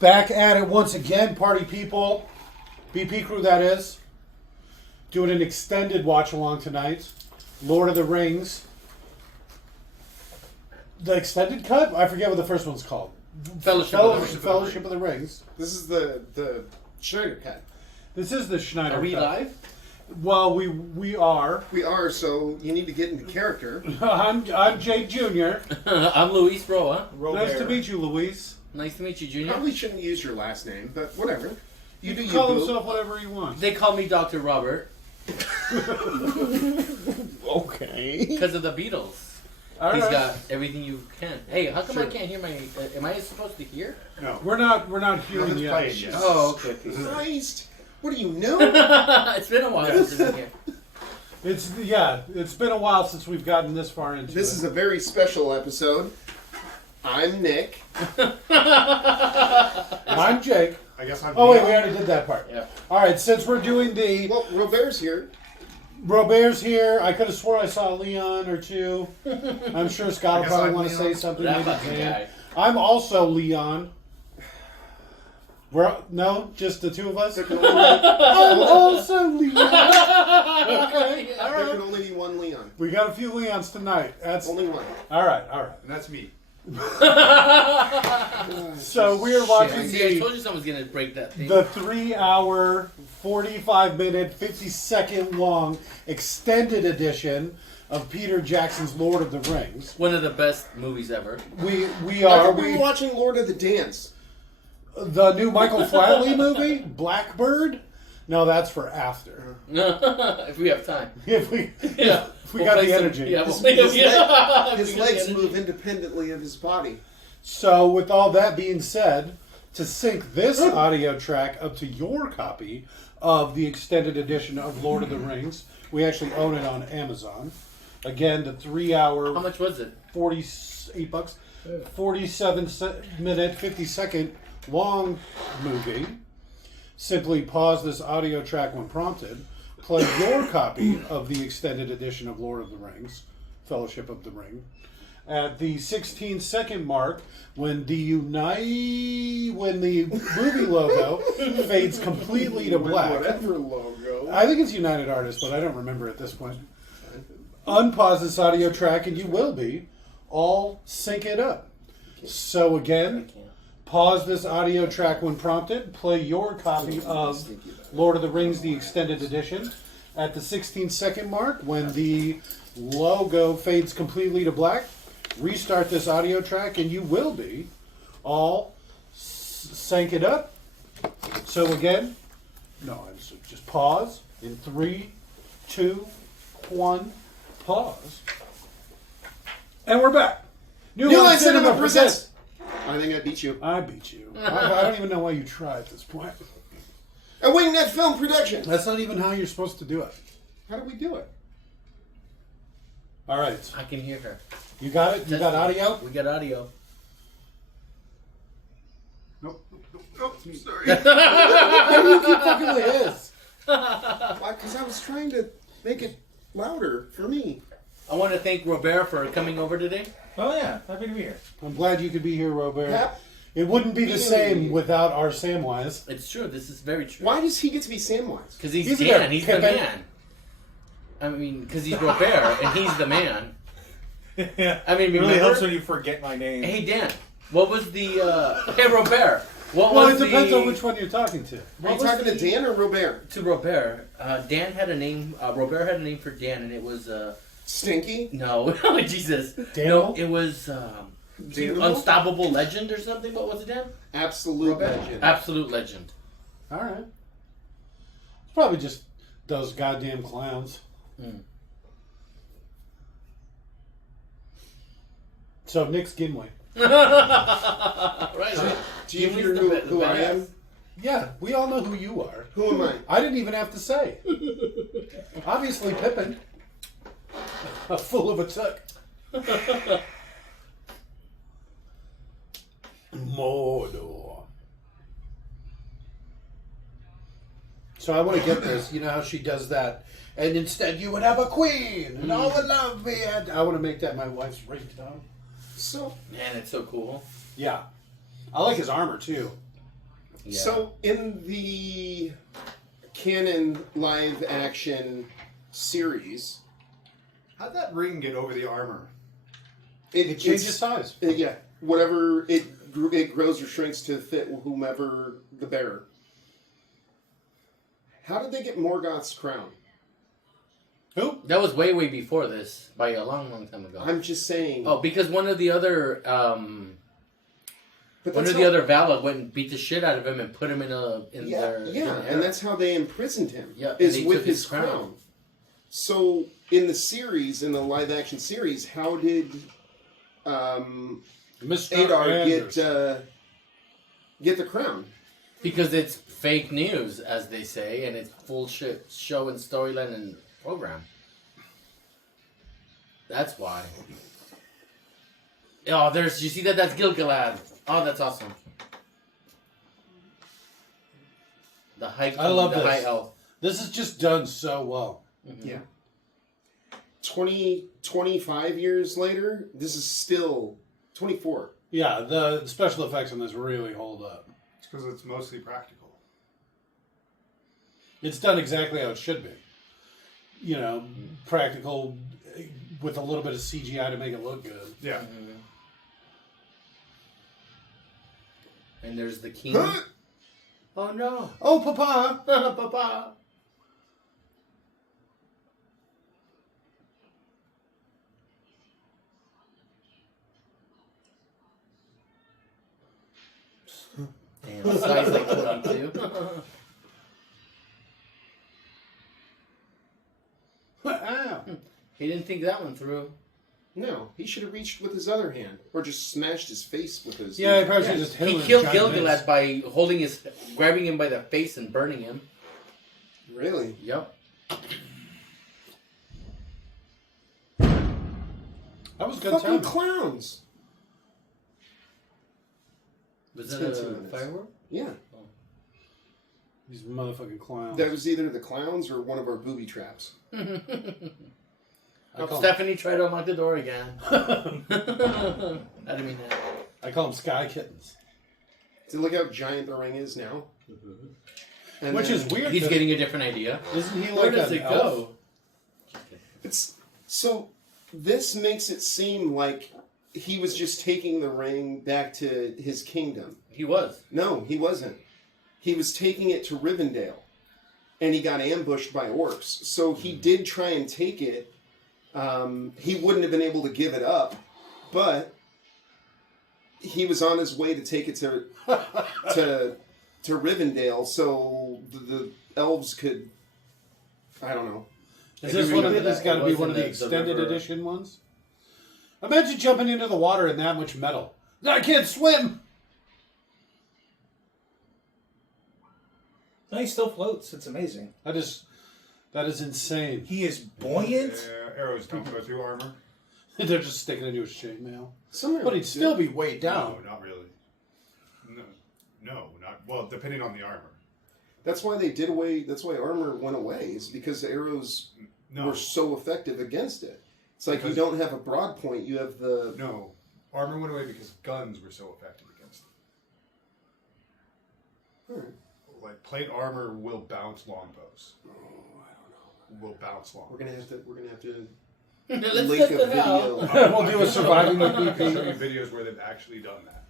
Back at it once again, party people. BP crew, that is. Doing an extended watch along tonight. Lord of the Rings. The extended cut? I forget what the first one's called. Fellowship of the Rings. This is the Schneider cut. This is the Schneider Are we cut. live? Well, we are. We are, so you need to get into character. I'm Jake Jr. I'm Luis Roa. Nice to meet you, Luis. Nice to meet you, Junior. Probably shouldn't use your last name, but whatever. You can call himself whatever you want. They call me Dr. Robert. Okay. Because of the Beatles. All He's right. got everything you can. Hey, how come Sure. I can't hear my... am I supposed to hear? No, we're not hearing the playing yet. Oh, okay. Christ. What do you know? It's been a while since I've been here. It's been a while since we've gotten this far into This it. is a very special episode. I'm Nick. I'm Jake. I guess I'm. Oh wait, we already did that part. Yeah. All right, since we're doing the Well, Robert's here. Robert's here, I could have swore I saw Leon or two. I'm sure Scott will I guess probably I'm want to say Leon. something. That Maybe fucking Dan. guy. I'm also Leon. No, just the two of us. There can only, I'm also Leon. Okay, all there can right. only be one Leon. We got a few Leons tonight. That's Only one. all right. And that's me. So we're watching See, I the told you someone's going to break that thing. The 3-hour, 45-minute, 50-second long extended edition of Peter Jackson's Lord of the Rings. One of the best movies ever. We I are thought we were watching Lord of the Dance. the new Michael Flatley movie, Blackbird. No, that's for after. If we have time. If we Yeah. if we got play the some- energy. Yeah, we'll His, play his, yeah. his We got the legs energy. move independently of his body. So with all that being said, to sync this audio track up to your copy of the extended edition of Lord of the Rings, we actually own it on Amazon. Again, the 3-hour. How much was it? $48, 47-minute, 50-second long movie. Simply pause this audio track when prompted. Play your copy of the extended edition of Lord of the Rings, Fellowship of the Ring. At the 16-second mark, when the movie logo fades completely to black. Whatever logo. I think it's United Artists, but I don't remember at this point. Unpause this audio track, and you will be all sync it up. So again, pause this audio track when prompted. Play your copy of Lord of the Rings, the extended edition. At the 16-second mark, when the logo fades completely to black, restart this audio track, and you will be all sync it up. So again, just pause in 3, 2, 1. Pause. And we're back. New Line Cinema presents. I think I beat you. I beat you. I don't even know why you try at this point. A Wingnet film production. That's not even how you're supposed to do it. How do we do it? All right. I can hear her. You got it? You got audio? We got audio. Nope. Sorry. Why do you keep fucking with this? Why? Because I was trying to make it louder for me. I want to thank Robert for coming over today. Oh yeah, happy to be here. I'm glad you could be here, Robert. Yep. It wouldn't be the same without our Samwise. It's true. This is very true. Why does he get to be Samwise? Because he's He's a Dan. guy. He's the Pippin. man. I mean, because he's Robert and he's the man. Yeah. I mean, It really remember? helps when you forget my name. Hey, Dan. What was the... Hey, Robert. What Well, was it depends the... on which one you're talking to. Are What you was talking to the- Dan or Robert? To Robert. Dan had a name... Robert had a name for Dan, and it was... Stinky? No. Oh, Jesus. Daniel? No, it was... Daniel? Unstoppable Legend or something? What was it, Dan? Absolute Robert? legend. Absolute Legend. All right. It's probably just those goddamn clowns. Mm. So, Nick's Gimli. Right. Do you Gimli's hear the who I badass. am? Yeah, we all know who you are. Who am I? I didn't even have to say. Obviously, Pippin. Full of a tuck. Mordor. So I want to get this. You know how she does that, and instead you would have a queen, and all would love me. And I want to make that my wife's ringtone. So, Man, it's so cool. Yeah, I like his armor too. Yeah. So in the canon live action series, How'd that ring get over the armor? It changes size. Yeah, whatever it grows or shrinks to fit whomever the bearer. How did they get Morgoth's crown? Who? That was way before this, by a long, long time ago. I'm just saying. Oh, because one of the other but one of the other Valar went and beat the shit out of him and put him in their and that's how they imprisoned him. Yeah, is and they with took his his crown. crown. So in the series, in the live action series, how did Mr. Adar Anderson. get the crown? Because it's fake news, as they say, and it's full shit show and storyline and program. That's why. Oh, you see that? That's Gil-galad. Oh, that's awesome. The high king, I love the this. high elf. This is just done so well. Mm-hmm. Yeah. 25 years later, this is still 24. Yeah, the special effects on this really hold up. It's because it's mostly practical. It's done exactly how it should be. You know, practical with a little bit of CGI to make it look good. Yeah. Mm-hmm. And there's the king. Oh no! Oh, Papa! Papa! Damn, size like 22. Ow. He didn't think that one through. No, he should have reached with his other hand, or just smashed his face with his. Yeah, he probably should have just hit him He with a killed giant Gil-galad mace. by grabbing him by the face and burning him. Really? Yep. That was good Fucking timing. clowns. Was It's that been 2 a minutes. firework? Yeah, These motherfucking clowns. that was either the clowns or one of our booby traps. I call Stephanie tried to unlock the door again. I didn't mean that. I call them sky kittens. So look how giant the ring is now. And Which then- is weird. He's 'cause getting a different idea. Isn't he Where like does an it elf? go? It's so. This makes it seem like he was just taking the ring back to his kingdom. He was. No, he wasn't. He was taking it to Rivendell, and he got ambushed by orcs. So he did try and take it. He wouldn't have been able to give it up, but he was on his way to take it to Rivendell, so the elves could. I don't know. Is this one of the, Remember this that? got to It be was one in of the the extended river. edition ones? Imagine jumping into the water in that much metal. I can't swim! No, he still floats. It's amazing. That is insane. He is buoyant. Arrows don't go through armor. They're just sticking into his chainmail. Some But he'd still be weighed No, down. not really. No, not well. Depending on the armor. That's why they did away. That's why armor went away. Is because the arrows No, were so effective against it. It's like you Because- don't have a broad point. You have the. no. Armor went away because guns were so effective against them. Alright. Like plate armor will bounce longbows. Oh, I don't know. Will bounce longbows. We're gonna have to. Let's link check a that out. video. We'll do a surviving with I can show you BP. videos where they've actually done that.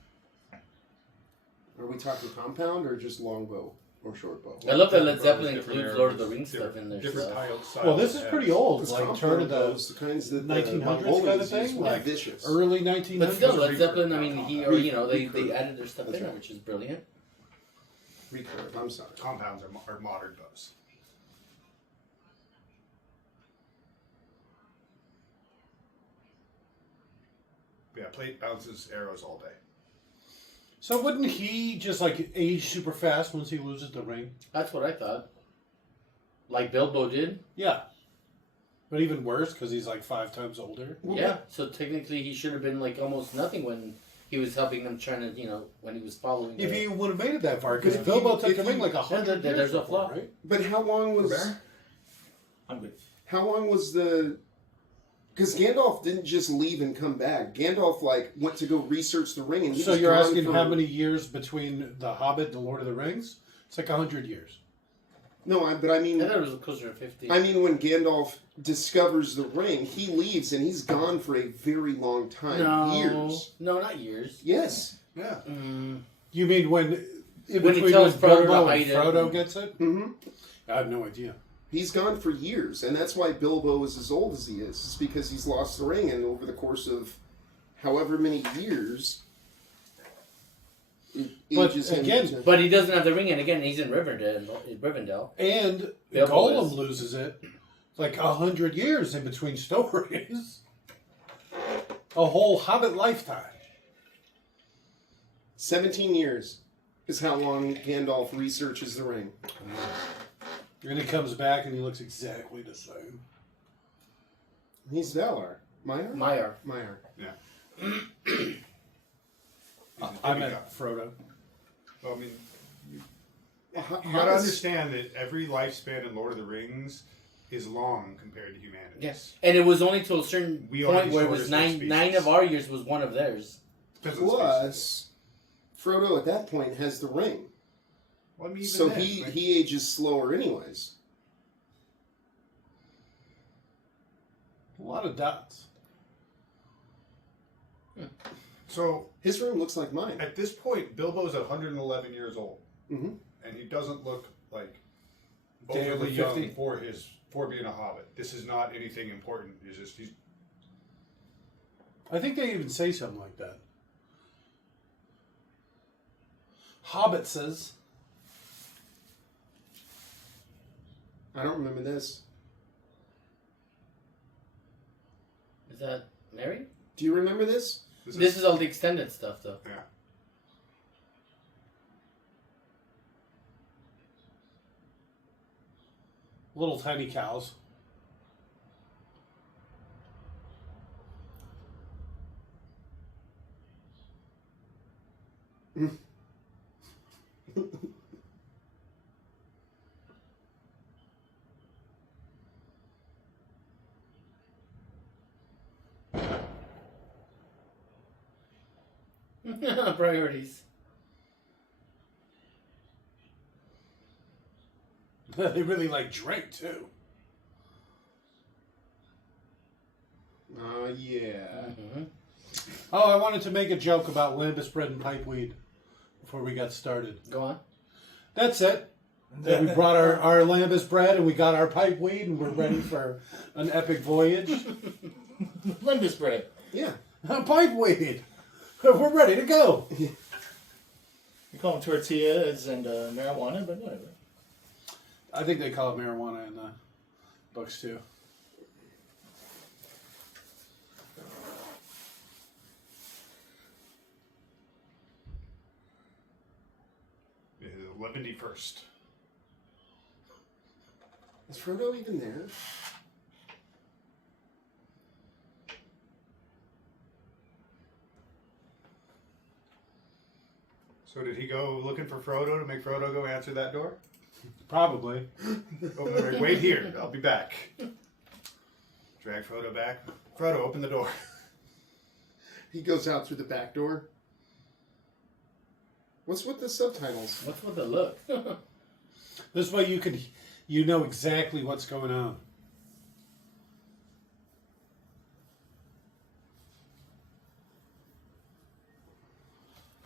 Are we talking compound or just longbow or short bow? I love that Led Different Zeppelin bows, different includes Lord of the arrows, Rings stuff in their different stuff. styles Well, this is of pretty heads. old. Because Like, compound turn of the bows, the kinds that the 1900s Mongolians kind of used thing? were Like vicious. early 1900s. But still, Led Recurve, Zeppelin, I not mean, compound. they added their stuff That's in, right. which is brilliant. Recurve. I'm sorry. Compounds are modern bows. Yeah, plate bounces arrows all day. So wouldn't he just like age super fast once he loses the ring? That's what I thought. Like Bilbo did. Yeah. But even worse because he's like 5 times older. Yeah. So technically, he should have been like almost nothing when he was helping them, trying to, when he was following. If the- he would have made it that far, because But if Bilbo he- took if the ring he- like 100 years there's a before, flaw. right? But how long was Robert? I'm good. how long was the Because Gandalf didn't just leave and come back. Gandalf went to go research the ring, and he So was you're gone asking for- how many years between The Hobbit and The Lord of the Rings? It's like 100 years. No, but I mean, I thought it was closer to 50. I mean when Gandalf discovers the ring, he leaves and he's gone for a very long time. no, Years. no, not years. Yes. Yeah. Mm, You mean when When he tells Frodo to Bilbo hide and it. Frodo gets it? Mm-hmm. I have no idea. He's gone for years, and that's why Bilbo is as old as he is. It's because he's lost the ring, and over the course of however many years, it But ages him again- to- but he doesn't have the ring, and again, he's in Rivendell. And Bilbo Gollum is. loses it like 100 years in between stories. A whole Hobbit lifetime. 17 years is how long Gandalf researches the ring. And he comes back and he looks exactly the same. He's Valar. Maiar? Maiar. Yeah. I meant Frodo. Well, I mean, you How gotta does- understand that every lifespan in Lord of the Rings is long compared to humanity. Yes, and it was only to a certain We are point the where it was shortest nine. species. 9 of our years was one of theirs. Depends on the species. Plus, Frodo at that point has the ring. Well, I mean, even So then, he ages slower anyways. A lot of dots. So His ring looks like mine. at this point, Bilbo's 111 years old, Mm-hmm. and he doesn't look like Day overly over 50. young for being a hobbit. This is not anything important. He's I think they even say something like that. Hobbit says. I don't remember this. Is that Mary? Do you remember this? This is all the extended stuff, though. yeah. Little tiny cows. Priorities. They really like drink too. Yeah. Mm-hmm. Oh, I wanted to make a joke about lambus bread and pipeweed before we got started. Go on. That's it. We brought our lambus bread and we got our pipeweed and we're ready for an epic voyage. Lindus bread. Yeah. Pipeweed. We're ready to go. You call them tortillas and marijuana, but whatever. I think they call it marijuana in the books too. The 11st. Is Frodo even there? So did he go looking for Frodo to make Frodo go answer that door? Probably. Open the door. Wait here. I'll be back. Drag Frodo back. Frodo, open the door. He goes out through the back door. What's with the subtitles? What's with the look? This way you know exactly what's going on.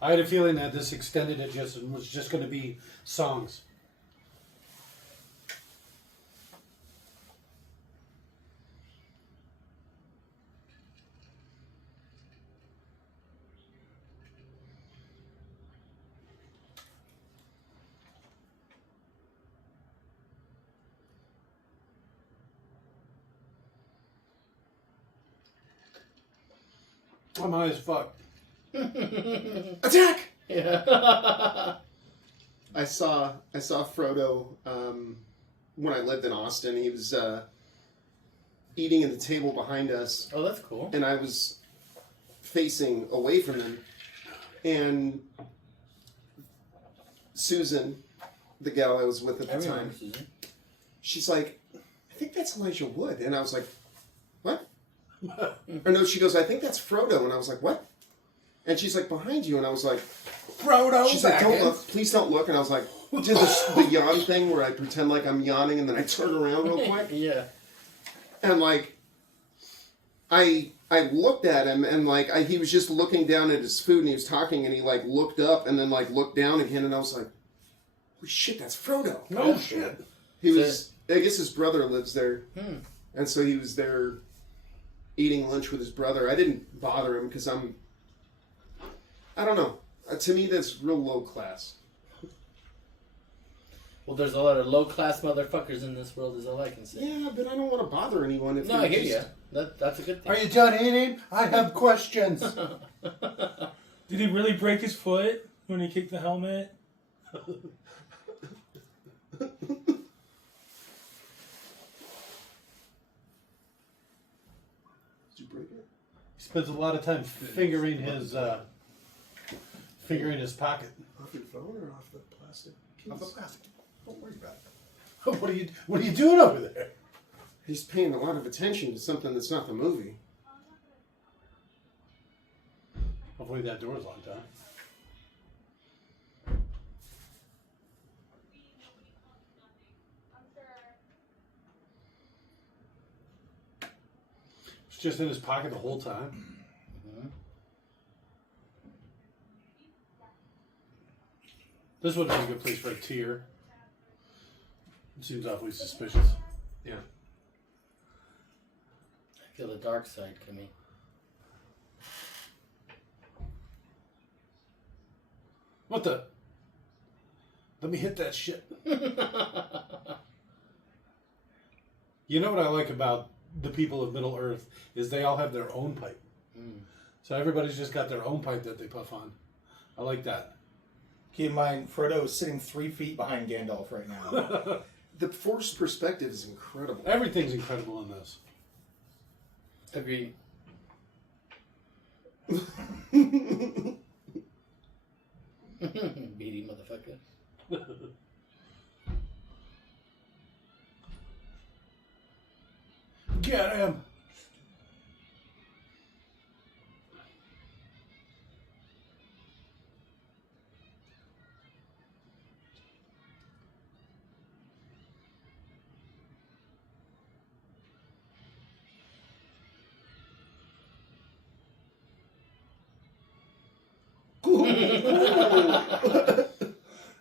I had a feeling that this extended edition was just going to be songs. I'm high as fuck. Attack! Yeah. I saw Frodo when I lived in Austin. He was eating at the table behind us, Oh, that's cool. and I was facing away from him. And Susan, the gal I was with at I the remember time, Susan. she's like, "I think that's Elijah Wood," and I was like, "What?" Or no, she goes, I think that's Frodo. And I was like, what? And she's like, behind you. And I was like, Frodo. she's like, don't look. Please don't look. And I was like, did the yawn thing where I pretend like I'm yawning and then I turn around real quick. Yeah. And like, I looked at him and like, he was just looking down at his food and he was talking and he like looked up and then like looked down again. And I was like, holy shit, that's Frodo. Oh shit. He was, I guess his brother lives there. Hmm. And so he was there eating lunch with his brother. I didn't bother him because I don't know. To me, that's real low class. Well, there's a lot of low-class motherfuckers in this world, is all I can say. Yeah, but I don't want to bother anyone. If No, they're I hear just- you. That's a good thing. Are you done eating? I have questions. Did he really break his foot when he kicked the helmet? Did you break it? He spends a lot of time fingering his pocket. Off your phone or off the plastic? Off the plastic. Don't worry about it. What are you doing over there? He's paying a lot of attention to something that's not the movie. Hopefully that door's locked, huh? It's just in his pocket the whole time. This would be a good place for a tear. It seems awfully suspicious. Yeah. I feel the dark side coming. What the? Let me hit that shit. You know what I like about the people of Middle Earth is they all have their own pipe. So everybody's just got their own pipe that they puff on. I like that. Keep in mind, Frodo is sitting 3 feet behind Gandalf right now. The forced perspective is incredible. Everything's incredible in this. Agreed. Beady motherfucker. Get him!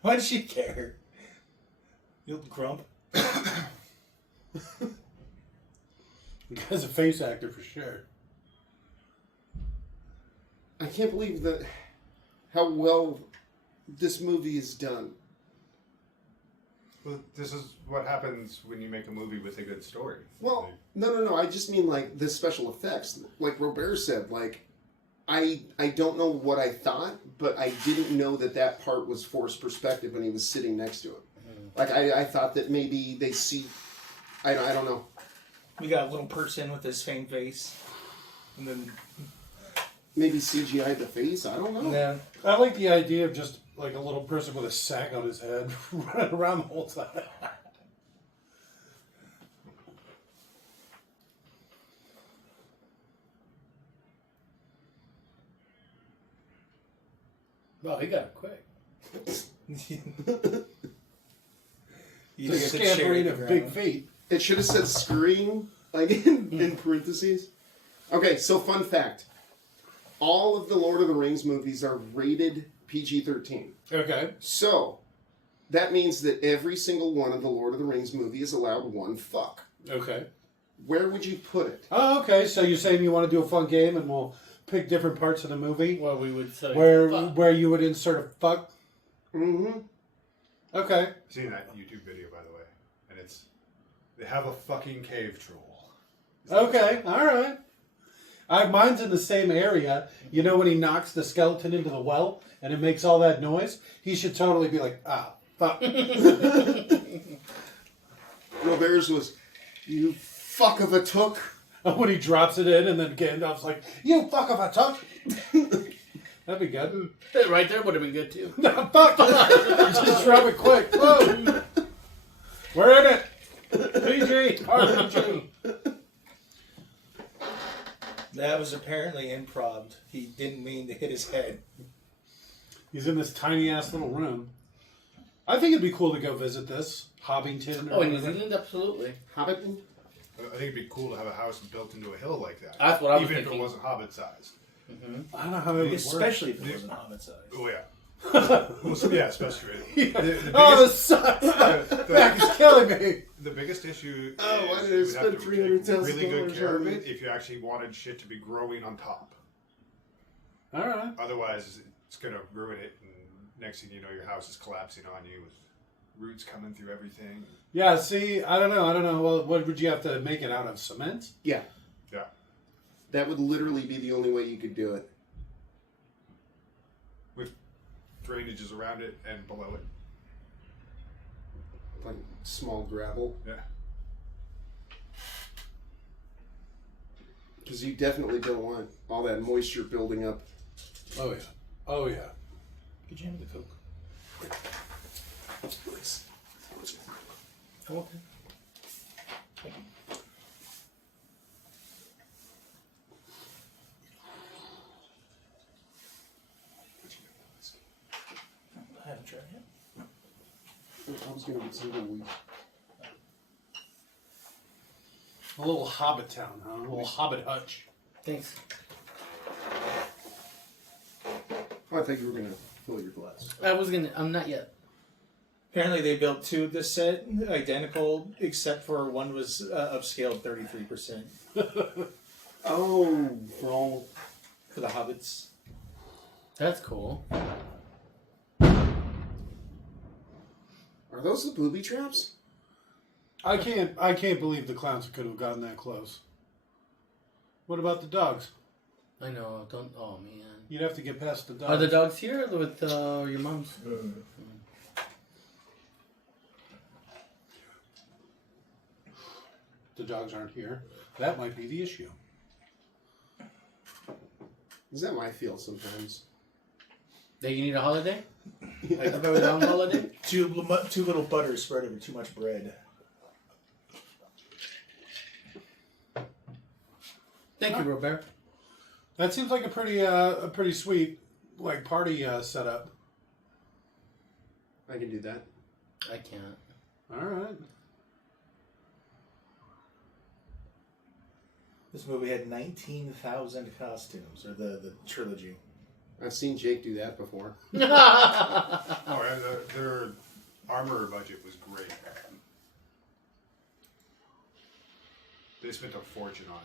Why does she care? You little grump. The guy's a face actor for sure. I can't believe that how well this movie is done. Well, this is what happens when you make a movie with a good story. Well, no. I just mean like the special effects. Like Robert said, like I don't know what I thought, but I didn't know that part was forced perspective when he was sitting next to it. Like I thought that maybe they see. I don't know. We got a little person with his faint face. And then... Maybe CGI the face. I don't know. Yeah. I like the idea of just like a little person with a sack on his head running around the whole time. Well, he got it quick. You The think it's a chair scampering at the of big ground. feet. It should have said screen, like in parentheses. Okay, so fun fact. All of the Lord of the Rings movies are rated PG-13. Okay. So, that means that every single one of the Lord of the Rings movie is allowed one fuck. Okay. Where would you put it? Oh, okay. So you're saying you want to do a fun game and we'll pick different parts of the movie Well, we would say where you would insert a fuck? Mm-hmm. Okay. I've seen that YouTube video, by the way, and they have a fucking cave troll. Okay. All right. Mine's in the same area. You know when he knocks the skeleton into the well and it makes all that noise? He should totally be like, ah, fuck. Robert's was, you fuck of a took. When he drops it in and then Gandalf's like, you fuck of a tuck. That'd be good. right there would have been good too. Fuck! Just drop it quick. Boom. We're in it. PG. RPG. That was apparently improv. He didn't mean to hit his head. He's in this tiny ass little room. I think it'd be cool to go visit this Hobbiton. Oh, in New Zealand, absolutely. Hobbiton? I think it'd be cool to have a house built into a hill like that. That's what I was Even thinking. if it wasn't Hobbit sized. I don't know how it would Especially if it wasn't Hobbit size. Oh yeah. Well, so, yeah, especially really. Oh, this sucks. Back is killing me. The biggest issue Oh, why is did I you would spend have to take $300,000 really good care of on it it? if you actually wanted shit to be growing on top. All right. Otherwise, it's going to ruin it, and next thing you know, your house is collapsing on you with roots coming through everything. Yeah, see, I don't know. Well, what would you have to make it out of? Cement? Yeah. Yeah. That would literally be the only way you could do it. With drainages around it and below it. Like small gravel. Yeah. Because you definitely don't want all that moisture building up. Oh, yeah. Oh, yeah. Could you have the Coke? Oh, okay. Thank you. I haven't tried yet. I was going to get some of the A little hobbit town, huh? A little hobbit hutch. Thanks. Oh, I thought you were going to fill your glass. I'm not yet. Apparently, they built two of this set, identical, except for one was upscaled 33% Oh, bro. for the hobbits. That's cool. Are those the booby traps? I can't believe the clowns could have gotten that close. What about the dogs? I know. Don't. Oh man. You'd have to get past the dogs. Are the dogs here with your mom's? The dogs aren't here. That might be the issue. Is that how I feel sometimes? That you need a holiday? Like a very long holiday? Too little butter spread over too much bread. Thank you, Robert. That seems like a pretty sweet like party setup. I can do that. I can't. All right. This movie had 19,000 costumes, or the trilogy. I've seen Jake do that before. Oh, and their armor budget was great. They spent a fortune on it.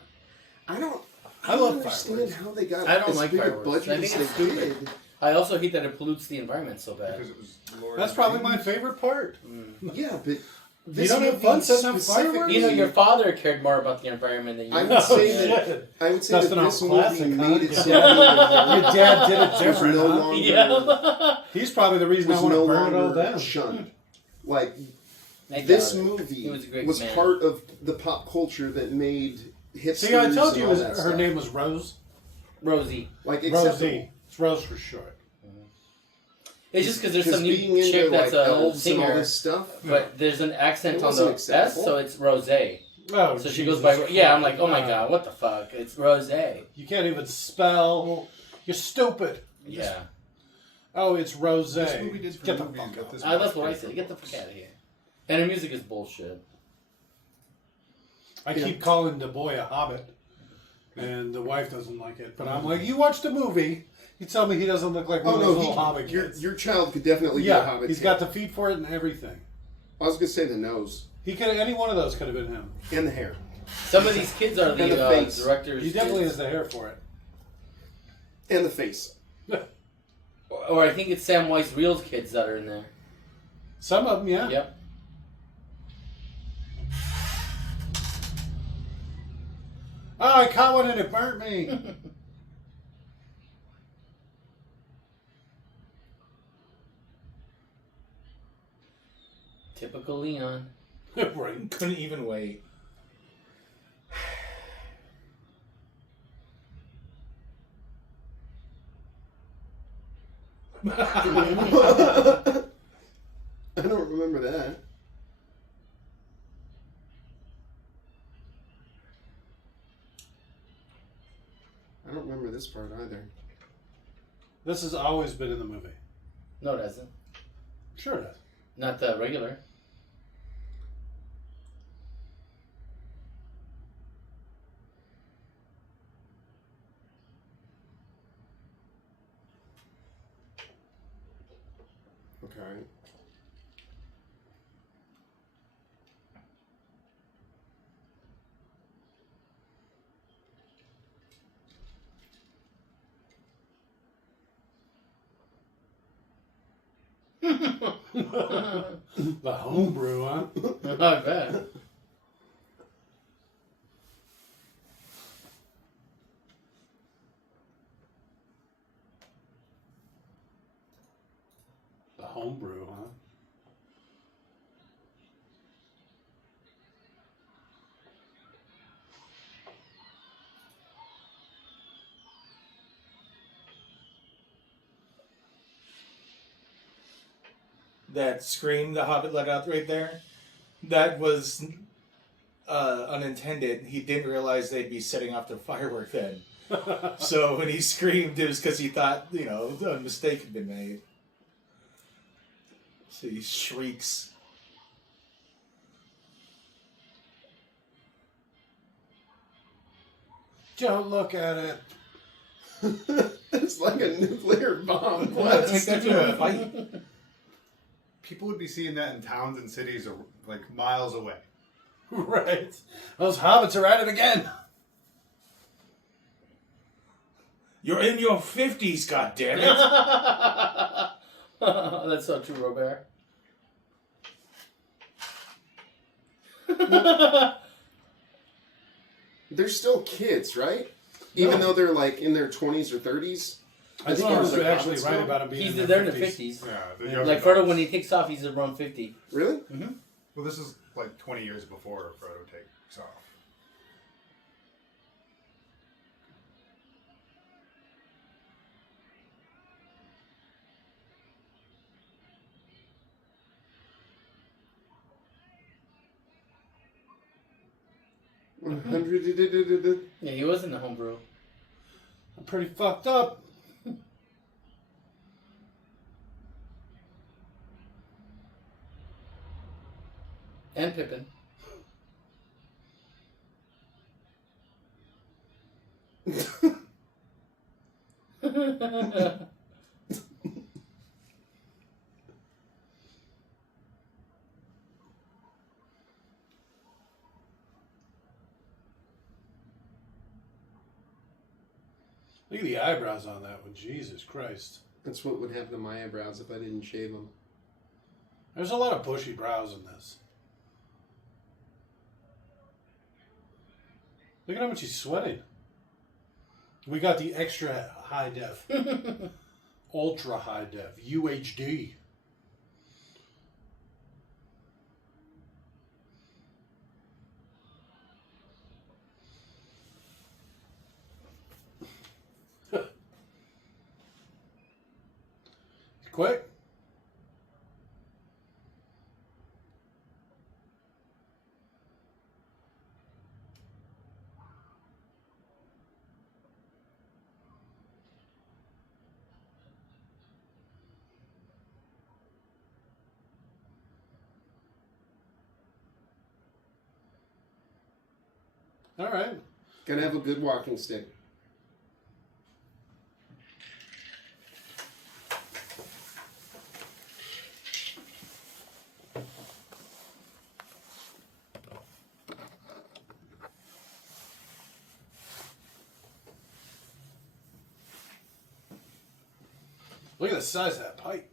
I don't love understand fireworks. how they got I don't as like big a fireworks. budget I think as it's they stupid. did. I also hate that it pollutes the environment so bad. Because it was Lord That's of probably the my Rings. favorite part. Yeah, but You this don't have movie fun setting up specifically- fireworks? You know, your father cared more about the environment than you. I would say Oh, that shit. I would say Dustin that off this classic, movie huh? made it so Your dad did it was different, no huh? longer Yeah. He's probably the reason I was want no to burn it all longer down. shunned. Like I this doubt it. movie He was a great was man. part of the pop culture that made hipsters. See, I told you and all that her stuff. name was Rose. Rosie. Like acceptable. Rosie. It's Rose for short. It's just because there's some being new into chick that's like a elves and all singer, this stuff. but there's an accent It on wasn't the S, acceptable. so it's Rose. Oh, So she Jesus goes by. Yeah, I'm like, oh my Christ. god, what the fuck? It's Rose. You can't even spell. You're stupid. Yeah. Oh, it's Rose. This movie did for Get the movies, fuck but out. this That's much what I did said. for Get the books. fuck out of here. And her music is bullshit. I keep calling the boy a hobbit, and the wife doesn't like it. But I'm like, you watch the movie. You tell me he doesn't look like one Oh of those no, little hobbit your kids. child could definitely be a Yeah, hobbit. he's kid. got the feet for it and everything. I was gonna say the nose He could. Any one of those could have been him. and the hair. Some of these kids are And the, the face. directors. He definitely kids. has the hair for it. And the face. Or I think it's Sam Weiss Reel's kids that are in there. Some of them, yeah. Yep. Oh, I caught one and it burnt me. Typical Leon. Right. Couldn't even wait. I don't remember that. I don't remember this part either. This has always been in the movie. No, it hasn't. Sure it has. Not the regular. Okay. The homebrew, huh? I bet. The homebrew, huh? That scream the Hobbit let out right there, that was unintended. He didn't realize they'd be setting off the firework then. So when he screamed, it was because he thought, a mistake had been made. So he shrieks. Don't look at it. It's like a nuclear bomb Take blast. that to a fight. People would be seeing that in towns and cities or like miles away. Right. Those hobbits are at it again. You're in your 50s, goddammit. That's so true, Robert. They're still kids, right? Even though they're like in their 20s or 30s. I think far I as, was like, actually hobbits right go? about him being He's in there in their the 50s. Yeah, the Yeah. younger Like Frodo, dogs. when he takes off, he's around 50. Really? Well, this is like 20 years before Frodo takes off. Yeah, he was in the homebrew. I'm pretty fucked up. And Pippin. Look at the eyebrows on that one. Jesus Christ. That's what would happen to my eyebrows if I didn't shave them. There's a lot of bushy brows in this. Look at how much he's sweating. We got the extra high def. Ultra high def. UHD. Quick. All right. Gotta have a good walking stick. Look at the size of that pipe.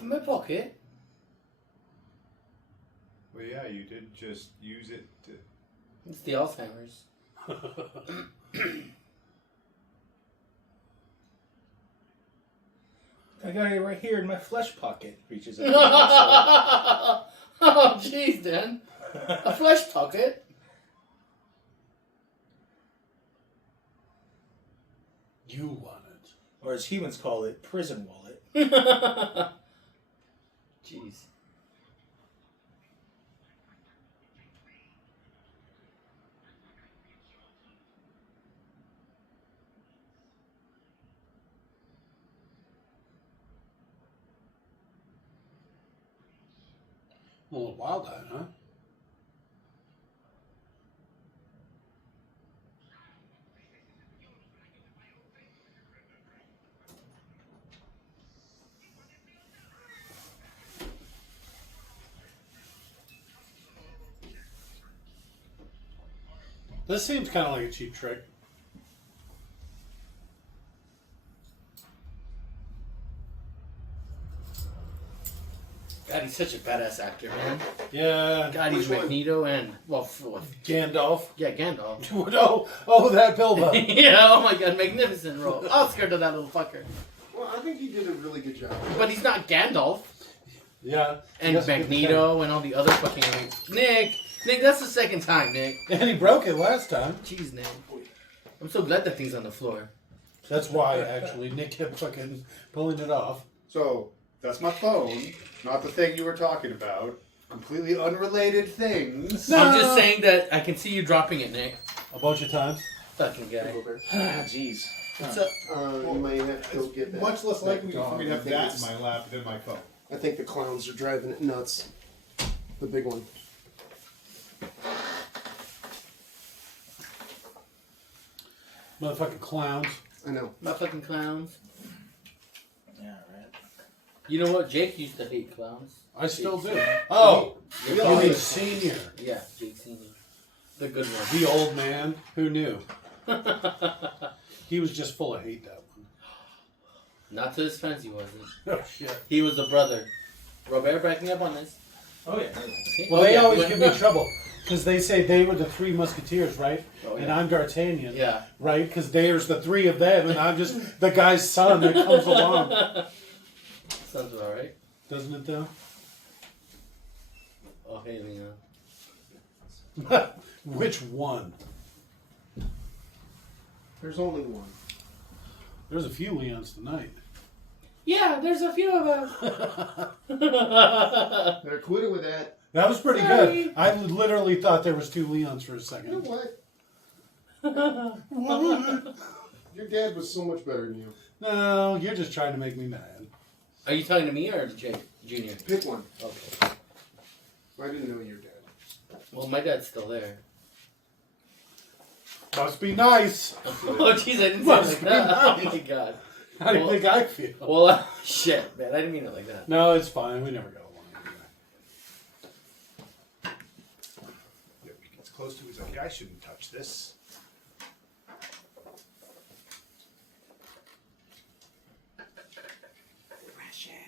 In my pocket. Well, yeah, you did just use it to. It's the Alzheimer's. I got it right here in my flesh pocket. Reaches out. Oh, jeez, Dan. A flesh pocket? You want it. Or as humans call it, prison wallet. Jeez. A little wild-eyed, huh? This seems kind of like a cheap trick. God, he's such a badass actor, man. Yeah. God, he's Which one? Magneto and, well, Gandalf. yeah, Gandalf. That Bilbo. Yeah, oh my God, magnificent role. Oscar to that little fucker. Well, I think he did a really good job. But he's not Gandalf. Yeah. And Magneto and all the other fucking... Nick, that's the second time, Nick. And he broke it last time. Jeez, Nick. I'm so glad that thing's on the floor. That's why, actually, Nick kept fucking pulling it off. So, that's my phone, not the thing you were talking about. Completely unrelated things. No. I'm just saying that I can see you dropping it, Nick. A bunch of times. Fucking guy. Jeez. What's up? You may have to go get that. Much less likely dog. for me to I have think that it's- in my lap than my phone. I think the clowns are driving it nuts. The big one. Motherfucking clowns. I know. My fucking clowns. Yeah, right. You know what? Jake used to hate clowns. I still do. Oh, You you mean Senior. Yeah, Jake Senior. The good one. The old man. Who knew? He was just full of hate, that one. Not to his friends, he wasn't. Oh, shit. He was a brother. Robert, back me up on this. Oh, yeah. See? Well, they Yeah, always he give went- me trouble. Because they say they were the three musketeers, right? Oh, yeah. And I'm D'Artagnan. Yeah. Right? Because there's the three of them, and I'm just the guy's son that comes along. Sounds about right. Doesn't it, though? Oh, hey, Leon. Which one? There's only one. There's a few Leons tonight. Yeah, there's a few of us. Better quit it with that. That was pretty Sorry. good. I literally thought there was two Leons for a You know second. what? Your dad was so much better than you. No, you're just trying to make me mad. Are you talking to me or Jake Junior? Pick one. Okay. I didn't know your dad. Well, my dad's still there. Must be nice. Oh, jeez, I didn't say it like that. Oh my God. How do you Well- think I feel? Well, shit, man, I didn't mean it like that. No, it's fine. We never got along anyway. Yeah, he gets close to it, he's like, yeah, I shouldn't touch this.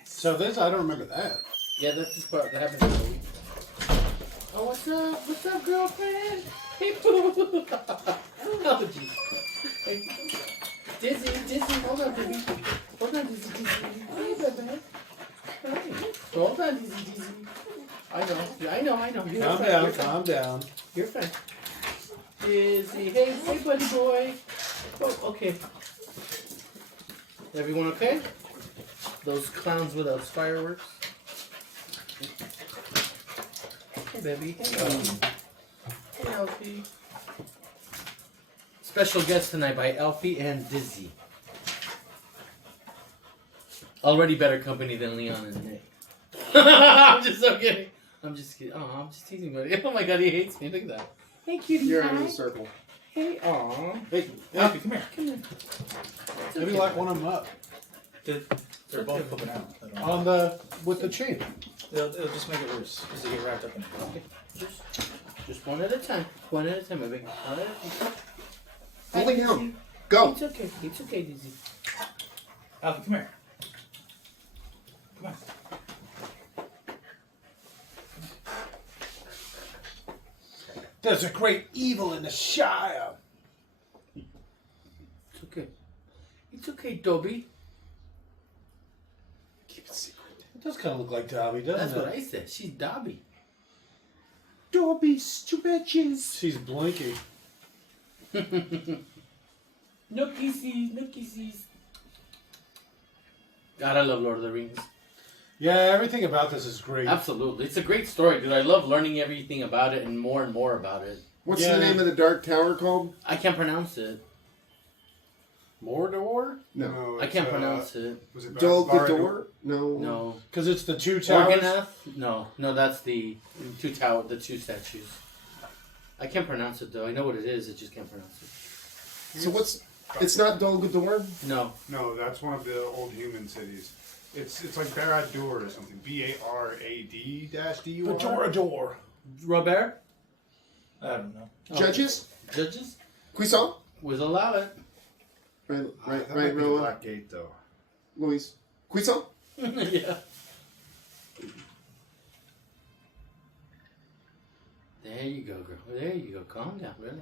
So this, I don't remember that. Yeah, that's just part that happens in the week. Oh, what's up? What's up, girlfriend? Hey, boo. Oh, jeez. Hey, Dizzy, hold on, baby. Hold on, Dizzy. Hey, baby. Hi. Hold on, Dizzy. I know. You're Calm fine, down, you're fine. calm down. You're fine. Dizzy, hey, buddy boy. Oh, okay. Everyone okay? Those clowns without fireworks. Hey, baby. Hey, Alfie. Special guest tonight by Alfie and Dizzy. Already better company than Leon and Nick. I'm just so kidding. I'm just kidding. Oh, I'm just teasing, buddy. Oh my God, he hates me. Look at that. Hey, cutie You're pie. in the circle. Hey, aw. Hey, Alfie, come here. Come here. It's maybe okay. lock one of them up They're both flipping out. on the with the chain. It'll just make it worse because they get wrapped up in it. Okay. Just one at a time. One at a time, baby. One at a time. Holding Hi, down. Dizzy. Go. It's okay. It's okay, Dizzy. Alfie, come here. Come on. There's a great evil in the Shire. It's okay. It's okay, Dobby. Keep it secret. It does kind of look like Dobby, doesn't That's it? what I said. She's Dobby. Dobby stretches. She's Blinky. No kisses, no kisses. God, I love Lord of the Rings. Yeah, everything about this is great. Absolutely. It's a great story, dude. I love learning everything about it and more about it. What's Yeah. the name of the Dark Tower called? I can't pronounce it. Mordor? No. I can't pronounce it. Was it Dol Barad- Guldur? No. No. Because it's the two towers. Organath? No, that's the two statues. I can't pronounce it though. I know what it is. I just can't pronounce it. So what's? It's not Dol Guldur. No. No, that's one of the old human cities. It's like Barad-dûr or something. Barad-D-U-R. Door. Robert? I don't know. Oh. Judges. Judges? Cuisson. Will allow it. Right, That might be the Roa. Black Gate, though. Louise. Cuisson. Yeah. There you go, girl. There you go. Calm down. Relax.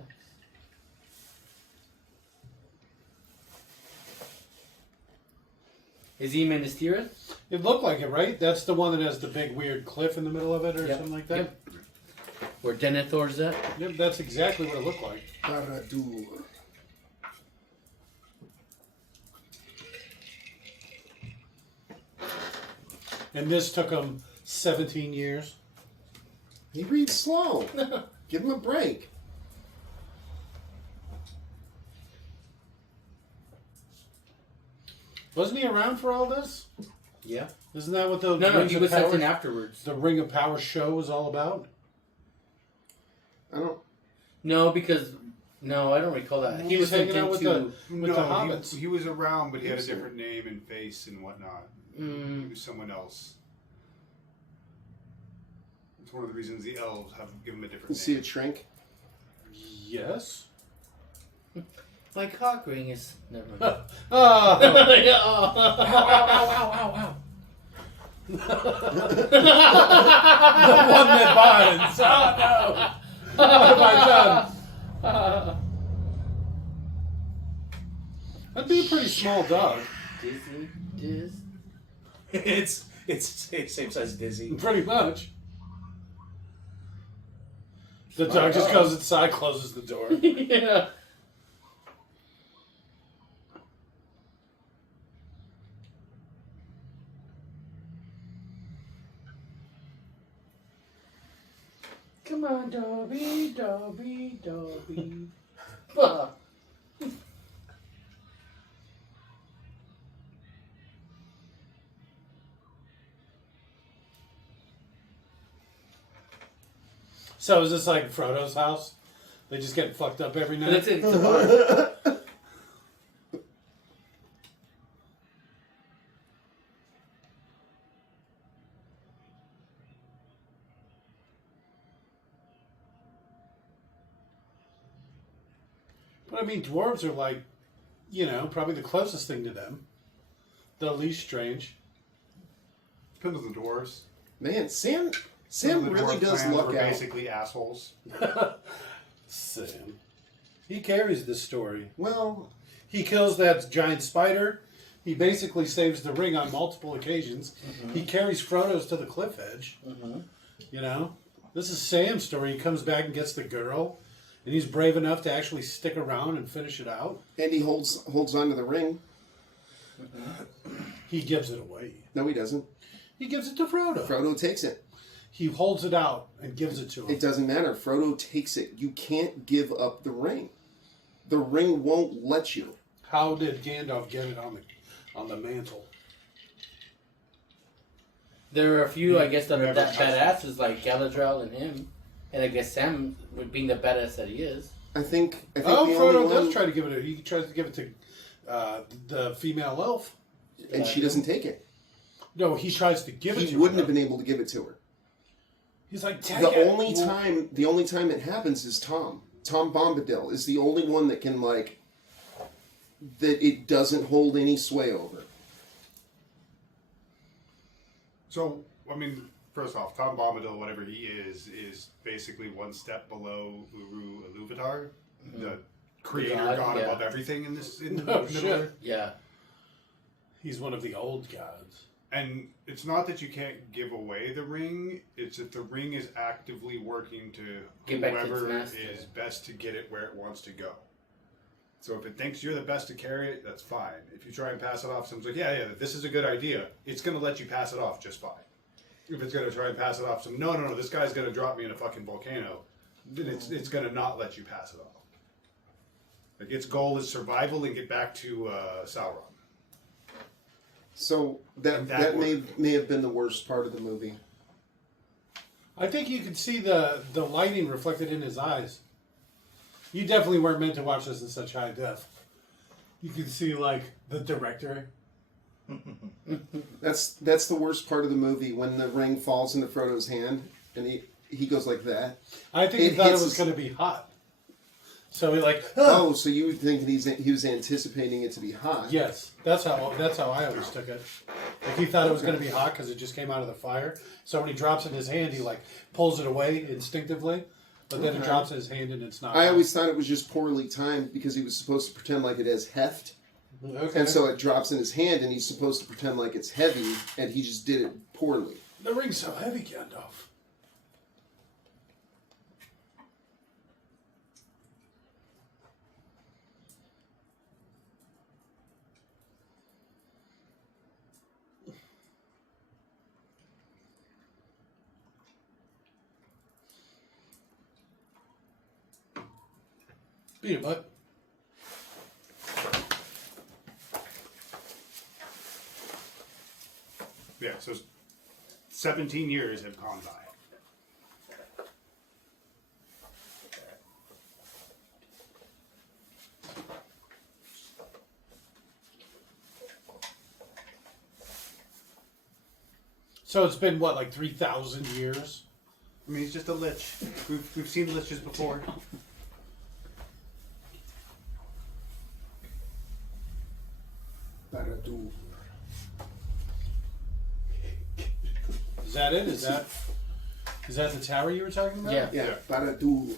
Is he Minas Tirith? It looked like it, right? That's the one that has the big weird cliff in the middle of it or Yep. something like that? Yep. Where Denethor's at? Yep, that's exactly what it looked like. Barad-dûr. And this took him 17 years. He reads slow. Give him a break. Wasn't he around for all this? Yeah. Isn't that what the No, Rings he of was sent Power, in afterwards. the Ring of Power show was all about? I don't. No, because I don't recall that. He He's was sent hanging out with into. the hobbits. He was around, but he had a Yes, sir. different name and face and whatnot. He was someone else. It's one of the reasons the elves have given him a different You see name. it shrink. Yes. My cock ring is. Never mind. Ah! Oh. The one that binds. Oh no! What have I done? That'd be a pretty small dog. Diz. It's same size Dizzy. Pretty much. The dog just goes inside, closes the door. Yeah. Come on, Dobby, Dobby, Dobby. Bah. So is this like Frodo's house? They just get fucked up every night? That's it. It's a bar. But I mean, dwarves are like, probably the closest thing to them. The least strange. Depends on the dwarves. Man, Sam Some of the really dwarf does clans luck were out. basically assholes. Sam. He carries the story. Well, He kills that giant spider. He basically saves the ring on multiple occasions. He carries Frodo's to the cliff edge. This is Sam's story. He comes back and gets the girl. And he's brave enough to actually stick around and finish it out. and he holds on to the ring. He gives it away. No, he doesn't. He gives it to Frodo. Frodo takes it. He holds it out and gives it to him. It doesn't matter. Frodo takes it. You can't give up the ring. The ring won't let you. How did Gandalf get it on the mantle? There are a few, I guess, that are Never that touched badasses like Galadriel and him. And I guess Sam, being the badass that he is. I think the Frodo only does one, try to give it. He tries to give it to the female elf. and she doesn't take it. No, he tries to give it to He her. wouldn't have though. been able to give it to her. He's like, take The it. only time it happens is Tom. Tom Bombadil is the only one that can that it doesn't hold any sway over. So, I mean, first off, Tom Bombadil, whatever he is basically one step below Uru Iluvatar, the creator god yeah. above everything in this. In Oh, the shit. Middle-earth. Yeah. He's one of the old gods. And it's not that you can't give away the ring, it's that the ring is actively working to Get back to its whoever master. is best to get it where it wants to go. So if it thinks you're the best to carry it, that's fine. If you try and pass it off, someone's like, yeah, this is a good idea, it's going to let you pass it off just fine. If it's going to try and pass it off, no, this guy's going to drop me in a fucking volcano, then it's going to not let you pass it off. Like, its goal is survival and get back to Sauron. So that may have been the worst part of the movie. I think you could see the lighting reflected in his eyes. You definitely weren't meant to watch this in such high def. You could see, like, the director. That's the worst part of the movie, when the ring falls into Frodo's hand and he goes like that. I think he thought it was going to be hot. So he like, oh, so you think he was anticipating it to be hot? Yes, that's how I always took it. Like, he thought it was going to be hot because it just came out of the fire. So when he drops it in his hand, he like pulls it away instinctively, but then it drops in his hand and it's not. I always thought it was just poorly timed because he was supposed to pretend like it has heft, Okay. and so it drops in his hand, and he's supposed to pretend like it's heavy, and he just did it poorly. The ring's so heavy, Gandalf. Beat it, bud. Yeah, so 17 years have gone by. So it's been, what, like 3,000 years? I mean, he's just a lich. We've seen liches before. Barad-dûr. Is that it? Is that the tower you were talking about? Yeah. Yeah, Barad-dûr.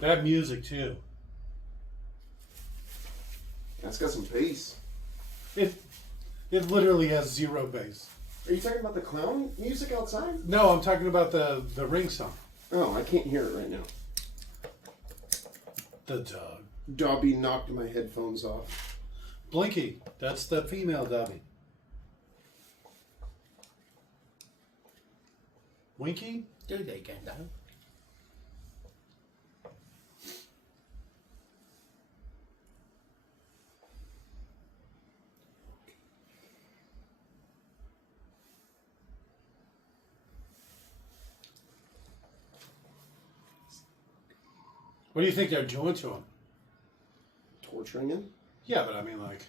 That music, too. That's got some bass. It literally has zero bass. Are you talking about the clown music outside? No, I'm talking about the ring song. Oh, I can't hear it right now. The dog. Dobby knocked my headphones off. Blinky. That's the female Dobby. Winky? Do they get down? What do you think they're doing to him? Torturing him? Yeah, but I mean, like...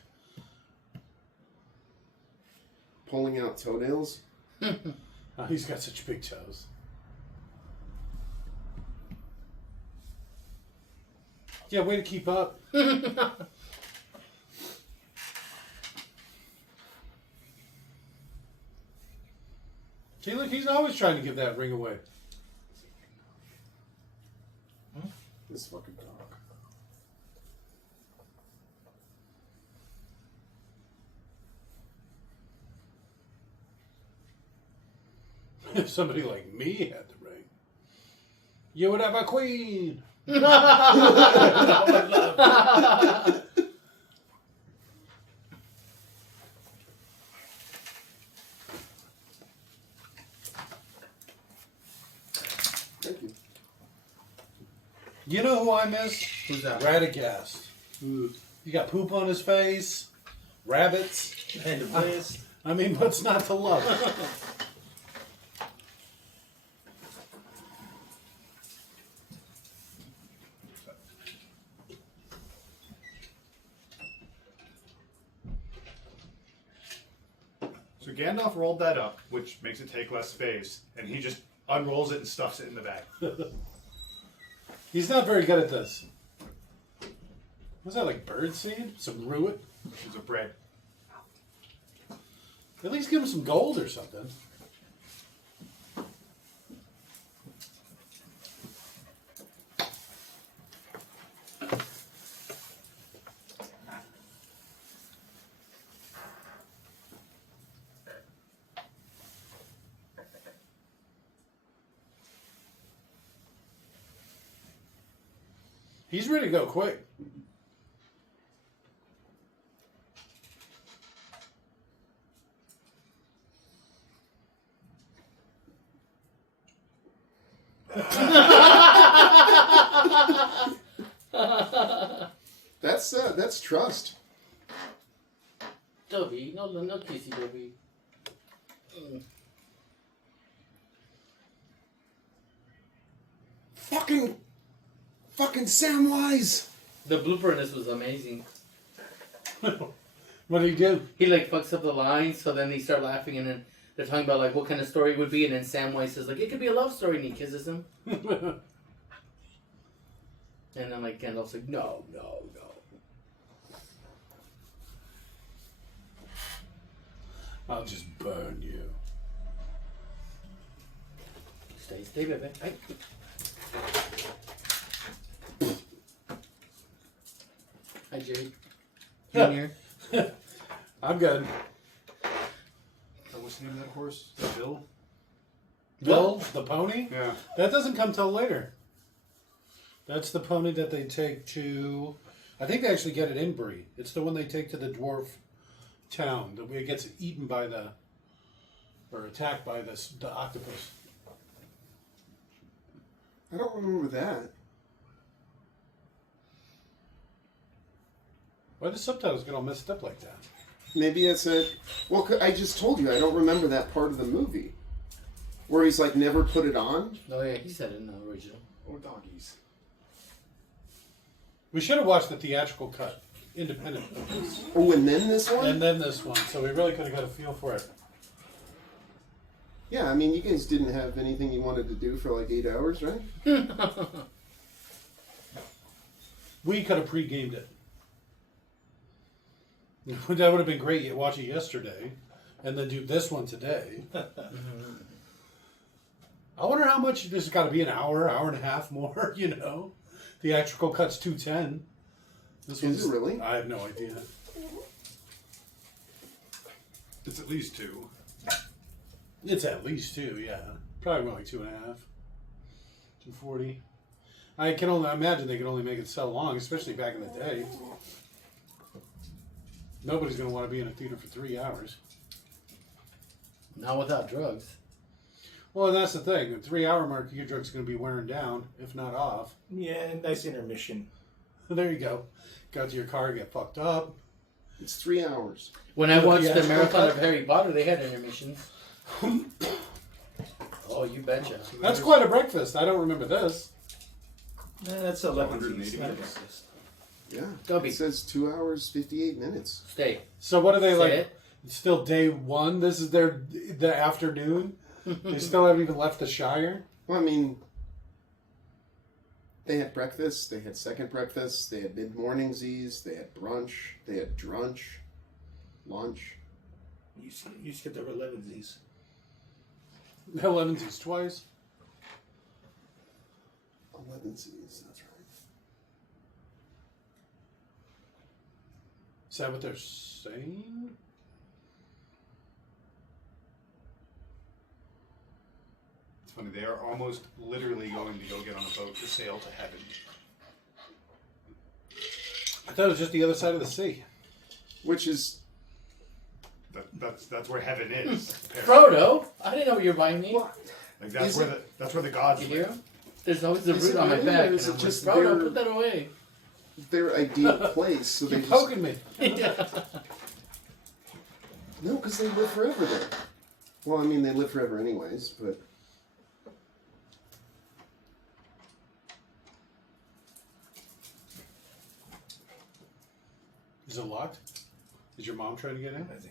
Pulling out toenails? Oh, he's got such big toes. Yeah, way to keep up. See, look, he's always trying to give that ring away. This fucking dog. If somebody like me had the ring, you would have a queen. Thank you. You know who I miss? Who's that? Radagast. He got poop on his face, rabbits. And a bliss. I mean, what's not to love? So Gandalf rolled that up, which makes it take less space, and he just unrolls it and stuffs it in the bag. He's not very good at this. What's that, like birdseed? Some ruet? It's a bread. At least give him some gold or something. He's ready to go quick. That's trust. Dobby, no kissy, Dobby. Fucking Samwise. The blooper in this was amazing. What did he do? He like fucks up the lines, so then they start laughing, and then they're talking about like what kind of story it would be, and then Samwise says like it could be a love story, and he kisses him, and then like Gandalf's like no. I'll just burn you. Stay, baby. Hey. Hi, Jake. Junior. I'm good. What's the name of that horse? Bill? Bill, the pony? Yeah. That doesn't come till later. That's the pony that they take to... I think they actually get it in Bree. It's the one they take to the dwarf town. The way it gets eaten by the... or attacked by the octopus. I don't remember that. Why the subtitles get all messed up like that? Maybe it's a... Well, I just told you, I don't remember that part of the movie. Where he's like, never put it on. Oh yeah, he said it in the original. Or doggies. We should have watched the theatrical cut, independent of this. Oh, and then this one? And then this one, so we really could have got a feel for it. Yeah, I mean, you guys didn't have anything you wanted to do for like 8 hours, right? We could have pre-gamed it. That would have been great. You watch it yesterday, and then do this one today. I wonder how much this has got to be an hour and a half more. You know, theatrical cut's 210. This Is it really? I have no idea. It's at least 2. It's at least 2, yeah. Probably more like 2.5. 240. I can only imagine they could only make it so long, especially back in the day. Nobody's going to want to be in a theater for 3 hours. Not without drugs. Well, and that's the thing. The 3 hour mark, your drug's going to be wearing down, if not off. Yeah, nice intermission. There you go. Got to your car, get fucked up. It's 3 hours. When I Yeah, watched the theatrical marathon cut? of Harry Potter, they had intermissions. Oh, you betcha. That's quite a breakfast. I don't remember this. That's 11 180 not a minutes. breakfast. Yeah. Dobby. It says 2 hours, 58 minutes. Stay. So what are they Say like? it. It's still day one. This is the afternoon. They still haven't even left the Shire. Well, I mean, they had breakfast, they had second breakfast, they had mid-morningsies, they had brunch, they had drunch, lunch. You skipped over 11s. 11's twice. 11sies, that's right. Is that what they're saying? It's funny, they are almost literally going to go get on a boat to sail to heaven. I thought it was just the other side of the sea. Which is... That's where heaven is. apparently. Frodo, I didn't know you were buying me. What? Like that's Is where it- the gods You hear live. him? There's always a Is root it on my really, back. or And is it I'm just like, Frodo, their- put that away. their ideal place, so they You're just... poking me. No, because they live forever there. Well, I mean, they live forever anyways, but... Is it locked? Is your mom trying to get in? I think so.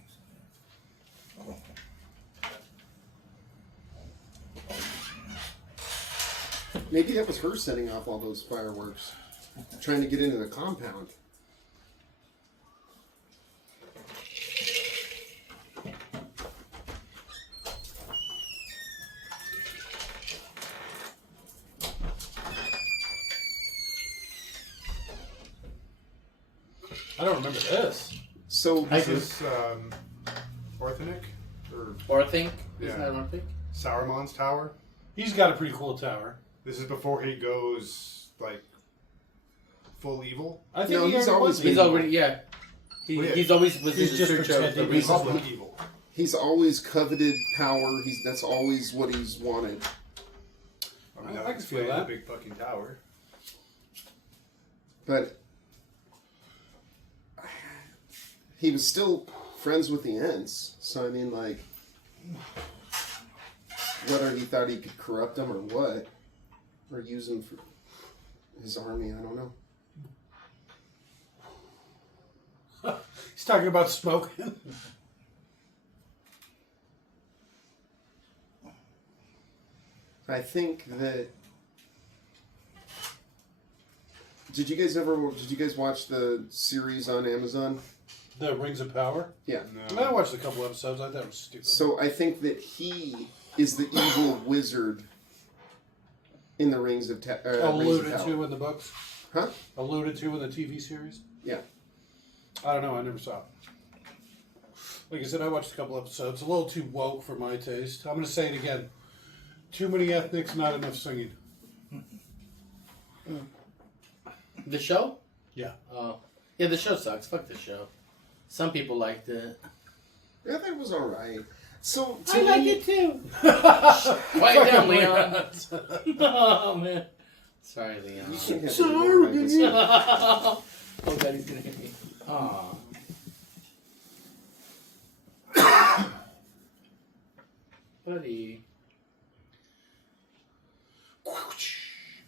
Maybe that was her setting off all those fireworks. Trying to get into the compound. I don't remember this. So, I This do. is Orthenic or Orthink? Yeah. Isn't that Orthink? Sauron's tower. He's got a pretty cool tower. This is before he goes like full evil? I think No, he he's already always was been He's evil. already, yeah. Well, yeah. He's always was He's in the just search of the pretending he's Republic. evil. He's always coveted power. That's always what he's wanted. I mean, I that can would feel explain that. the big fucking tower. But he was still friends with the Ents. So I mean, like, whether he thought he could corrupt them or what, or use them for his army, I don't know. He's talking about smoking. I think that. Did you guys watch the series on Amazon? The Rings of Power. Yeah. No. I watched a couple episodes. I thought it was stupid. So I think that he is the evil wizard in the Rings of Power. alluded to in the books. Huh? Alluded to in the TV series. Yeah. I don't know. I never saw it. Like I said, I watched a couple episodes. A little too woke for my taste. I'm going to say it again. Too many ethnics, not enough singing. The show? Yeah. Oh. Yeah, the show sucks. Fuck the show. Some people liked it. I thought it was alright. So I like it too. Quiet down, Leon. Oh, man. Sorry, Leon. Sorry. Oh, Daddy's gonna hit me. Aw. Buddy.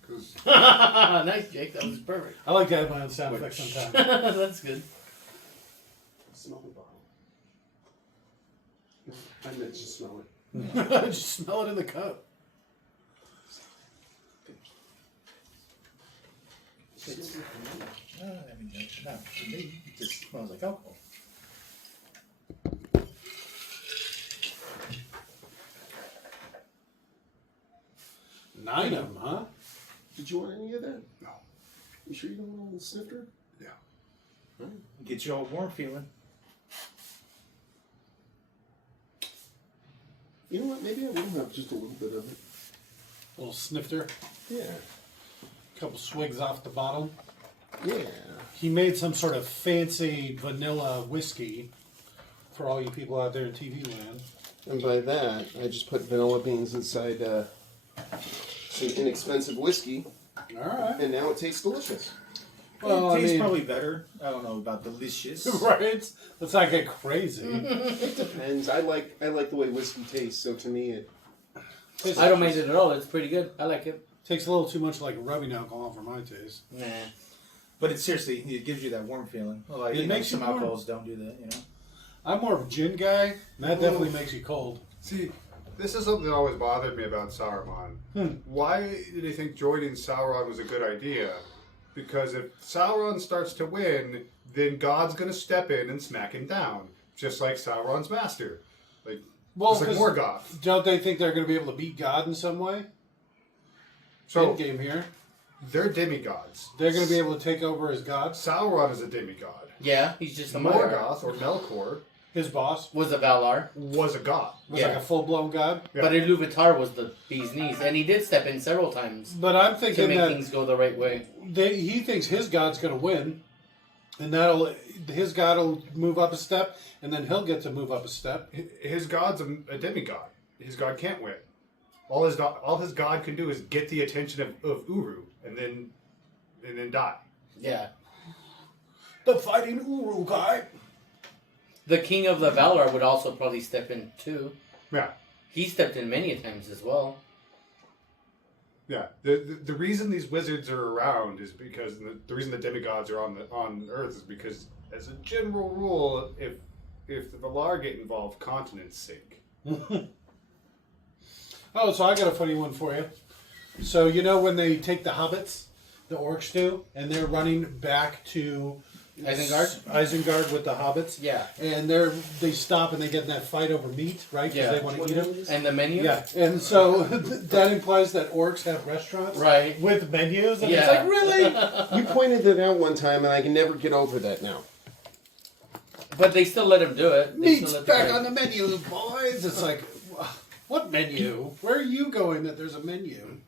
'Cause Nice, Jake. That was perfect. I like to have my own sound effects sometimes. That's good. Smell the bottle. I meant to smell it. Just smell it in the cup. I mean, no, for me, it just smells like alcohol. Nine of them, huh? Did you want any of that? No. You sure you don't want the snifter? Yeah. Get you all warm feeling. You know what? Maybe I will have just a little bit of it. A little snifter. Yeah. A couple swigs off the bottom. Yeah. He made some sort of fancy vanilla whiskey for all you people out there in TV land. And by that, I just put vanilla beans inside some inexpensive whiskey, All right. and now it tastes delicious. Well, it I tastes mean, probably better. I don't know about delicious. right? Let's not get crazy. It depends. I like the way whiskey tastes, so to me it. I don't mind it at all. It's pretty good. I like it. Takes a little too much like rubbing alcohol for my taste. Nah. But it seriously, it gives you that warm feeling. Like, It makes some you warm. alcohols don't do that, you know. I'm more of a gin guy, and that definitely makes you cold. See, this is something that always bothered me about Sauron. Why did he think joining Sauron was a good idea? Because if Sauron starts to win, then God's going to step in and smack him down, just like Sauron's master. Like, Well, it's like 'cause Morgoth. don't they think they're going to be able to beat God in some way? So End game here. they're demigods. They're going to be able to take over as gods. Sauron is a demigod. Yeah, he's just a Morgoth. Morgoth, or Melkor, His boss Was a Valar. was a god. was Yeah. like a full-blown god. Yeah. But Iluvatar was the bee's knees. And he did step in several times But I'm to thinking make that things go the right way. he thinks his god's going to win, and his god will move up a step, and then he'll get to move up a step. His god's a demigod. His god can't win. All his god can do is get the attention of Uru, and then die. Yeah. The fighting Uru guy. The king of the Valar would also probably step in too. Yeah. He stepped in many times as well. Yeah, the reason these wizards are around is because the reason the demigods are on Earth is because, as a general rule, if the Valar get involved, continents sink. Oh, so I got a funny one for you. So you know when they take the hobbits, the orcs do, and they're running back to Isengard with the hobbits. Yeah. And they stop and they get in that fight over meat, right? Because Yeah. they want to eat them. And the menu? Yeah, and so that implies that orcs have restaurants, Right. with menus, and Yeah. it's like, really? You pointed it out one time, and I can never get over that now. But they still let him do it. They Meat's still let back guy- on the menu, boys. It's like, what menu? Where are you going that there's a menu?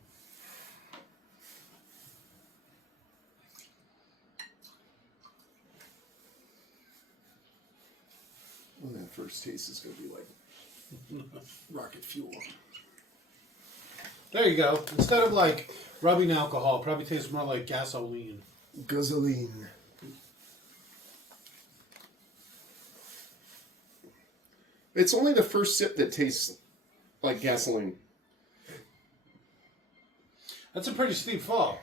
first taste is going to be like rocket fuel. There you go. Instead of like rubbing alcohol, it probably tastes more like gasoline. Gasoline. It's only the first sip that tastes like gasoline. That's a pretty steep fall.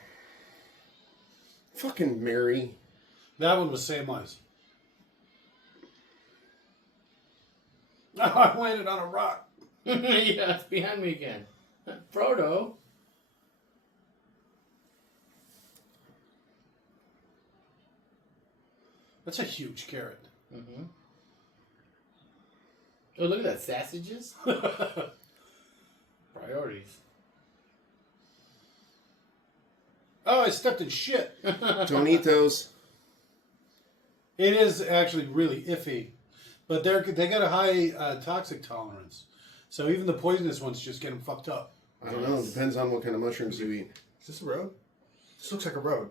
Fucking Mary. That one was same wise. Oh, I landed on a rock. Yeah, it's behind me again. Frodo. That's a huge carrot. Mm-hmm. Oh, look at that. Sausages. Priorities. Oh, I stepped in shit. Don't eat those. It is actually really iffy, but they got a high toxic tolerance, so even the poisonous ones just get them fucked up. I don't know. It depends on what kind of mushrooms you eat. Is this a road? This looks like a road.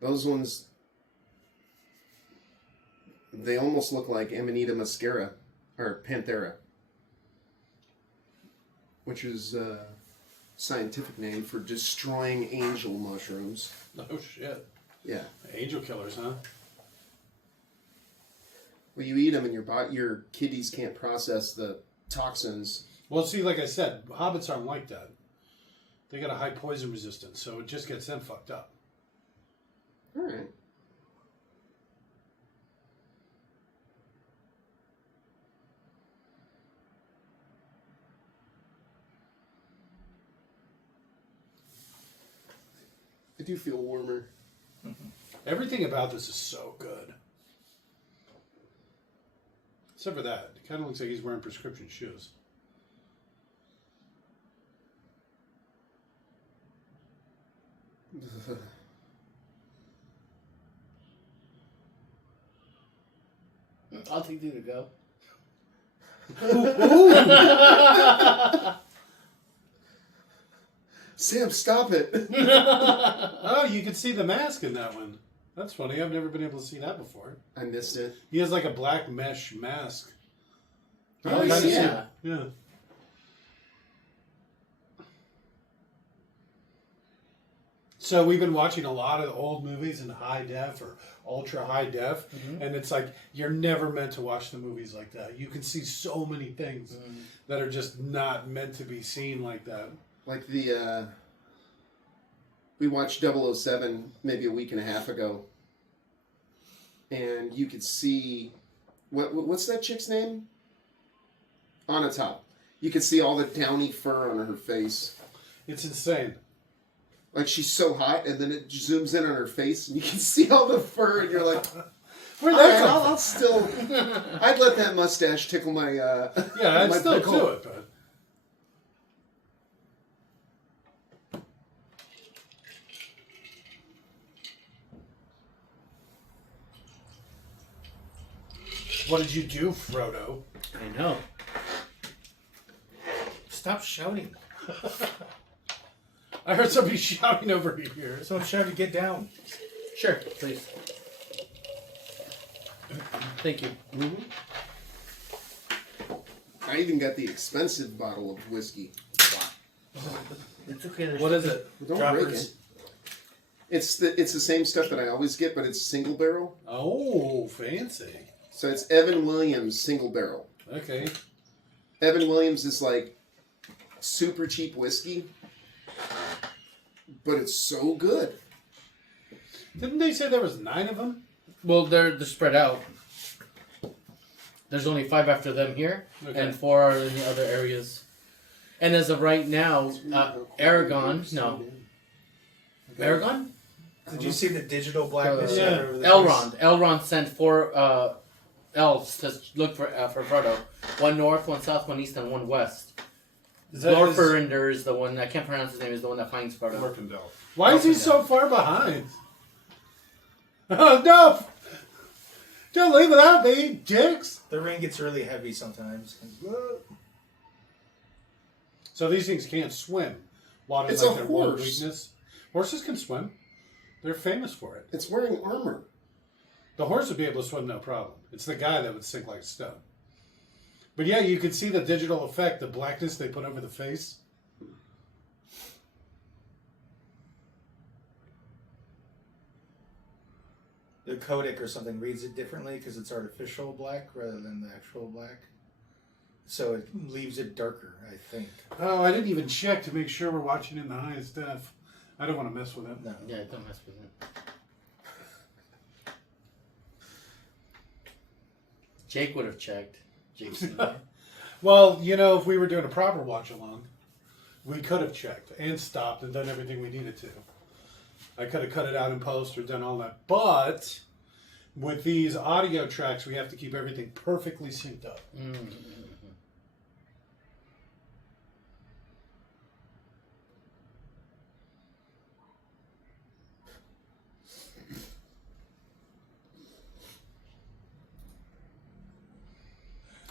Those ones, they almost look like Amanita muscaria, or Panthera, which is a scientific name for destroying angel mushrooms. Oh shit! Yeah. Angel killers, huh? Well, you eat them and your kidneys can't process the toxins. Well, see, like I said, hobbits aren't like that. They got a high poison resistance, so it just gets them fucked up. All right. I do feel warmer. Everything about this is so good. Except for that. It kind of looks like he's wearing prescription shoes. I'll take 2 to go. Sam, stop it. Oh, you can see the mask in that one. That's funny. I've never been able to see that before. I missed it. He has like a black mesh mask. Oh, Kinda see- yeah. Yeah. So we've been watching a lot of old movies in high def or ultra high def, and it's like you're never meant to watch the movies like that. You can see so many things that are just not meant to be seen like that. Like we watched 007 maybe a week and a half ago, and you could see what's that chick's name? On a top, you could see all the downy fur on her face. It's insane. Like she's so hot, and then it zooms in on her face, and you can see all the fur, and you're like, Where'd "All that right, come I'll still, I'd let that mustache tickle my Yeah, I'd my still pickle." do it, but what did you do, Frodo? I know. Stop shouting. I heard somebody shouting over here. So I'm trying to get down. Sure, please. Thank you. I even got the expensive bottle of whiskey. It's okay. What is it? Don't break Droppers. it. It's the same stuff that I always get, but it's single barrel. Oh, fancy. So it's Evan Williams single barrel. Okay. Evan Williams is like super cheap whiskey, but it's so good. Didn't they say there was 9 of them? Well, they're spread out. There's only 5 after them here, Okay. and 4 are in the other areas. And as of right now, Aragon. No. Aragon? Did you see the digital blackness? Yeah. over the Elrond. Elrond sent 4 elves to look for Frodo. 1 north, 1 south, 1 east, and 1 west. Is that his- Glorfindel is the one, I can't pronounce his name, is the one that finds Frodo. Mortensen. Why is he so far behind? Oh, no! Don't leave without me, dicks! The rain gets really heavy sometimes. So these things can't swim. Water's It's like a their one horse. weakness. Horses can swim. They're famous for it. It's wearing armor. The horse would be able to swim no problem. It's the guy that would sink like a stone. But yeah, you could see the digital effect, the blackness they put over the face. The codec or something reads it differently because it's artificial black rather than the actual black. So it leaves it darker, I think. Oh, I didn't even check to make sure we're watching in the highest def. I don't want to mess with it. No. Yeah, don't mess with it. Jake would have checked. Jake's seen it. Well, you know, if we were doing a proper watch along, we could have checked and stopped and done everything we needed to. I could have cut it out in post or done all that. But with these audio tracks, we have to keep everything perfectly synced up. Mm-hmm.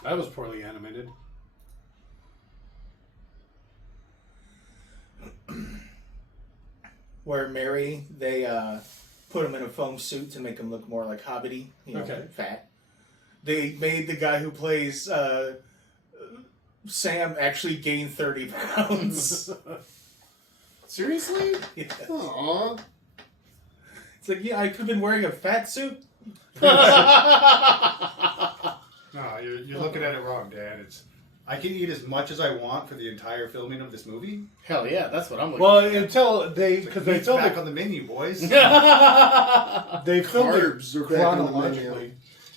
That was poorly animated. Where Mary, they put him in a foam suit to make him look more like Hobbity, Okay. fat. They made the guy who plays Sam actually gain 30 pounds. Seriously? Yeah. Aww. It's like, yeah, I could have been wearing a fat suit. No, you're looking at it wrong, Dan. I can eat as much as I want for the entire filming of this movie. Hell yeah, that's what I'm looking Well, at. until they, because they Meat's filmed back it, on the menu, boys. they filmed Carbs it are back on the chronologically,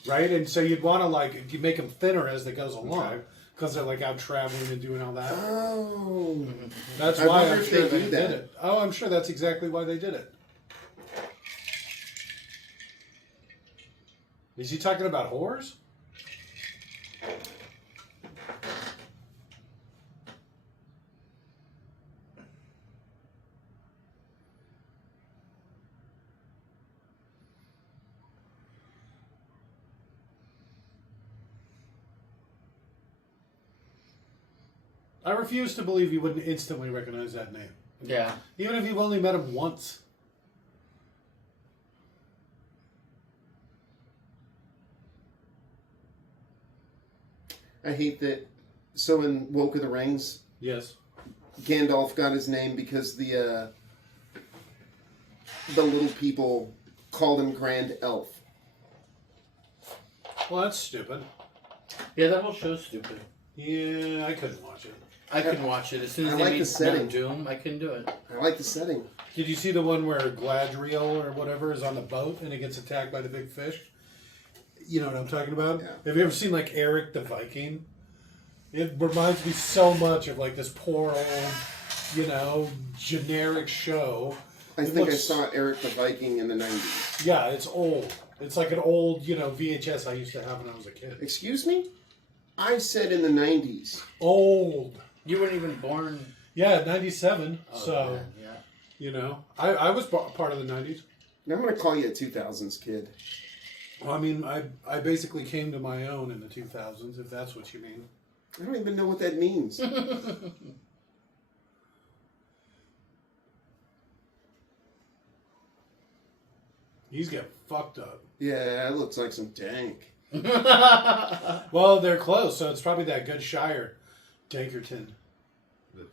right? And so you'd want to you make them thinner as it goes along, Okay. because they're like out traveling and doing all that. Oh. That's I why wonder I'm if sure they they do did that. it. Oh, I'm sure that's exactly why they did it. Is he talking about whores? I refuse to believe you wouldn't instantly recognize that name. Yeah. Even if you've only met him once. I hate that. So in Woke of the Rings, Yes. Gandalf got his name because the little people called him Grand Elf. Well, that's stupid. Yeah, that whole show's stupid. Yeah, I couldn't watch it. I couldn't watch it. As soon as I they like made the setting. Mount Doom, I couldn't do it. I like the setting. Did you see the one where Gladriel or whatever is on the boat and he gets attacked by the big fish? You know what I'm talking about? Yeah. Have you ever seen like Eric the Viking? It reminds me so much of like this poor old, generic show. I It think I looks- saw Eric the Viking in the 90s. Yeah, it's old. It's like an old, VHS I used to have when I was a kid. Excuse me? I said in the 90s. Old. You weren't even born. Yeah, 97. Oh, So, yeah. I was part of the 90s. I'm going to call you a 2000s kid. Well, I mean, I basically came to my own in the 2000s, if that's what you mean. I don't even know what that means. He's getting fucked up. Yeah, it looks like some dank. Well, they're close, so it's probably that good Shire, Dankerton.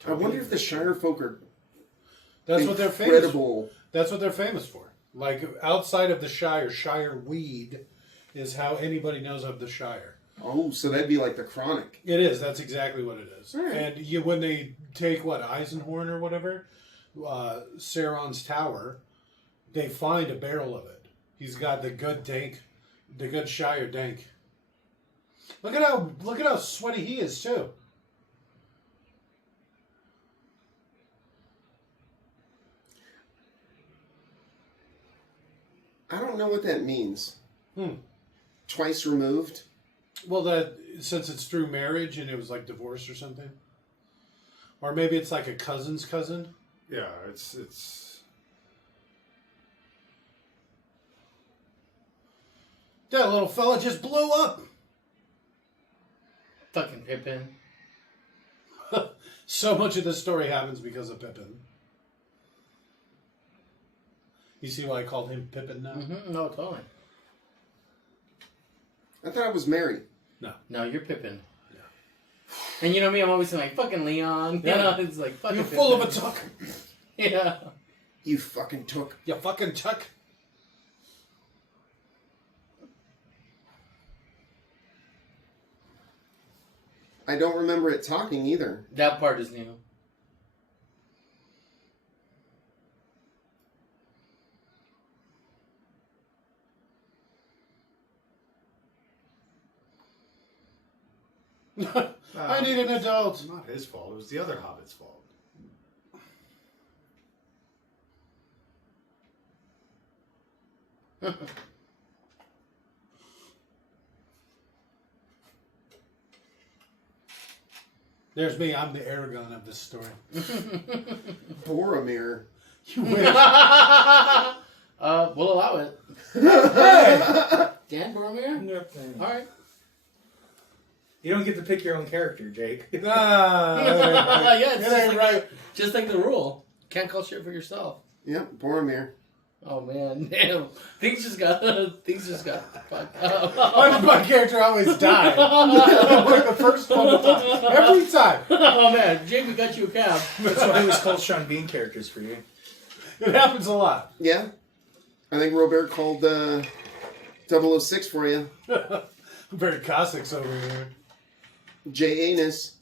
I wonder if the Shire folk are That's what they're famous for. incredible. That's what they're famous for. Like, outside of the Shire weed is how anybody knows of the Shire. Oh, so that'd be like the Chronic. It is. That's exactly what it is. Right. And when they take, Eisenhorn or whatever, Sauron's tower, they find a barrel of it. He's got the good dank, the good Shire dank. Look at how sweaty he is too. I don't know what that means. Hmm. Twice removed? Well, that since it's through marriage and it was like divorce or something, or maybe it's like a cousin's cousin. Yeah, it's. That little fella just blew up. Fucking Pippin. So much of this story happens because of Pippin. You see why I called him Pippin now? Mm-hmm. No, totally. I thought it was Mary. No, you're Pippin. And you know me, I'm always saying like fucking Leon. Yeah. You know, it's like fucking. You're full of a Pippin. tuck. Yeah. You fucking took. You fucking tuck. I don't remember it talking either. That part is new. I need an adult. It's not his fault. It was the other Hobbit's fault. There's me. I'm the Aragon of this story. Boromir. You wish. We'll allow it. Hey! Dan Boromir? Nope. Alright. You don't get to pick your own character, Jake. Nah, Yeah, it's it ain't right. just like the rule. Can't call shit for yourself. Yep, Boromir. Oh man, damn. Things just got fucked up. Why did my character always die? I'm like the first one to die. Every time. Oh man, Jake, we got you a cab. That's why I was called Sean Bean characters for you. It happens a lot. Yeah. I think Robert called 006 for you. Very Cossacks over here. J. Anus.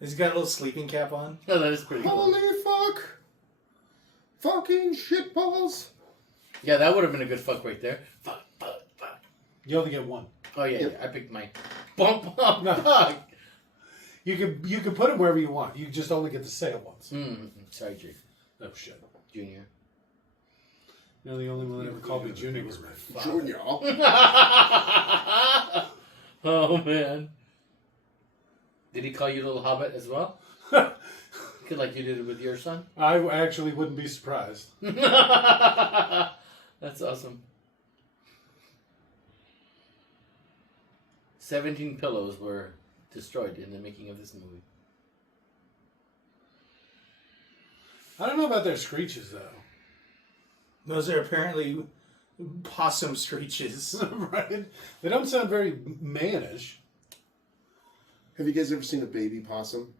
He's got a little sleeping cap on. Oh, that is pretty cool. Holy fuck! Fucking shitballs! Yeah, that would have been a good fuck right there. Fuck. You only get one. Oh yeah, Yep. I picked my bump up. No. Fuck. You can put it wherever you want. You just only get to say it once. Sorry, Jake. Oh shit. Junior. You know, the only one that ever called me Junior was my father. Junior. Oh man. Did he call you Little Hobbit as well? Like you did it with your son? I actually wouldn't be surprised. That's awesome. 17 pillows were destroyed in the making of this movie. I don't know about their screeches though. Those are apparently possum screeches. Right? They don't sound very mannish. Have you guys ever seen a baby possum?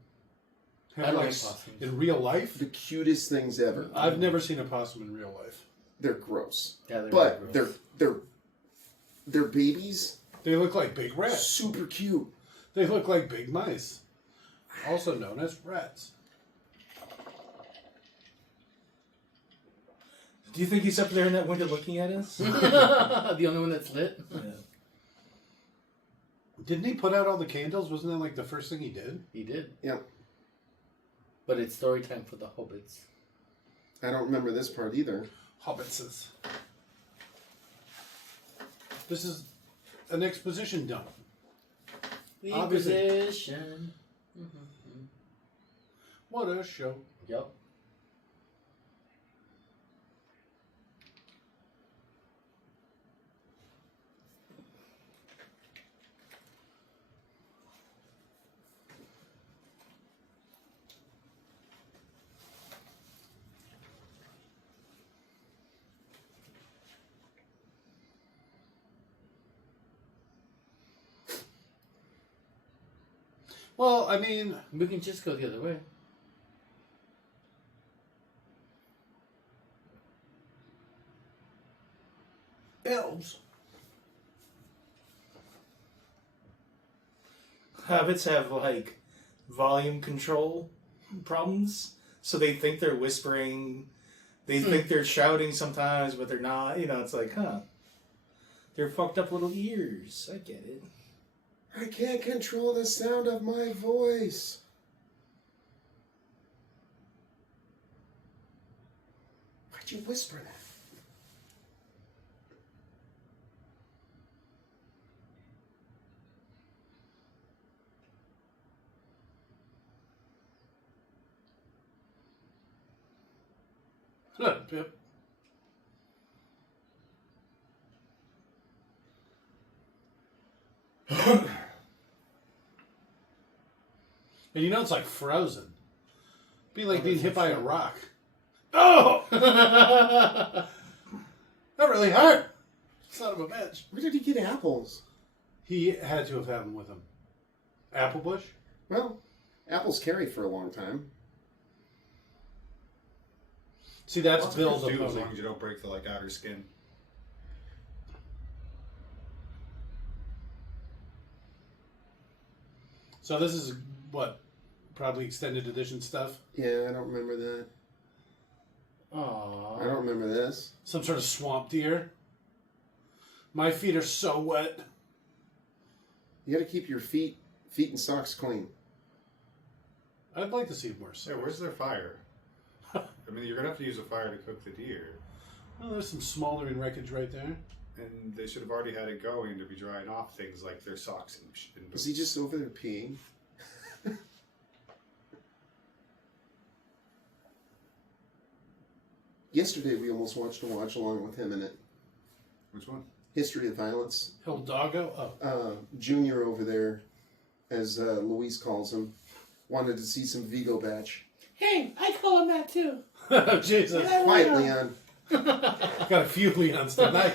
I Have, like like, possums. in real life? The cutest things ever. I've never seen a possum in real life. They're gross. Yeah, they're But really gross. they're babies. They look like big rats. Super cute. They look like big mice. Also known as rats. Do you think he's up there in that window looking at us? The only one that's lit? Yeah. Didn't he put out all the candles? Wasn't that like the first thing he did? He did. Yeah. But it's story time for the hobbits. I don't remember this part either. Hobbitses. This is an exposition dump. The Obviously. Inquisition. What a show. Yep. Well, I mean, We can just go the other way. elves. Hobbits have like volume control problems, so they think they're whispering. They think they're shouting sometimes, but they're not. You know, it's like, huh? They're fucked up little ears. I get it. I can't control the sound of my voice. Why'd you whisper that? Pip. And you know it's like Frozen. Be like being hit by a rock. Oh! That really hurt. Son of a bitch. Where did he get apples? He had to have had them with him. Apple bush? Well, apples carry for a long time. See, that's Lots of Bill's fruits do, as long opponent. as you don't break the outer skin. So this is what? Probably extended edition stuff? Yeah, I don't remember that. Aww. I don't remember this. Some sort of swamp deer? My feet are so wet. You got to keep your feet and socks clean. I'd like to see more Yeah, socks. where's their fire? I mean, you're gonna have to use a fire to cook the deer, Well, there's some smoldering wreckage right there. and they should have already had it going to be drying off things like their socks and boots. Is he just over there peeing? Yesterday we almost watched a watch along with him in it. Which one? History of Violence. Hildago? Oh. Junior over there, as Luis calls him, wanted to see some Viggo batch. Hey, I call him that too. Jesus. Quiet, Leon. Got a few Leons tonight.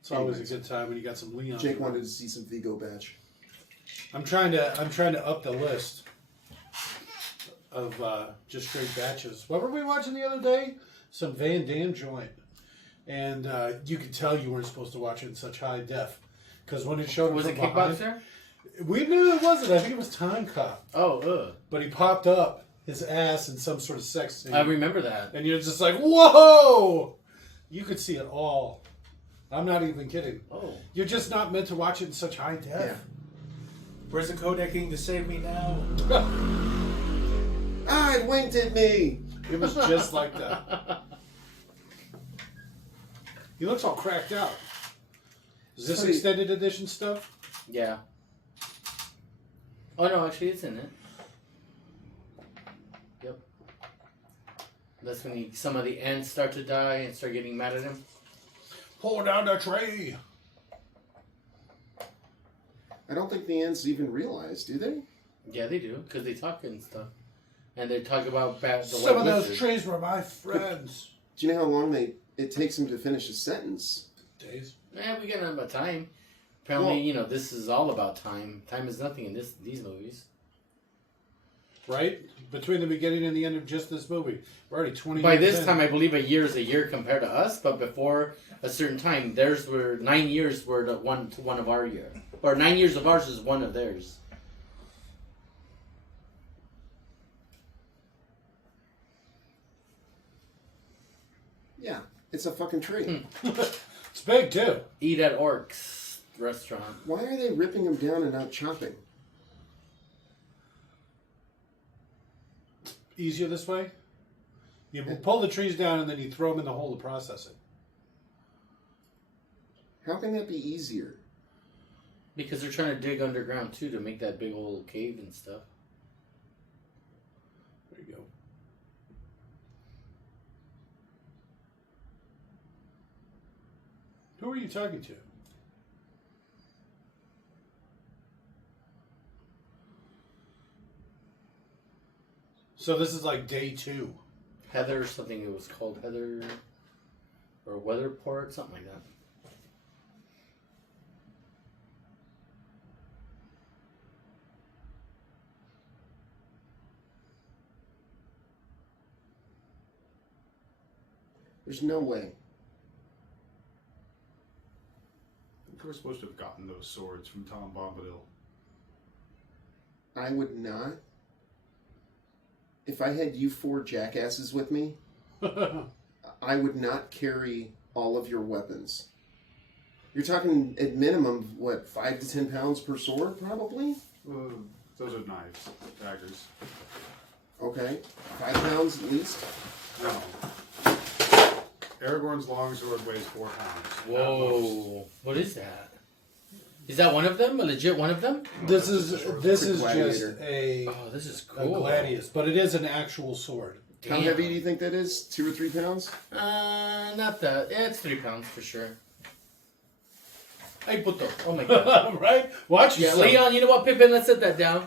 It's always a good time when you got some Leons. Jake wanted to see some Viggo batch. I'm trying to up the list of just straight batches. What were we watching the other day? Some Van Damme joint. And you could tell you weren't supposed to watch it in such high def. Because when it showed Was from it behind, Kickboxer? we knew it wasn't. I think it was Time Cop. Oh, ugh. But he popped up his ass in some sort of sex scene. I remember that. And you're just like, whoa! You could see it all. I'm not even kidding. Oh. You're just not meant to watch it in such high def. Yeah. Where's the Kodaking to save me now? Ah, it winked at me! It was just like that. He looks all cracked out. Is this Funny. extended edition stuff? Yeah. Oh, no, actually, it's in it. Yep. That's when some of the ants start to die and start getting mad at him. Pull down the tree. I don't think the ants even realize, do they? Yeah, they do, because they talk and stuff. And they talk about the Some white of those wizard. trees were my friends. Do you know how long it takes him to finish a sentence? Days. Yeah, we got about time. Apparently, Well- this is all about time. Time is nothing in these movies. Right? Between the beginning and the end of just this movie. We're already 20 By years this in. time, I believe a year is a year compared to us, but before a certain time, theirs were 9 years were the one of our year. Or 9 years of ours is one of theirs. Yeah, it's a fucking tree. It's big, too. Eat at Orcs restaurant. Why are they ripping them down and not chopping? Easier this way. You pull the trees down and then you throw them in the hole to process it. How can that be easier? Because they're trying to dig underground too to make that big old cave and stuff. There you go. Who are you talking to? So this is like day 2. Heather, something it was called Heather or Weatherport, something like that. There's no way. I think we're supposed to have gotten those swords from Tom Bombadil. I would not. If I had you 4 jackasses with me, I would not carry all of your weapons. You're talking at minimum, what, 5 to 10 pounds per sword, probably? Those are knives, daggers. Okay. 5 pounds at least? No. Aragorn's longsword weighs 4 pounds. at most. Whoa. What is that? Is that one of them? A legit one of them? This that's is just a sword. this Quick is gladiator. just a Oh, this is a cool. gladius, but it is an actual sword. How Damn. heavy do you think that is? 2 or 3 pounds? Not that. Yeah, it's 3 pounds for sure. Hey, puto. Oh my god. Right? Watch Yeah, yourself. Leon, you know what, Pippin? Let's set that down.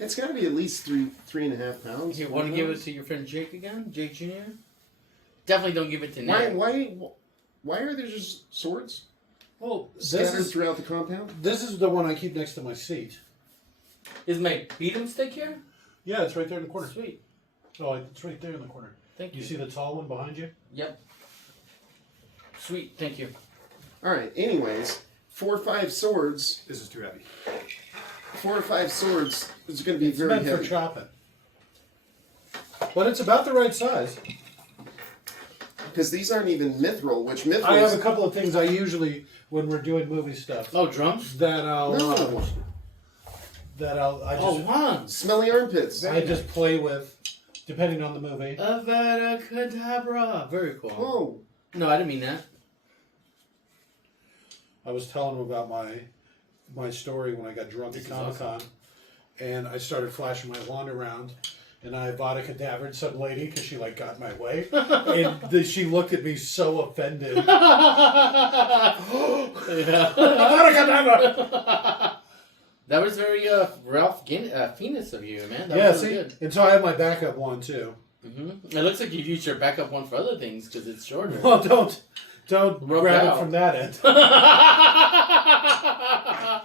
It's got to be at least 3.5 pounds. You want to give it to your friend Jake again? Jake Jr.? Definitely don't give it to Ned. Why are there just swords Well, scattered throughout the compound? this is the one I keep next to my seat. Is my beat-em stick here? Yeah, it's right there in the corner. Sweet. Oh, it's right there in the corner. Thank you. You see the tall one behind you? Yep. Sweet. Thank you. All right. Anyways, 4 or 5 swords. This is too heavy. 4 or 5 swords is going to be It's very meant heavy. for chopping. But it's about the right size. Because these aren't even mithril, which mithril I have a couple of things I usually, when we're doing movie stuff, Oh, drums? that I'll, No. I Oh, just, wands. smelly armpits. I just play with, depending on the movie. Avada Kedavra. Very cool. Oh, No, I didn't mean that. I was telling him about my story when I got drunk This at is Comic Con, and I started flashing my wand around, and I Avada Kedavra some lady because she like got in my way, and she looked at me so offended. Yeah. Avada Kedavra. That was very Ralph Fiennes of you, man. That Yeah, was really see, good. and so I have my backup one too. It looks like you've used your backup one for other things because it's shorter. Well, don't Rub grab it it out. from that end.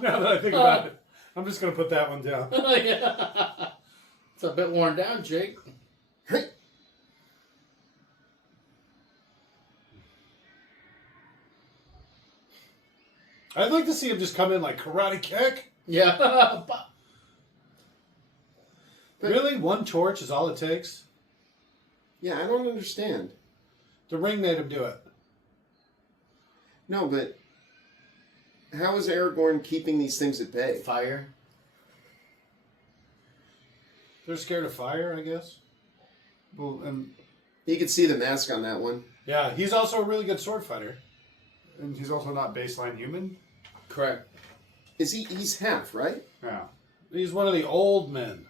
Now that I think about it, I'm just gonna put that one down. Yeah. It's a bit worn down, Jake. hey. I'd like to see him just come in like karate kick. Yeah. Really, one torch is all it takes. Yeah, I don't understand. The ring made him do it. No, but how is Aragorn keeping these things at bay? Fire. They're scared of fire, I guess. Well, and You could see the mask on that one. Yeah, he's also a really good sword fighter. he's also not baseline human. Correct. Is he? He's half, right? Yeah. He's one of the old men.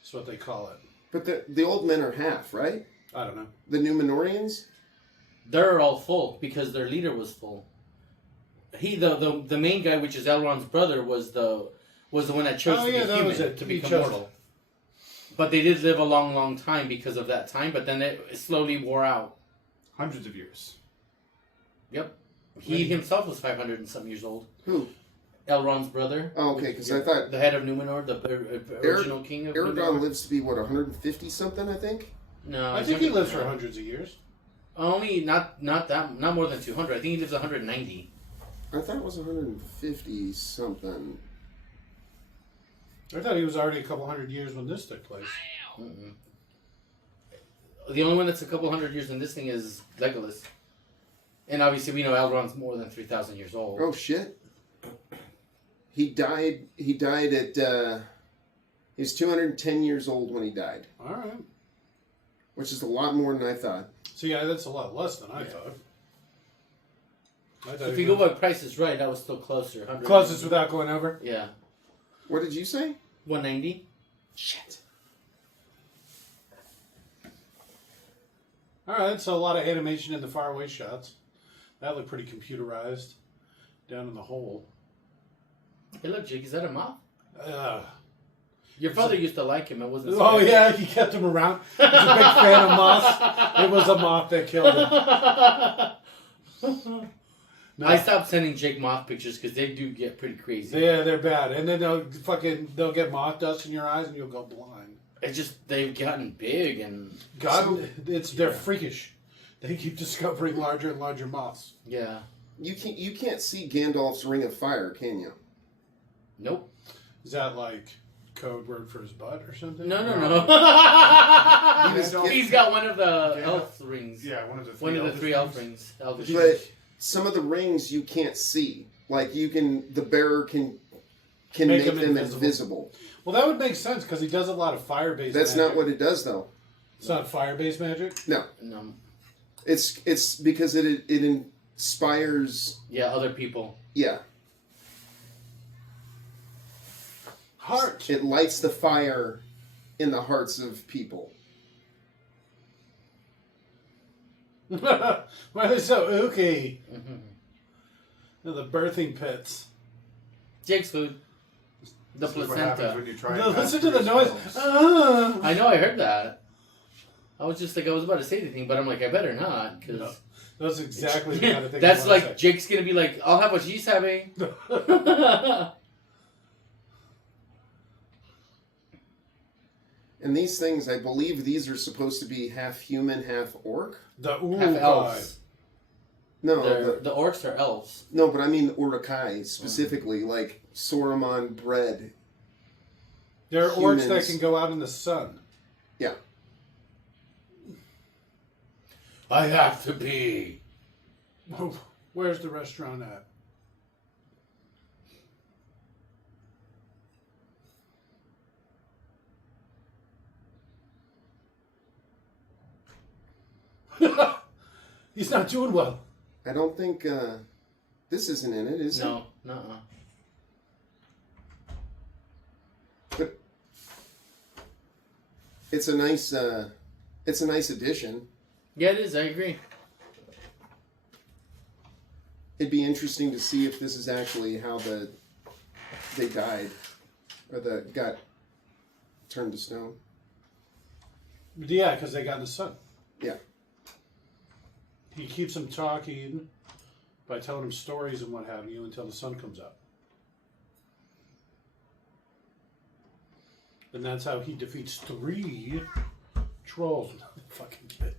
That's what they call it. But the old men are half, right? I don't know. The Numenorians? They're all full because their leader was full. He the main guy, which is Elrond's brother, was the one that chose Oh, to yeah, be that human, was it. to He become chose- mortal. But they did live a long, long time because of that time. But then it slowly wore out. Hundreds of years. Yep. He himself was 500 and some years old. Who? Elrond's brother. Oh, okay, because I thought The head of Numenor, the original king of Aragorn Numenor. lives to be, what, 150 something, I think? No, I he's think he younger lives than for that. hundreds of years. Only not more than 200. I think he lives 190. I thought it was 150 something. I thought he was already a couple hundred years when this took place. Mm-mm. The only one that's a couple hundred years in this thing is Legolas. And obviously we know Elrond's more than 3,000 years old. Oh, shit. He died at, he was 210 years old when he died, All right. which is a lot more than I thought. So yeah, that's a lot less than I thought. I thought If he you go was by Price is Right, that was still closer. 100. closest without going over. Yeah. What did you say? 190. Shit. All right, so a lot of animation in the faraway shots. That looked pretty computerized. Down in the hole. Hey, look, Jake, is that a moth? Uh, Your father used to like him. It wasn't. oh scary. yeah, he kept him around. He's a big fan of moths. It was a moth that killed him. No. I stopped sending Jake moth pictures because they do get pretty crazy. Yeah, they're bad. And then they'll get moth dust in your eyes and you'll go blind. It's just they've gotten big and God, they're freakish. They keep discovering larger and larger moths. yeah. You can't see Gandalf's Ring of Fire, can you? Nope. Is that like code word for his butt or something? No. was- He's got one of the Yeah. elf rings. Yeah, one of the three. One of the eldest three elf ones. rings. Elvish. But some of the rings you can't see. Like the bearer can make them invisible. Well, that would make sense because he does a lot of fire-based That's magic. not what it does, though. It's not fire-based magic? No, No. it's because it inspires. Yeah, other people. Yeah, Heart. it lights the fire in the hearts of people. Why are they so ooky? Mm-hmm. They're the birthing pits. Jake's food. The This is what happens placenta. when you try. No, and pass listen to the through noise. spells. Ah. I know. I heard that. I was just like, I was about to say anything, but I'm like, I better not, because... No. That's exactly the kind of thing. That's I wanna like, Jake's gonna be like, I'll have what she's having. And these things, I believe these are supposed to be half human, half orc? The Half Urukai. elves. No, The orcs are elves. no, but I mean Urukai specifically, like Saruman bred. They're orcs that Humans. can go out in the sun. Yeah. I have to be. Oh, where's the restaurant at? He's not doing well. I don't think this isn't in it, is it? No, nuh-uh. But it's a nice addition. Yeah, it is. I agree. It'd be interesting to see if this is actually how they died, or got turned to stone. Yeah, because they got in the sun. Yeah. He keeps them talking by telling them stories and what have you until the sun comes up. And that's how he defeats 3 trolls. Fucking kid.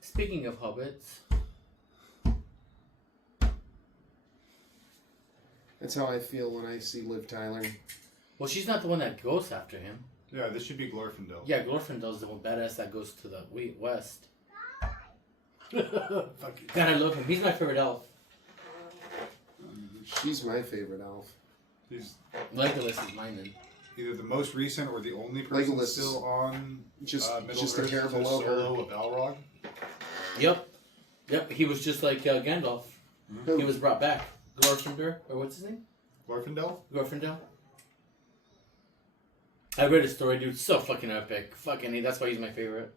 Speaking of hobbits, That's how I feel when I see Liv Tyler. well, she's not the one that goes after him. Yeah, this should be Glorfindel. Yeah, Glorfindel's the one badass that goes to the west. Fuck you. God, I love him. He's my favorite elf. She's my favorite elf. He's Legolas is mine then. either the most recent or the only person Legolas. still on Just Middle just a Earth hair to below her. solo a Balrog. Yep. He was just like Gandalf. Who? He was brought back. Glorfindel, or what's his name? Glorfindel? Glorfindel. I read his story, dude. So fucking epic. Fucking, that's why he's my favorite.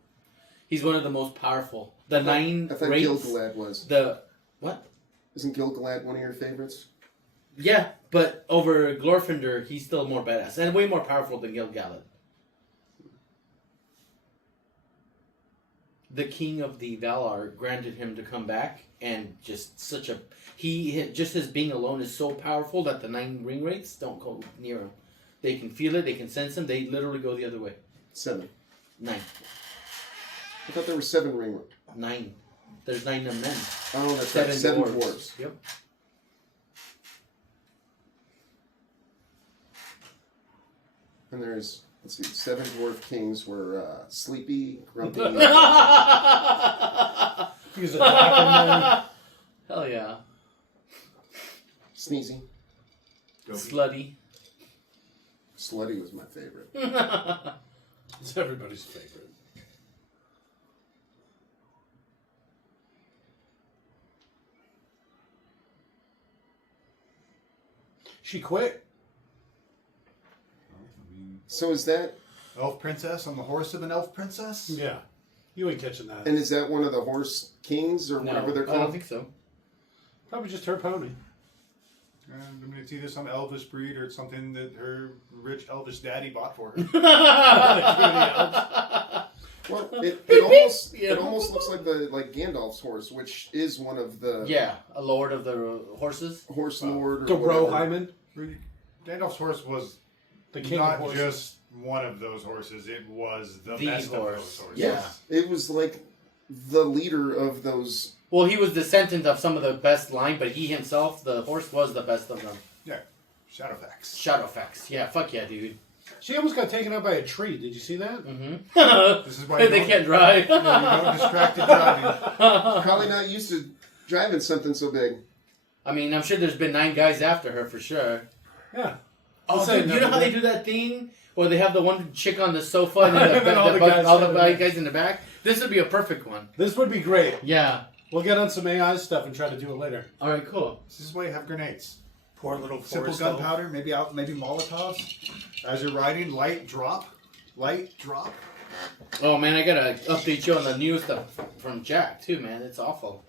He's one of the most powerful. The 9 I thought rates. Gil-galad was. The what? Isn't Gil-galad one of your favorites? Yeah, but over Glorfindel, he's still more badass and way more powerful than Gil-galad. The king of the Valar granted him to come back, and just such a just his being alone is so powerful that the 9 ring wraiths don't go near him. They can feel it, they can sense him. They literally go the other way. 7. 9. I thought there were 7 ring. 9. There's 9 of men. Oh, that's right. 7 dwarves. Yep. And there's, let's see, 7 dwarf kings were Sleepy, Grumpy, He's a doctor. Hell yeah. Sneezy. Slutty. Slutty was my favorite. It's everybody's favorite. She quit. So is that, Elf princess on the horse of an elf princess? Yeah. You ain't catching that. and is that one of the horse kings or No, whatever they're I don't called? think so. Probably just her pony. And I mean, it's either some elvish breed or it's something that her rich elvish daddy bought for her. Well, it almost looks like Gandalf's horse, which is one of the Yeah, a lord of the horses. horse lord or The whatever. Roheimen. Gandalf's horse was The king not of horses. just one of those horses, it was the best horse. of those horses. Yeah. It was like the leader of those. Well, he was descendant of some of the best line, but he himself, the horse, was the best of them. Yeah. Shadowfax. Shadowfax. Yeah, fuck yeah, dude. She almost got taken out by a tree. Did you see that? Mm-hmm. This is why you They don't- can't drive. You don't distracted driving. Probably not used to driving something so big. I mean, I'm sure there's been 9 guys after her for sure. Yeah. Oh, Say dude, you know nothing. how they do that thing where they have the one chick on the sofa and then And then all the guys all the standing there. guys in the back? This would be a perfect one. This would be great. Yeah. We'll get on some AI stuff and try to do it later. All right, cool. This is why you have grenades. Poor little Simple forest elf. gunpowder, maybe Molotovs. As you're riding, light drop. Oh man, I gotta update you on the new stuff from Jack too, man. It's awful.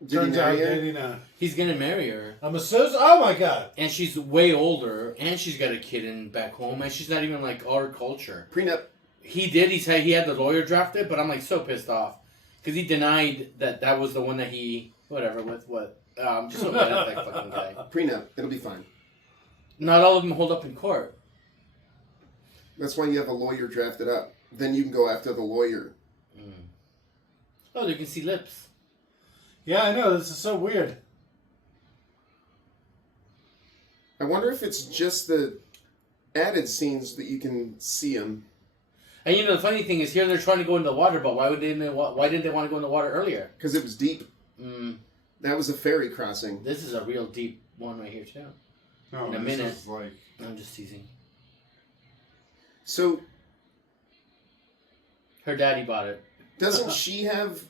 Did he Turns out marry her? dating He's gonna marry her, a masseuse. Oh my god. and she's way older, and she's got a kid in back home, and she's not even like our culture. Prenup. He did. He had the lawyer draft it, but I'm like so pissed off because he denied that was the one that he whatever with what. I'm just so mad at that fucking guy. Prenup. It'll be fine. Not all of them hold up in court. That's why you have a lawyer drafted up. Then you can go after the lawyer. Oh, you can see lips. Yeah, I know. This is so weird. I wonder if it's just the added scenes that you can see them. And the funny thing is, here they're trying to go in the water, but why didn't they want to go in the water earlier? Because it was deep. That was a ferry crossing. This is a real deep one right here too. No, In a this minute. is like I'm just teasing. So, Her daddy bought it. doesn't she have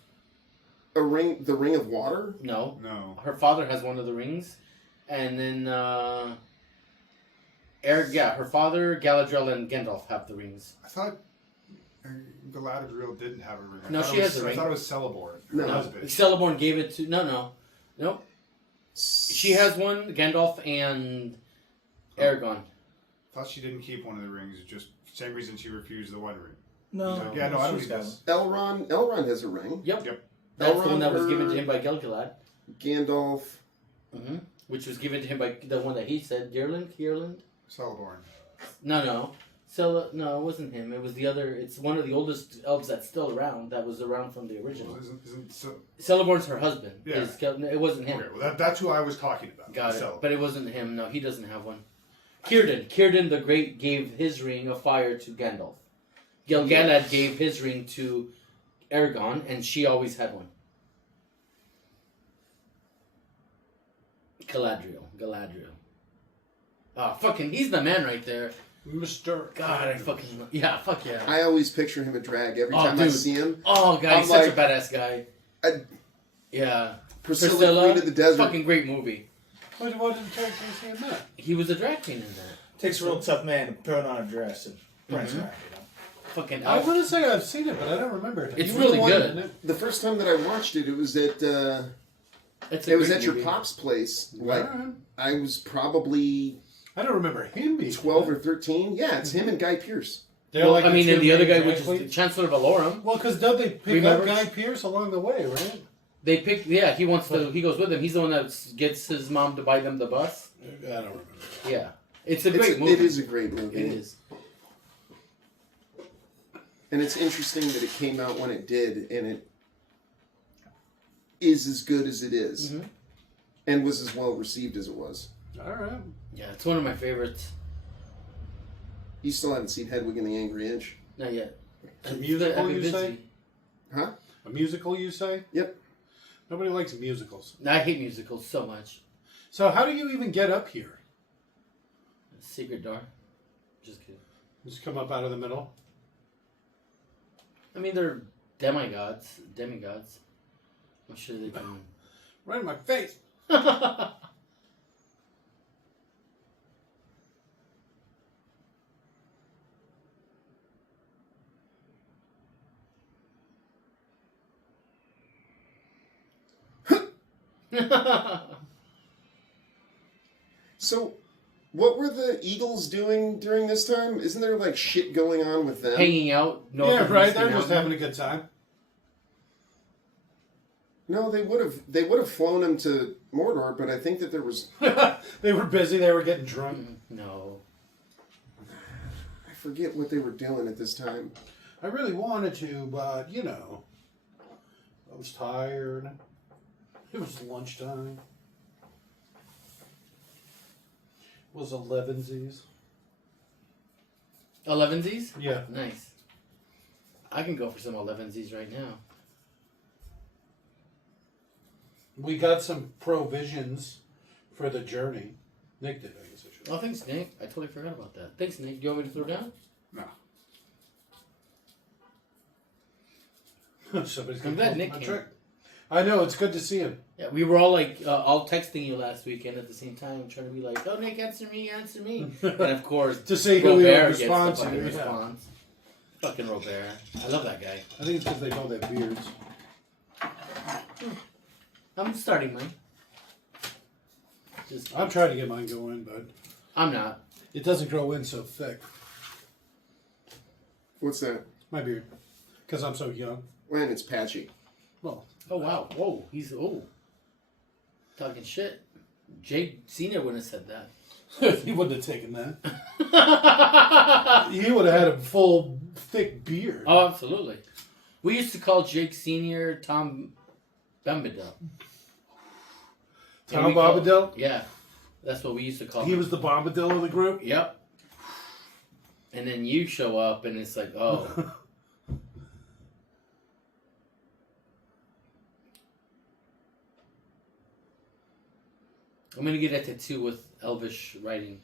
a ring? The ring of water? No. no. Her father has one of the rings, and then her father, Galadriel, and Gandalf have the rings. I thought Galadriel didn't have a ring. No, she has a ring. I thought it was Celeborn. No. Her husband. Celeborn gave it to nope. She has one, Gandalf and Aragorn. I thought she didn't keep one of the rings. Just same reason she refused the One Ring. No. He's like, yeah, no, I don't she's need got this. Elrond has a ring. Yep. Yep. That's the one that was Elrond, given to her- him by Gil-galad. Gandalf. Which was given to him by the one that he said, Kierland? Celeborn. No, it wasn't him. It was the other. It's one of the oldest elves that's still around. That was around from the original. Well, isn't so, Celeborn's her husband. Yeah. It wasn't him. okay, well, that's who I was talking about. Got it. Celeborn. But it wasn't him. No, he doesn't have one. Círdan the Great gave his ring of fire to Gandalf. Gil-galad gave his ring to Aragorn, and she always had one. Galadriel. Ah, fucking, he's the man right there. Mr. God, I fucking... Yeah, fuck yeah. I always picture him a drag every Oh, time I dude. see him. Oh, God, he's I'm such a like- badass guy. Yeah. Priscilla, Queen of the Desert. Fucking great movie. What did the character say in that? He was a drag queen in that. Takes a real tough man to put on a dress and prance around, Fucking I elf. want to say I've seen it, but I don't remember it. It's You were the really one good. in it. The first time that I watched it, it was at It's a it was great at your movie. pop's place. Like Alright. I was probably I don't remember him being 12 or 13. Yeah, it's him and Guy Pearce. They're Well, like I mean, two and the other guy, main which drag is queens. the Chancellor Valorum. Well, because don't they pick Remember? up Guy Pearce along the way, right? They picked. Yeah, he goes with them. He's the one that gets his mom to buy them the bus. I don't remember. Yeah, it's a great movie. It is a great movie. It is. And it's interesting that it came out when it did, and it is as good as it is. Mhm. And was as well received as it was. All right. Yeah, it's one of my favorites. You still haven't seen Hedwig and the Angry Inch? Not yet. A musical, I've been you busy. say? Huh? A musical, you say? Yep. Nobody likes musicals. I hate musicals so much. So how do you even get up here? Secret door. Just kidding. Just come up out of the middle? I mean, they're demigods. I'm sure they can. Right in my face. So, what were the Eagles doing during this time? Isn't there like shit going on with them? Hanging out. North Yeah, of right. Misty They're just Mountain. having a good time. No, they would have flown them to Mordor, but I think that there was They were busy. They were getting drunk. No. I forget what they were doing at this time. I really wanted to, but you know, I was tired. It was lunchtime. It was 11sies. 11sies? Yeah. Nice. I can go for some 11sies right now. We got some provisions for the journey. Nick did, I guess I should. Oh, thanks, Nick. I totally forgot about that. Thanks, Nick. Do you want me to throw down? Oh. Somebody's I'm gonna glad pull Nick my came. trick. I know, it's good to see him. Yeah, we were all like, all texting you last weekend at the same time, trying to be like, "Oh, Nick, answer me." And of course, To see who he would Robert gets the respond to. fucking Yeah. response. Fucking Robert, I love that guy. I think it's because they both have beards. I'm starting mine. Just, I'm trying to get mine going, but I'm not. it doesn't grow in so thick. What's that? My beard. Because I'm so young. When it's patchy. Well, Oh wow! Whoa! He's talking shit. Jake Senior wouldn't have said that. he wouldn't have taken that. He would have had a full, thick beard. Oh, absolutely. We used to call Jake Senior Tom Bombadil. Tom Bombadil? Yeah, that's what we used to call He him. was the Bombadil of the group? Yep. And then you show up, and it's like, oh. I'm gonna get a tattoo with Elvish writing.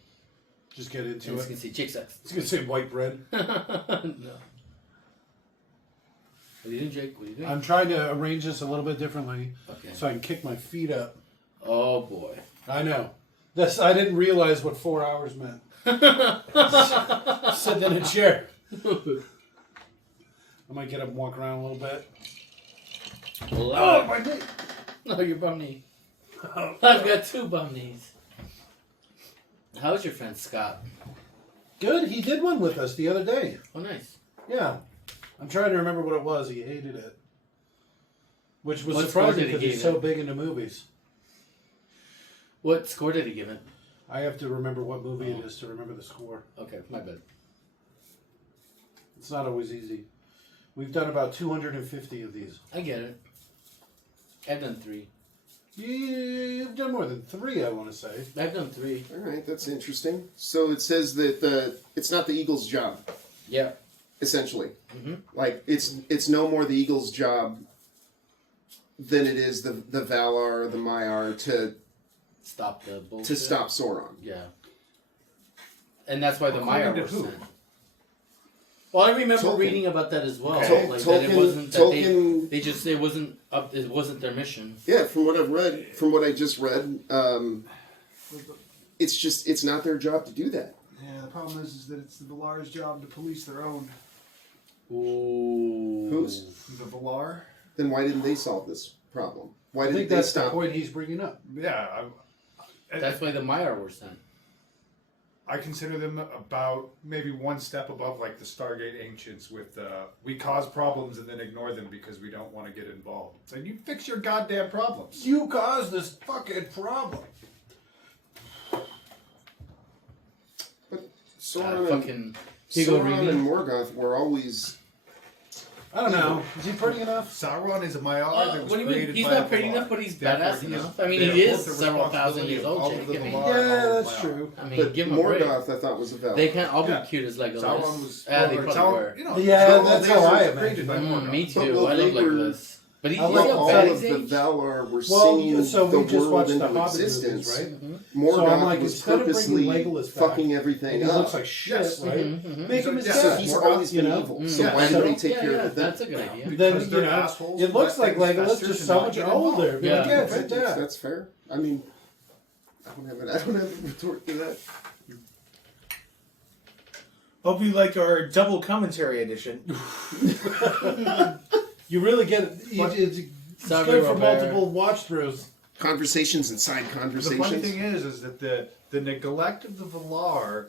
Just get into And it's it. gonna say Jake sucks. It's going to say white bread. No. What are you doing, Jake? What are you doing? I'm trying to arrange this a little bit differently Okay. so I can kick my feet up. Oh boy. I know. I didn't realize what 4 hours meant. Sitting in a chair. I might get up and walk around a little bit. Oh, my knee. no, your bum knee. I've got 2 bum knees. How's your friend Scott? Good. He did one with us the other day. Oh, nice. Yeah. I'm trying to remember what it was. He hated it. Which was What surprising score did he because he's give so it? big into movies. What score did he give it? I have to remember what movie it is to remember the score. Okay, my bad. It's not always easy. We've done about 250 of these. I get it. I've done 3. You've done more than 3, I want to say. I've done 3. All right, that's interesting. So it says that it's not the Eagles' job, Yeah. essentially. Mm-hmm. Like it's no more the Eagles' job than it is the Valar or the Maiar Stop the bullshit. to stop Sauron. Yeah. And that's why the According Maya to were who? sent. Well, I remember Tolkien. reading about that as well. Okay. Like that it wasn't that Tolkien- they just it wasn't their mission. Yeah, from what I've read, from what I just read, it's not their job to do that. Yeah, the problem is that it's the Valar's job to police their own. Ooh. Who's? The Valar? Then why didn't they solve this problem? Why I didn't think they that's the stop? point he's bringing up. Yeah, That's why the Maya were sent. I consider them about maybe one step above like the Stargate Ancients with we cause problems and then ignore them because we don't want to get involved. So you fix your goddamn problems. You caused this fucking problem. Sauron Hugo and Reeve. Morgoth were always. I don't know. Is he pretty enough? Sauron is a Maiar that was What do you created mean? He's by not the pretty Valar. enough, but he's Therefore, badass he enough. I mean, they he have is both the several thousand responsibility years of old, all Jake. of the I mean, Valar Yeah, and all that's the true. I mean, But give him a break. Morgoth, I thought, was a Valar. They can't all be Yeah. cute as Legolas. Sauron was. they probably Sauron, were. you know, Yeah, Sauron that's was how I created by imagine. Morgoth. Me But, too. well, I love they were- Legolas. But he's I you like see how all bad of he's the aged? Valar were Well, singing so the we just world watched the into Hobbit existence. movies, right? Mm-hmm. Morgoth So I'm like, was instead of bringing purposely Legolas back, fucking everything And he up. looks like shit, Yes. right? Mhm. Make him his Yeah, so dad. he's Morgoth, always been you know? evil. Mm. So Yeah. why So- do they take care of That's the a good idea. Then, Because you they're know, assholes it who looks let like things Legolas fester just to so not much get involved. older. But Yeah. yeah, it's dad. That's fair. I mean, I don't have a retort to that. Hope you like our double commentary edition. You really get it. It's Sorry, good for Robert. multiple watch throughs. Conversations inside The conversations. funny thing is that the neglect of the Valar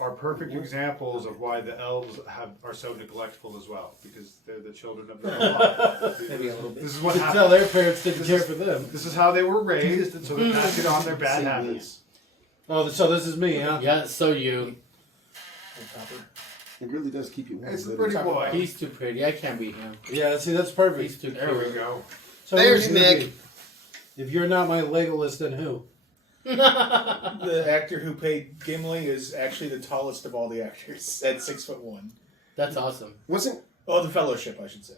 are perfect examples of why the elves are so neglectful as well, because they're the children of the Valar. Maybe a little bit. This is what To tell happened. their parents didn't care for them. This is how they were raised, and so they're passing on their bad habits. Oh, so this is me, huh? Yeah, so you. It really does keep you warm. It's a doesn't it? pretty boy. He's too pretty. I can't beat him. Yeah, see, that's He's perfect. too There we cute. go. So There's who's you gonna Nick. be? If you're not my Legolas, then who? The actor who played Gimli is actually the tallest of all the actors at 6'1". That's awesome. Wasn't Oh, the Fellowship, I should say.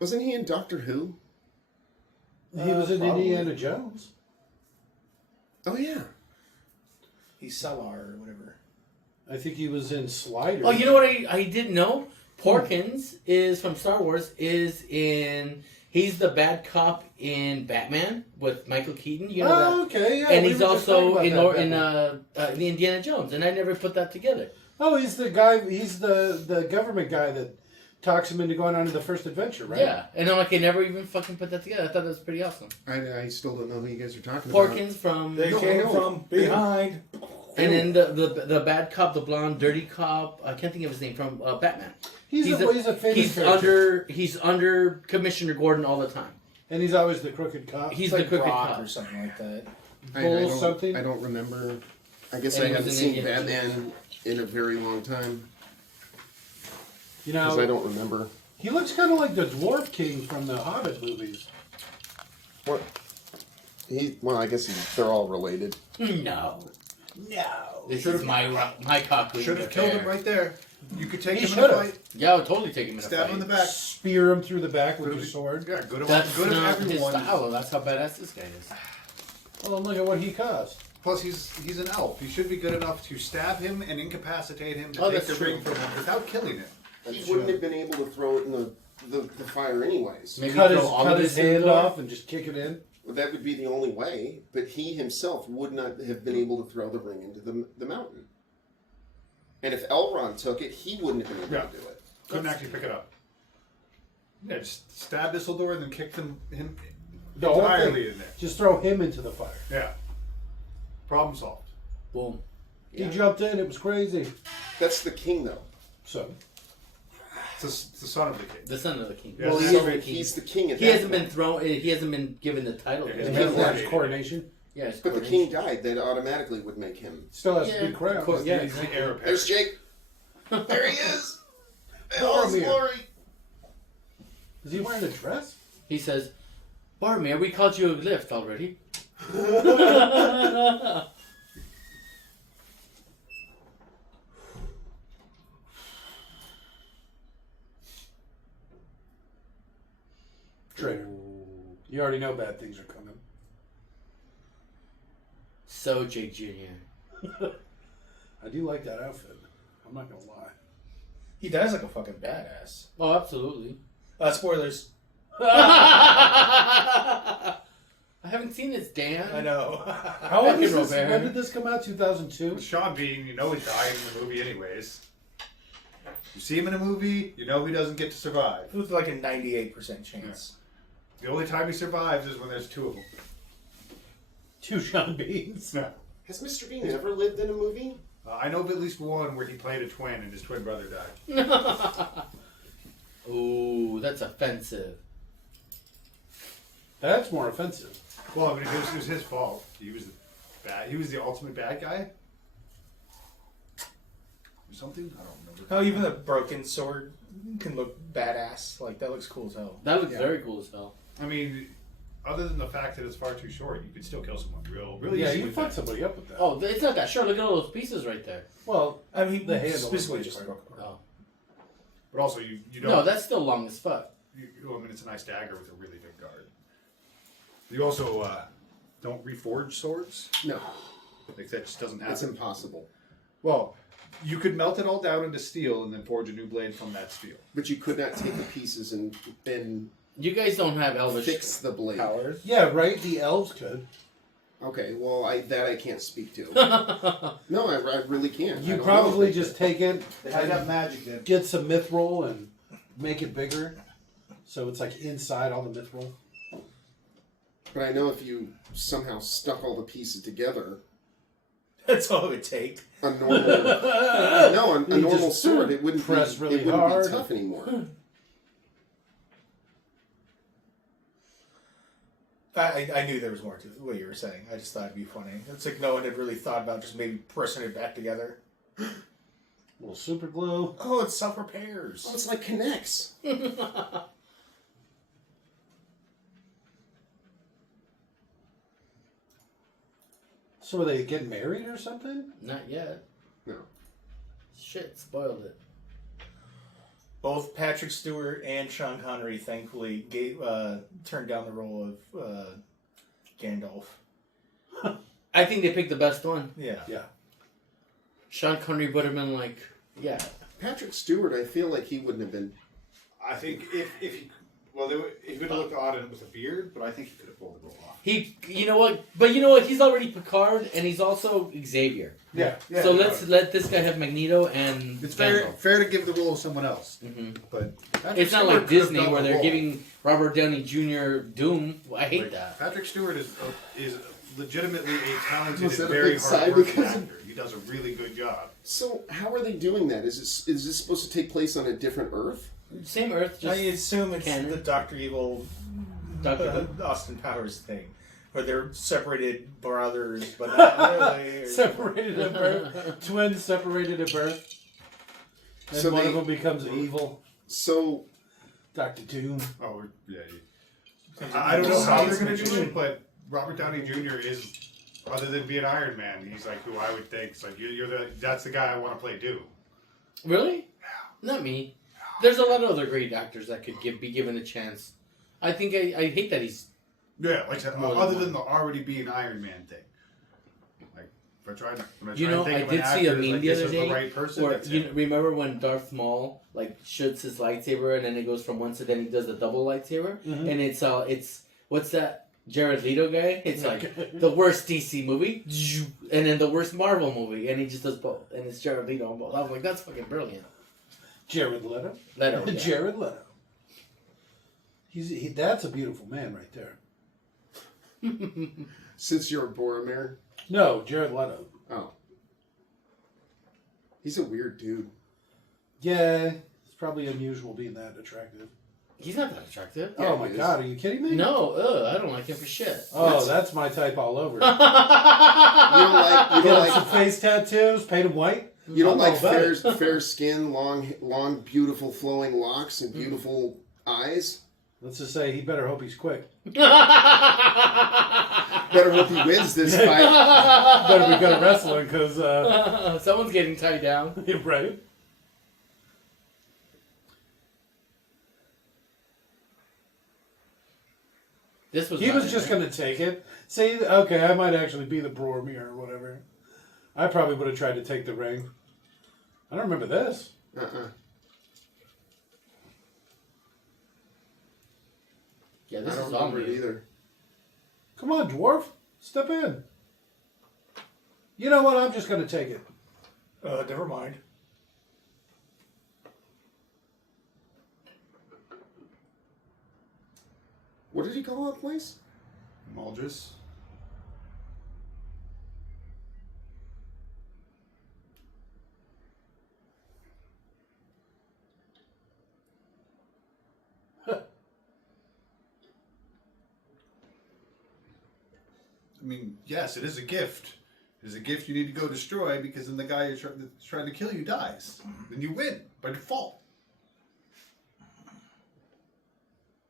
he in Doctor Who? He was in Probably. Indiana Jones. Oh yeah. He's Salar or whatever. I think he was in Sliders. Oh, you know what I didn't know? Porkins is from Star Wars. He's the bad cop in Batman with Michael Keaton. You know that. Oh, okay, yeah. And we he's were just talking also about in that Batman. the Indiana Jones, and I never put that together. Oh, he's the guy. He's the government guy that talks him into going on to the first adventure, right? Yeah, and I'm like, I never even fucking put that together. I thought that was pretty awesome. I still don't know who you guys are talking about. Porkins from They No, I came know. from behind. And then the bad cop, the blonde, dirty cop. I can't think of his name from Batman. He's a famous character. He's under Commissioner Gordon all the time. And he's always the crooked cop. He's It's the crooked Brock cop or something like that. Bull something. I don't remember. I guess And I he was haven't an seen Indian. Batman in a very long time. You Because I know, don't remember. he looks kind of like the Dwarf King from the Hobbit movies. What? Well, I guess they're all related. No. This Should've- is my cock. Should have killed him right there. You could take He him in a should've. fight, Yeah, I would totally take him in a stab fight. him in the back. Spear him through the back with his sword. Yeah, good of That's good of not his everyone. style. That's how badass this guy is. Well, look at what he caused. Plus, he's an elf. You should be good enough to stab him and incapacitate him to Oh, take that's the ring true. from him without killing him. He wouldn't have been able to throw it in the fire anyways. Maybe Cut throw all of his in the hand door. off and just kick it in. Well, that would be the only way, but he himself would not have been able to throw the ring into the mountain. And if Elrond took it, he wouldn't have been able to do it. Couldn't actually pick it up. Yeah, just stab Isildur and then kick him The whole entirely thing. in there. Just throw him into the fire. Yeah. Problem solved. Boom. He jumped in. It was crazy. That's the king, though. So It's the son of the king. The son of the king. Yeah, Well, he's he the is, king. he's the king at He that hasn't been point. thrown. He hasn't been given the title. Yeah, yet. he's he has been his coronation. Yeah, his But the coronation. king died. That automatically would make him. Still has Yeah, to be crowned. of course. Yeah, He's the exactly. heir apparent. There's Jake. There he is. In all his Boromir. glory. Is he wearing a dress? He says, Boromir, we called you a lift already. Traitor. You already know bad things are coming. So, Jake Jr. I do like that outfit. I'm not gonna lie. He dies like a fucking badass. Oh, absolutely. Spoilers. I haven't seen this, Dan. I know. How old is Fucking this? Robert. When did this come out? 2002. With Sean Bean, you know he died in the movie anyways. You see him in a movie, you know he doesn't get to survive. With like a 98% chance. The only time he survives is when there's two of them. Two Sean Beans. Yeah. Has Mr. Bean ever lived in a movie? I know of at least one where he played a twin and his twin brother died. Ooh, that's offensive. That's more offensive. Well, I mean, it was his fault. He was the ultimate bad guy. Or something? I don't remember. Oh, even the broken sword can look badass. Like, that looks cool as hell. That looks very cool as hell. I mean, other than the fact that it's far too short, you could still kill someone real Yeah, easy you with fuck that. somebody up with that. Oh, it's not that short. Look at all those pieces right there. Well, I mean, The handle specifically is just way broke. Oh. But also, you don't. No, that's still long as fuck. I mean, it's a nice dagger with a really big guard. You also don't reforge swords. No. Like that just doesn't happen. That's impossible. Well, you could melt it all down into steel and then forge a new blade from that steel. But you could not take the pieces and You guys don't have elvish fix the blade. powers. yeah, right. The elves could. Okay, well, I can't speak to. No, I really can't. I You don't probably know. just take it, I got magic in. get some mithril, and make it bigger, so it's like inside all the mithril. But I know if you somehow stuck all the pieces together, That's all it would take. a normal a You normal just sword, it wouldn't press be really it wouldn't hard. be tough anymore. I knew there was more to what you were saying. I just thought it'd be funny. It's like no one had really thought about just maybe pressing it back together. A little super glue. Oh, it self repairs. Oh, it's like connects. So are they getting married or something? Not yet. No. Shit, spoiled it. Both Patrick Stewart and Sean Connery thankfully turned down the role of Gandalf. I think they picked the best one. Yeah. Yeah. Sean Connery would have been like, yeah. Patrick Stewart, I feel like he wouldn't have been. I think if he, well, he would have looked odd with a beard, but I think he could have pulled the role off. You know what? But you know what? He's already Picard, and he's also Xavier. Yeah. So let's let this guy have Magneto and It's fair Gandalf. to give the role to someone else, Mhm. but It's not like Disney where they're giving Robert Downey Jr. Doom. I hate that. Patrick Stewart is legitimately a talented Was and that a very big sigh hard-working because of actor. He does a really good job. So how are they doing that? Is this supposed to take place on a different Earth? Same Earth, just I assume it's canon. the Dr. Evil, Dr. Austin Powers thing, where they're separated brothers, but not really. Separated at birth. Twins separated at birth. And So one they- of them becomes evil. So Dr. Doom. Oh, yeah. I don't know how they're going to do it, but Robert Downey Jr. is, other than being Iron Man, he's like who I would think. It's like that's the guy I want to play Doom. Really? Not me. There's a lot of other great actors that could be given a chance. I think I hate that he's. Yeah, like I said, More than other one. than the already being Iron Man thing. Like, if I try to, when I You try know, to think I of an did see a actor meme like, the this other is day. the right person. Or That's you him. remember when Darth Maul shoots his lightsaber and then it goes from one to then he does the double lightsaber Mhm. and it's what's that Jared Leto guy? It's like the worst DC movie and then the worst Marvel movie and he just does both and it's Jared Leto on both. I was like, that's fucking brilliant. Jared Leto. Leto, yeah. Jared Leto. That's a beautiful man right there. since you're Boromir, No, Jared Leto. oh, he's a weird dude. Yeah, it's probably unusual being that attractive. He's not that attractive. Yeah, oh my he is. god, are you kidding me? No, I don't like him for shit. Oh, that's my type all over. You don't like Get him some face tattoos, paint him white. you don't I'm like all about it. fair skin, long, beautiful flowing locks and beautiful eyes. Let's just say he better hope he's quick. Better hope he wins this fight. Better be good at wrestling because, Someone's getting tied down. you're right. This was. He was just going to take it. See, okay, I might actually be the Boromir or whatever. I probably would have tried to take the ring. I don't remember this. Yeah, I this don't is on remember it me. either. Come on, dwarf. Step in. You know what? I'm just going to take it. Never mind. What did he call that place? Muldris. I mean, yes, it is a gift. It is a gift you need to go destroy because then the guy that's trying to kill you dies. Then you win by default.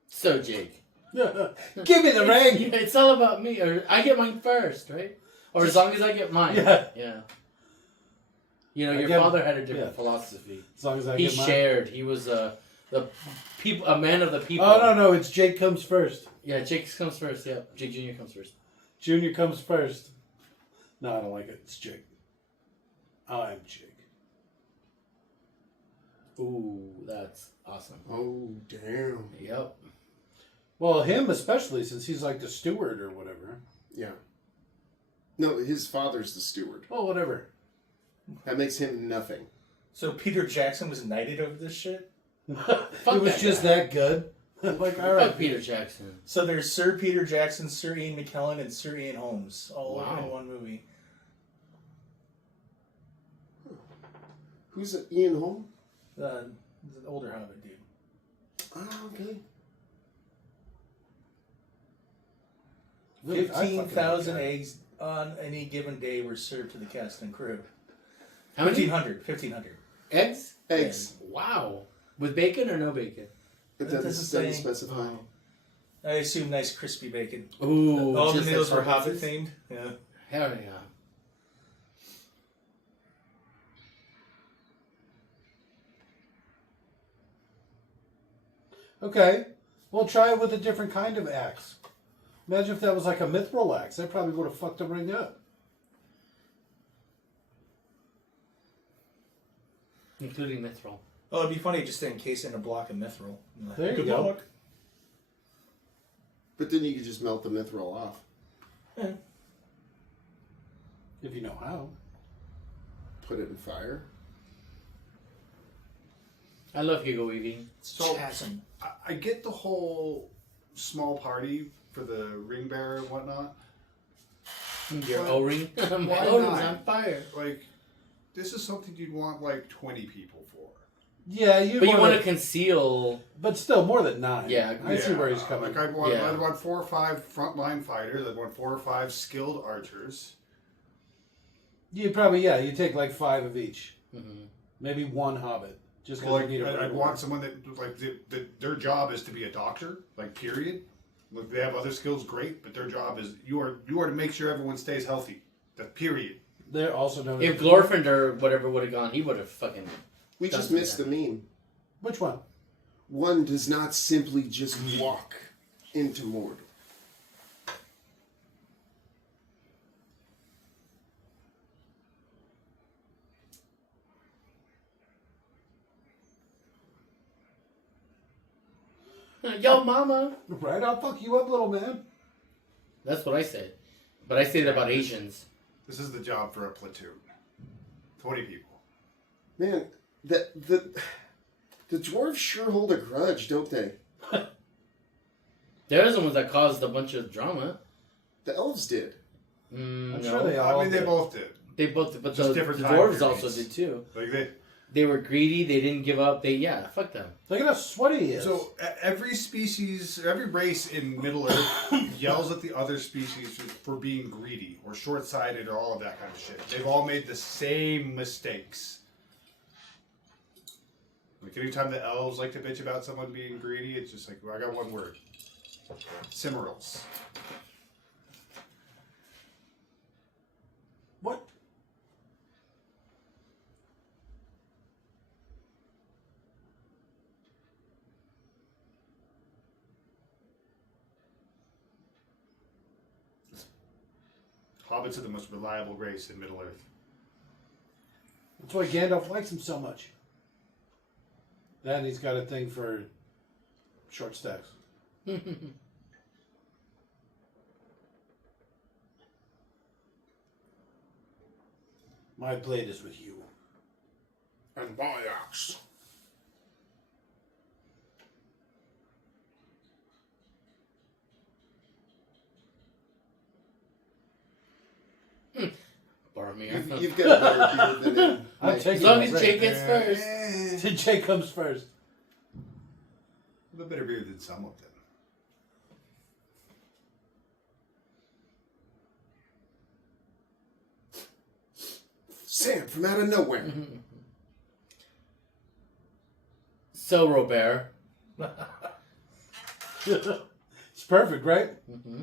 So, Jake. Give me the ring. It's all about me. Or I get mine first, right? Or as long as I get mine. Yeah. Yeah. You know, I your get- father had a different yeah. philosophy. As long as I He get mine. shared. He was a man of the people. Oh, no, it's Jake comes first. Yeah, Jake comes first. Yeah, Jake Jr. comes first. Junior comes first. No, I don't like it. It's Jake. I'm Jake. Ooh, that's awesome. Oh, damn. Yep. Well, him especially, since he's like the steward or whatever. Yeah. No, his father's the steward. Well, whatever. That makes him nothing. So Peter Jackson was knighted over this shit? It was that just guy. that good. Like, all right. Fuck Peter Jackson. So there's Sir Peter Jackson, Sir Ian McKellen, and Sir Ian Holmes all Wow. in one movie. Who's Ian Holm? The older Hobbit dude. Oh, okay. Really, I fucking 15,000 like that. eggs on any given day were served to the cast and crew. How many 1,500. eggs? Eggs. Yeah. Wow. With bacon or no bacon? It That doesn't doesn't say. specify. I assume nice crispy bacon. Ooh. All the just meals like were Hobbit sausages? themed. Yeah. Hell yeah. Okay. Well, try it with a different kind of axe. Imagine if that was like a mithril axe. That probably would have fucked the ring up. Including mithril. Oh, it'd be funny just to encase it in a block of mithril. There you Good go. luck. But then you could just melt the mithril off. Yeah. If you know how. Put it in fire. I love Hugo Weaving. So Chasm. I get the whole small party for the ring bearer and whatnot. Your O-ring. My Why O-ring's not? on fire. Like, this is something you'd want like 20 people for. Yeah, you. But you want to conceal. But still, more than 9. Yeah, I see where he's coming. Like I'd want Yeah. 4 or 5 frontline fighters. I'd want 4 or 5 skilled archers. You probably you take like 5 of each. Mm-hmm. Maybe 1 hobbit. Just because Well, you need a I'd want someone that like their job is to be a doctor. Like period. Look, they have other skills, great, but their job is you are to make sure everyone stays healthy. That period. They're also known If as... Glorfin or whatever would have gone, he would have fucking. We just missed the meme. Which one? One does not simply just walk into Mordor. Yo, mama. Right, I'll fuck you up, little man. That's what I said. But I say that about Asians. This is the job for a platoon. 20 people. Man, the dwarves sure hold a grudge, don't they? They're the ones that caused a bunch of drama. The elves did. I'm No. sure they all I mean, they did. both did. They both, but Just the different time dwarves periods. also did too. Like They were greedy. They didn't give up. Fuck them. Look at how sweaty he is. So every species, every race in Middle Earth yells at the other species for being greedy or short-sighted or all of that kind of shit. They've all made the same mistakes. Like anytime the elves like to bitch about someone being greedy, it's just like, well, I got one word. Cimmerals. What? Hobbits are the most reliable race in Middle Earth. That's why Gandalf likes him so much. That and he's got a thing for short stacks. My blade is with you. And my axe. Boromir. You've got a better beard than him. I'm Like, taking As long it as right. Jake gets first. Jake comes first. A better beard than some of them. Sam from out of nowhere. So Robert. It's perfect, right? Mm-hmm.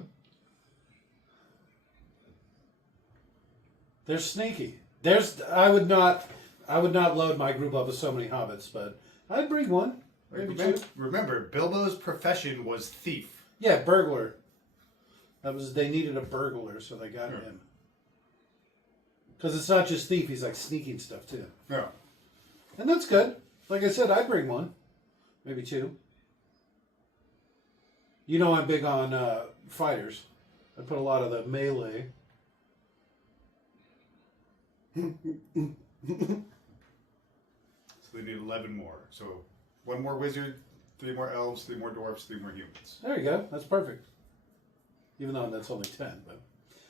They're sneaky. I would not load my group up with so many hobbits, but I'd bring one. Maybe two. Remember, Bilbo's profession was thief. Yeah, burglar. They needed a burglar, so they got him. Because it's not just thief; he's like sneaking stuff too, Yeah. and that's good. Like I said, I'd bring one, maybe two. You know, I'm big on fighters. I put a lot of the melee. So they need 11 more. So 1 more wizard, 3 more elves, 3 more dwarfs, 3 more humans. There you go. That's perfect. Even though that's only 10, but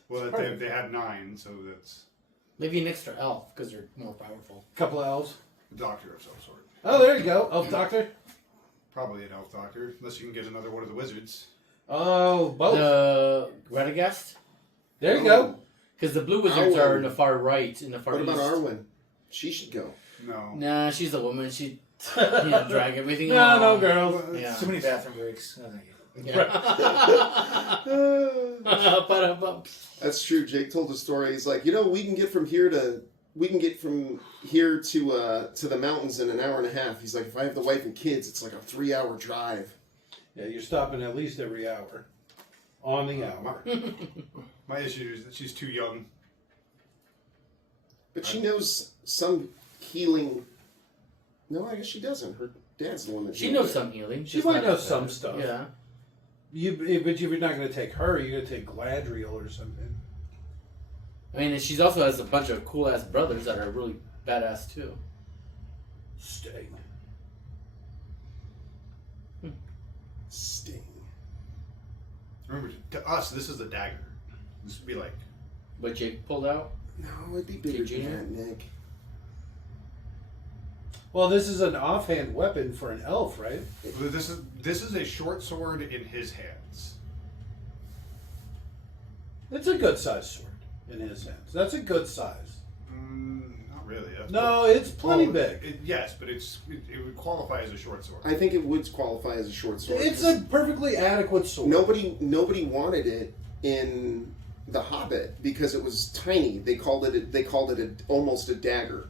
Well, perfect. they had 9, so that's Maybe an extra elf because they're more powerful. a couple of elves. a doctor of some sort. Oh, there you go. Elf doctor. Probably an elf doctor, unless you can get another one of the wizards. Oh, both. The Radagast? There you go. Because the blue wizards Arwen. are in the far right, in the far What east. about Arwen? She should go. No. Nah, she's a woman. She drag everything No, along. no, girl. Yeah. Too many bathroom breaks. Oh, thank you. Ba-dum-bum. That's true. Jake told a story. He's like, we can get from here to the mountains in an hour and a half. He's like, if I have the wife and kids, it's like a 3-hour drive. Yeah, you're stopping at least every hour. On the hour. My issue is that she's too young. But she knows some healing. No, I guess she doesn't. Her dad's the one that She healed knows her. some healing. She just might not know as some bad. stuff. Yeah. But you're not going to take her. You're going to take Gladriel or something. I mean, and she's also has a bunch of cool ass brothers that are really badass too. Sting. Sting. Remember, to us, this is the dagger. This would be like But Jake pulled out. No, it'd be bigger than Junior? that, Nick. Well, this is an offhand weapon for an elf, right? This is a short sword in his hands. It's a good size sword in his hands. That's a good size. Not really. No, it's plenty big. Yes, but it would qualify as a short sword. I think it would qualify as a short sword. It's a perfectly adequate sword. Nobody wanted it in The Hobbit because it was tiny. They called it almost a dagger.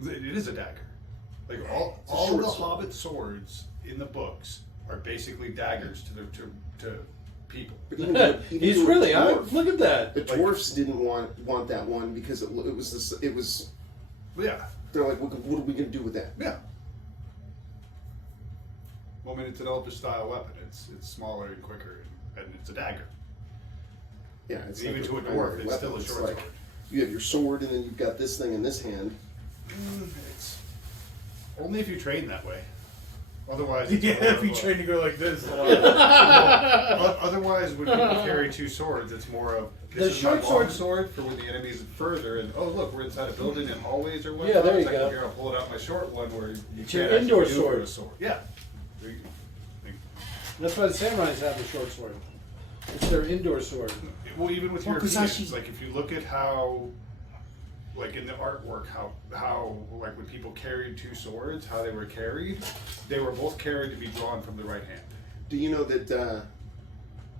It is a dagger. Like It's a all short the sword. Hobbit swords in the books are basically daggers to people. But even He's to a really. dwarf, Look at that. the dwarfs didn't want that one because it was. Yeah, They're like, what are we going to do with that? yeah. Well, I mean, it's an elfish style weapon. It's smaller and quicker, and it's a dagger. Yeah, it's Even like to a primary dwarf, it's still a weapon. short It's like, sword. you have your sword, and then you've got this thing in this hand. It's only if you train that way. Otherwise, it's Yeah, more if you of a- train to go like this. Otherwise, when people carry two swords, it's more of The this is my short long sword- sword for when the enemy's further, and oh look, we're inside a building in hallways or whatnot. Yeah, there you It's like, go. Here, I'll pull it out my short one where you It's can't your indoor actually maneuver sword. a sword. Yeah. That's why the samurais have the short sword. It's their indoor sword. Well, even with Well, Europeans, 'cause like if you look at how, like in the artwork, how like when people carried two swords, how they were carried, they were both carried to be drawn from the right hand. Do you know that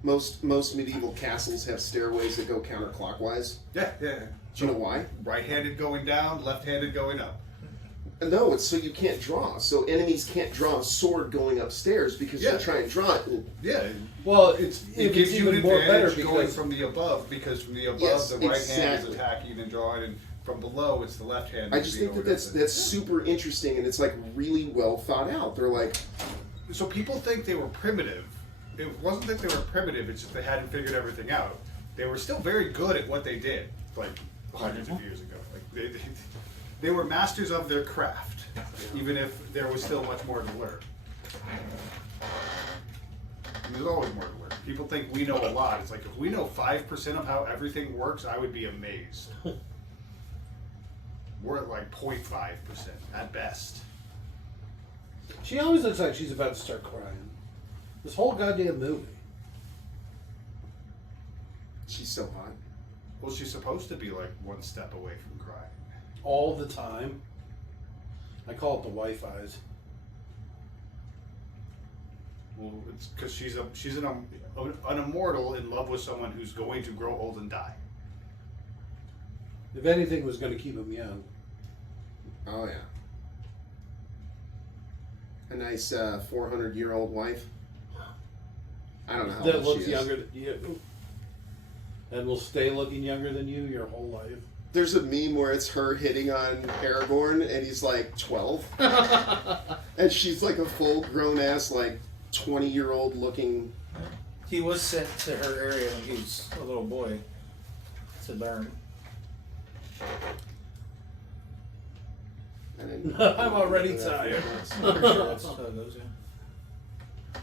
most medieval castles have stairways that go counterclockwise? Yeah, yeah. Do you know why? Right-handed going down, left-handed going up. No, it's so you can't draw. So enemies can't draw a sword going upstairs because Yeah. you try and draw it. And Yeah. Well, It it's gives you an even more better advantage going because from the above because from the above Yes, the right hand exactly. is attacking and drawing, and from below it's the left hand. I just think that that's super interesting, and it's like really well thought out. They're like, So people think they were primitive. It wasn't that they were primitive; it's just they hadn't figured everything out. They were still very good at what they did, like hundreds of years ago. Like they were masters of their craft, even if there was still much more to learn. And there's always more to learn. People think we know a lot. It's like if we know 5% of how everything works, I would be amazed. We're at like 0.5% at best. she always looks like she's about to start crying. This whole goddamn movie. she's so hot. Well, she's supposed to be like one step away from crying. All the time. I call it the wife eyes. Well, it's because she's an immortal in love with someone who's going to grow old and die. If anything was going to keep him young. Oh yeah. A nice 400-year-old wife. I don't know how That old looks she is. younger than you. And will stay looking younger than you your whole life. There's a meme where it's her hitting on Aragorn, and he's like 12, and she's like a full-grown ass, like 20-year-old looking. He was sent to her area when he was a little boy to learn. I'm already tired. Pretty sure that's how it goes, yeah.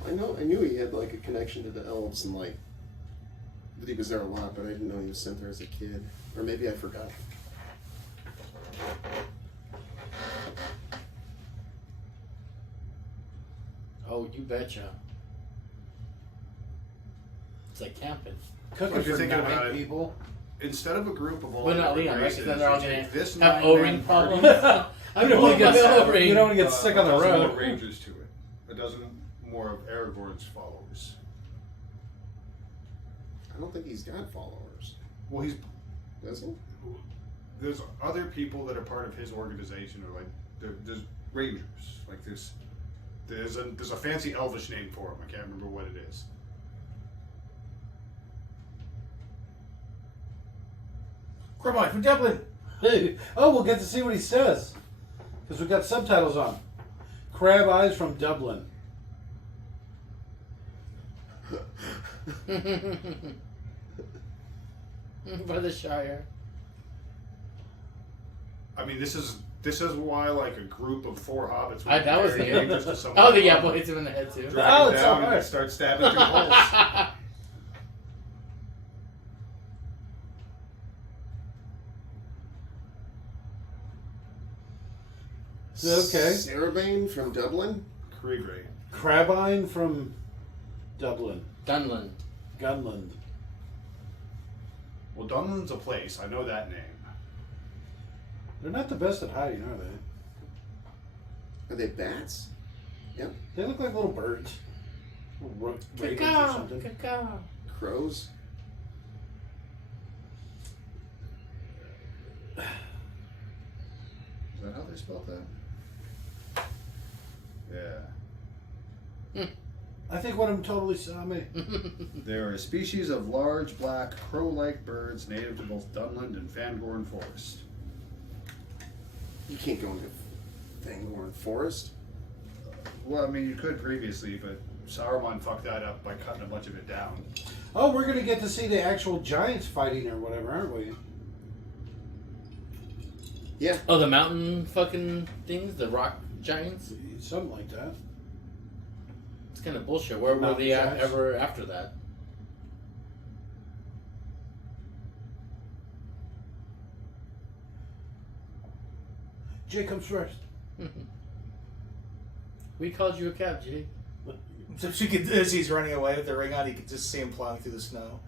I knew he had like a connection to the elves and like that he was there a lot, but I didn't know he was sent there as a kid, or maybe I forgot. Oh, you betcha. It's like camping. Cooking If you're for thinking 9 about it, people. Instead of a group of all Well, not different Leon, right? races, Because then they're all you going take to this have 9-man O-ring party, problems. I'm You don't going to get get that. O-ring. You don't want to get stuck on the a dozen road. more rangers to it. A dozen more of Aragorn's followers. I don't think he's got followers, Well, does he? there's other people that are part of his organization, or like there's rangers. Like there's a fancy elvish name for them. I can't remember what it is. Crabeye from Dublin. Hey, oh, we'll get to see what he says. Because we've got subtitles on. Crab Eyes from Dublin. By the Shire. I mean, this is why like a group of 4 hobbits. Would That was carry the rangers to someone Oh, the yeah, else, boy, hits him in the head too. drag Oh, him it's down alright. and start stabbing through holes. Okay. Sarabane from Dublin. Kriegray. Crabine from Dublin. Dunland. Gunland. Well, Dunland's a place. I know that name. They're not the best at hiding, are they? Are they bats? Yep. They look like little birds. Little ravens or Cacao. something. Cacao. Crows. Is that how they spelled that? Yeah. I think one of them totally saw me. They are a species of large, black, crow-like birds native to both Dunland and Fangorn Forest. You can't go into Fangorn Forest. Well, I mean, you could previously, but Saruman fucked that up by cutting a bunch of it down. Oh, we're going to get to see the actual giants fighting or whatever, aren't we? Yeah. Oh, the mountain fucking things? The rock giants? Something like that. It's kind of bullshit. Where were Mountain they giants? ever after that? Jay comes first. We called you a cab, Jay. So she could, as he's running away with the ring on, you could just see him plowing through the snow.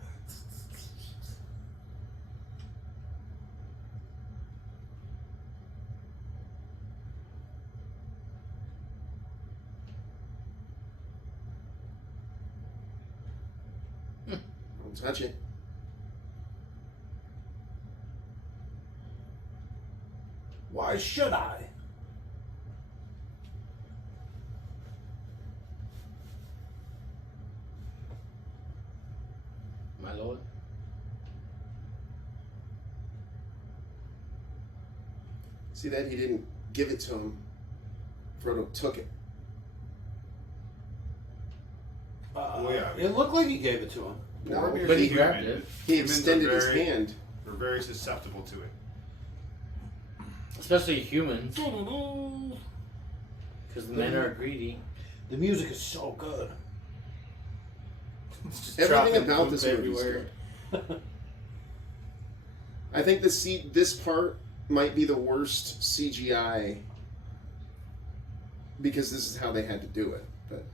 Don't touch it. Why should I? My lord. See that? He didn't give it to him. Frodo took it. Well, yeah. It looked like he gave it to him. No, Boromir's But he human. grabbed it. he Humans extended are his very- hand. We're very susceptible to it. Especially humans. Because the men are greedy. The music is so good. It's just Everything dropping about poop this movie is everywhere. good. I think this part might be the worst CGI because this is how they had to do it. But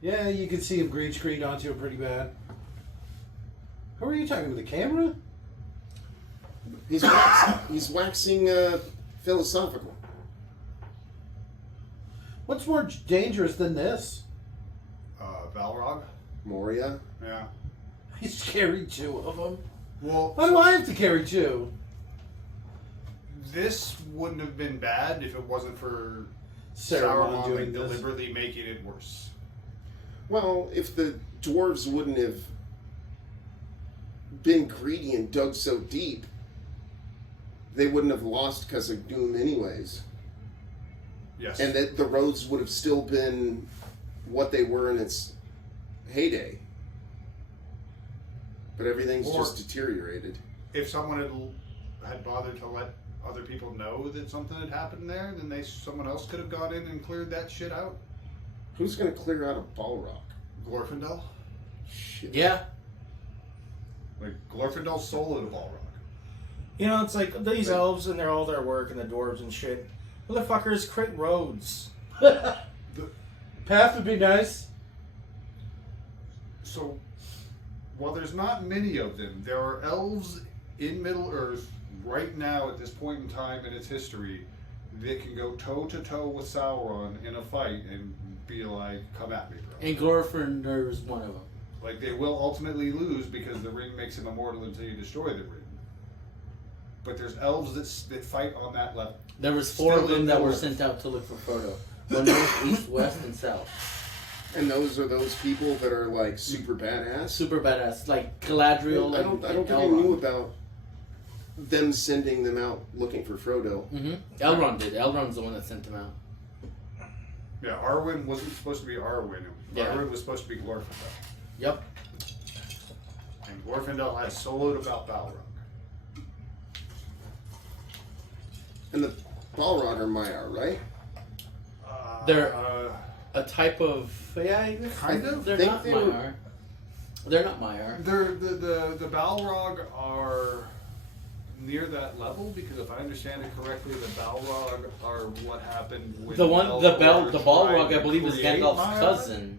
Yeah, you can see him green screened onto it pretty bad. Who are you talking to? The camera? he's waxing philosophical. What's more dangerous than this? Balrog? Moria. Yeah. He's carried two of them. Well, Why do I have to carry two? this wouldn't have been bad if it wasn't for Saruman Saruman doing this. deliberately making it worse. Well, if the dwarves wouldn't have been greedy and dug so deep, they wouldn't have lost Khazad Dûm anyways. Yes. And that the roads would have still been what they were in its heyday. But everything's Or- just deteriorated. If someone had bothered to let other people know that something had happened there, then someone else could have gone in and cleared that shit out. Who's going to clear out a Balrog? Glorfindel? Shit. Yeah. Like, Glorfindel soloed a Balrog. You know, it's like these elves and they're all their work and the dwarves and shit. Motherfuckers create roads. Path would be nice. So, while there's not many of them, there are elves in Middle-earth right now at this point in time in its history that can go toe-to-toe with Sauron in a fight and be like, come at me, bro. And Glorfindel is one of them. Like, they will ultimately lose because the ring makes him immortal until you destroy the ring. But there's elves that fight on that level. There was four Still of them in that were Middle-earth. sent out to look for Frodo. One north, east, west, and south. And those are those people that are like super badass. Super badass. Like Galadriel I don't think I knew about them sending them out looking for Frodo. Mm-hmm. Elrond did. Elrond's the one that sent them out. Yeah, Arwen wasn't supposed to be Arwen. Yeah. Arwen was supposed to be Glorfindel. Yep. And Glorfindel has soloed about Balrog. And the Balrog are Maiar, right? They're a type of Kind of? They're Think not they were- Maiar. They're not Maiar. the Balrog are near that level? Because if I understand it correctly, the Balrog are what happened when The Melkor the tried Balrog, to I believe, is create Gandalf's Maiar? cousin.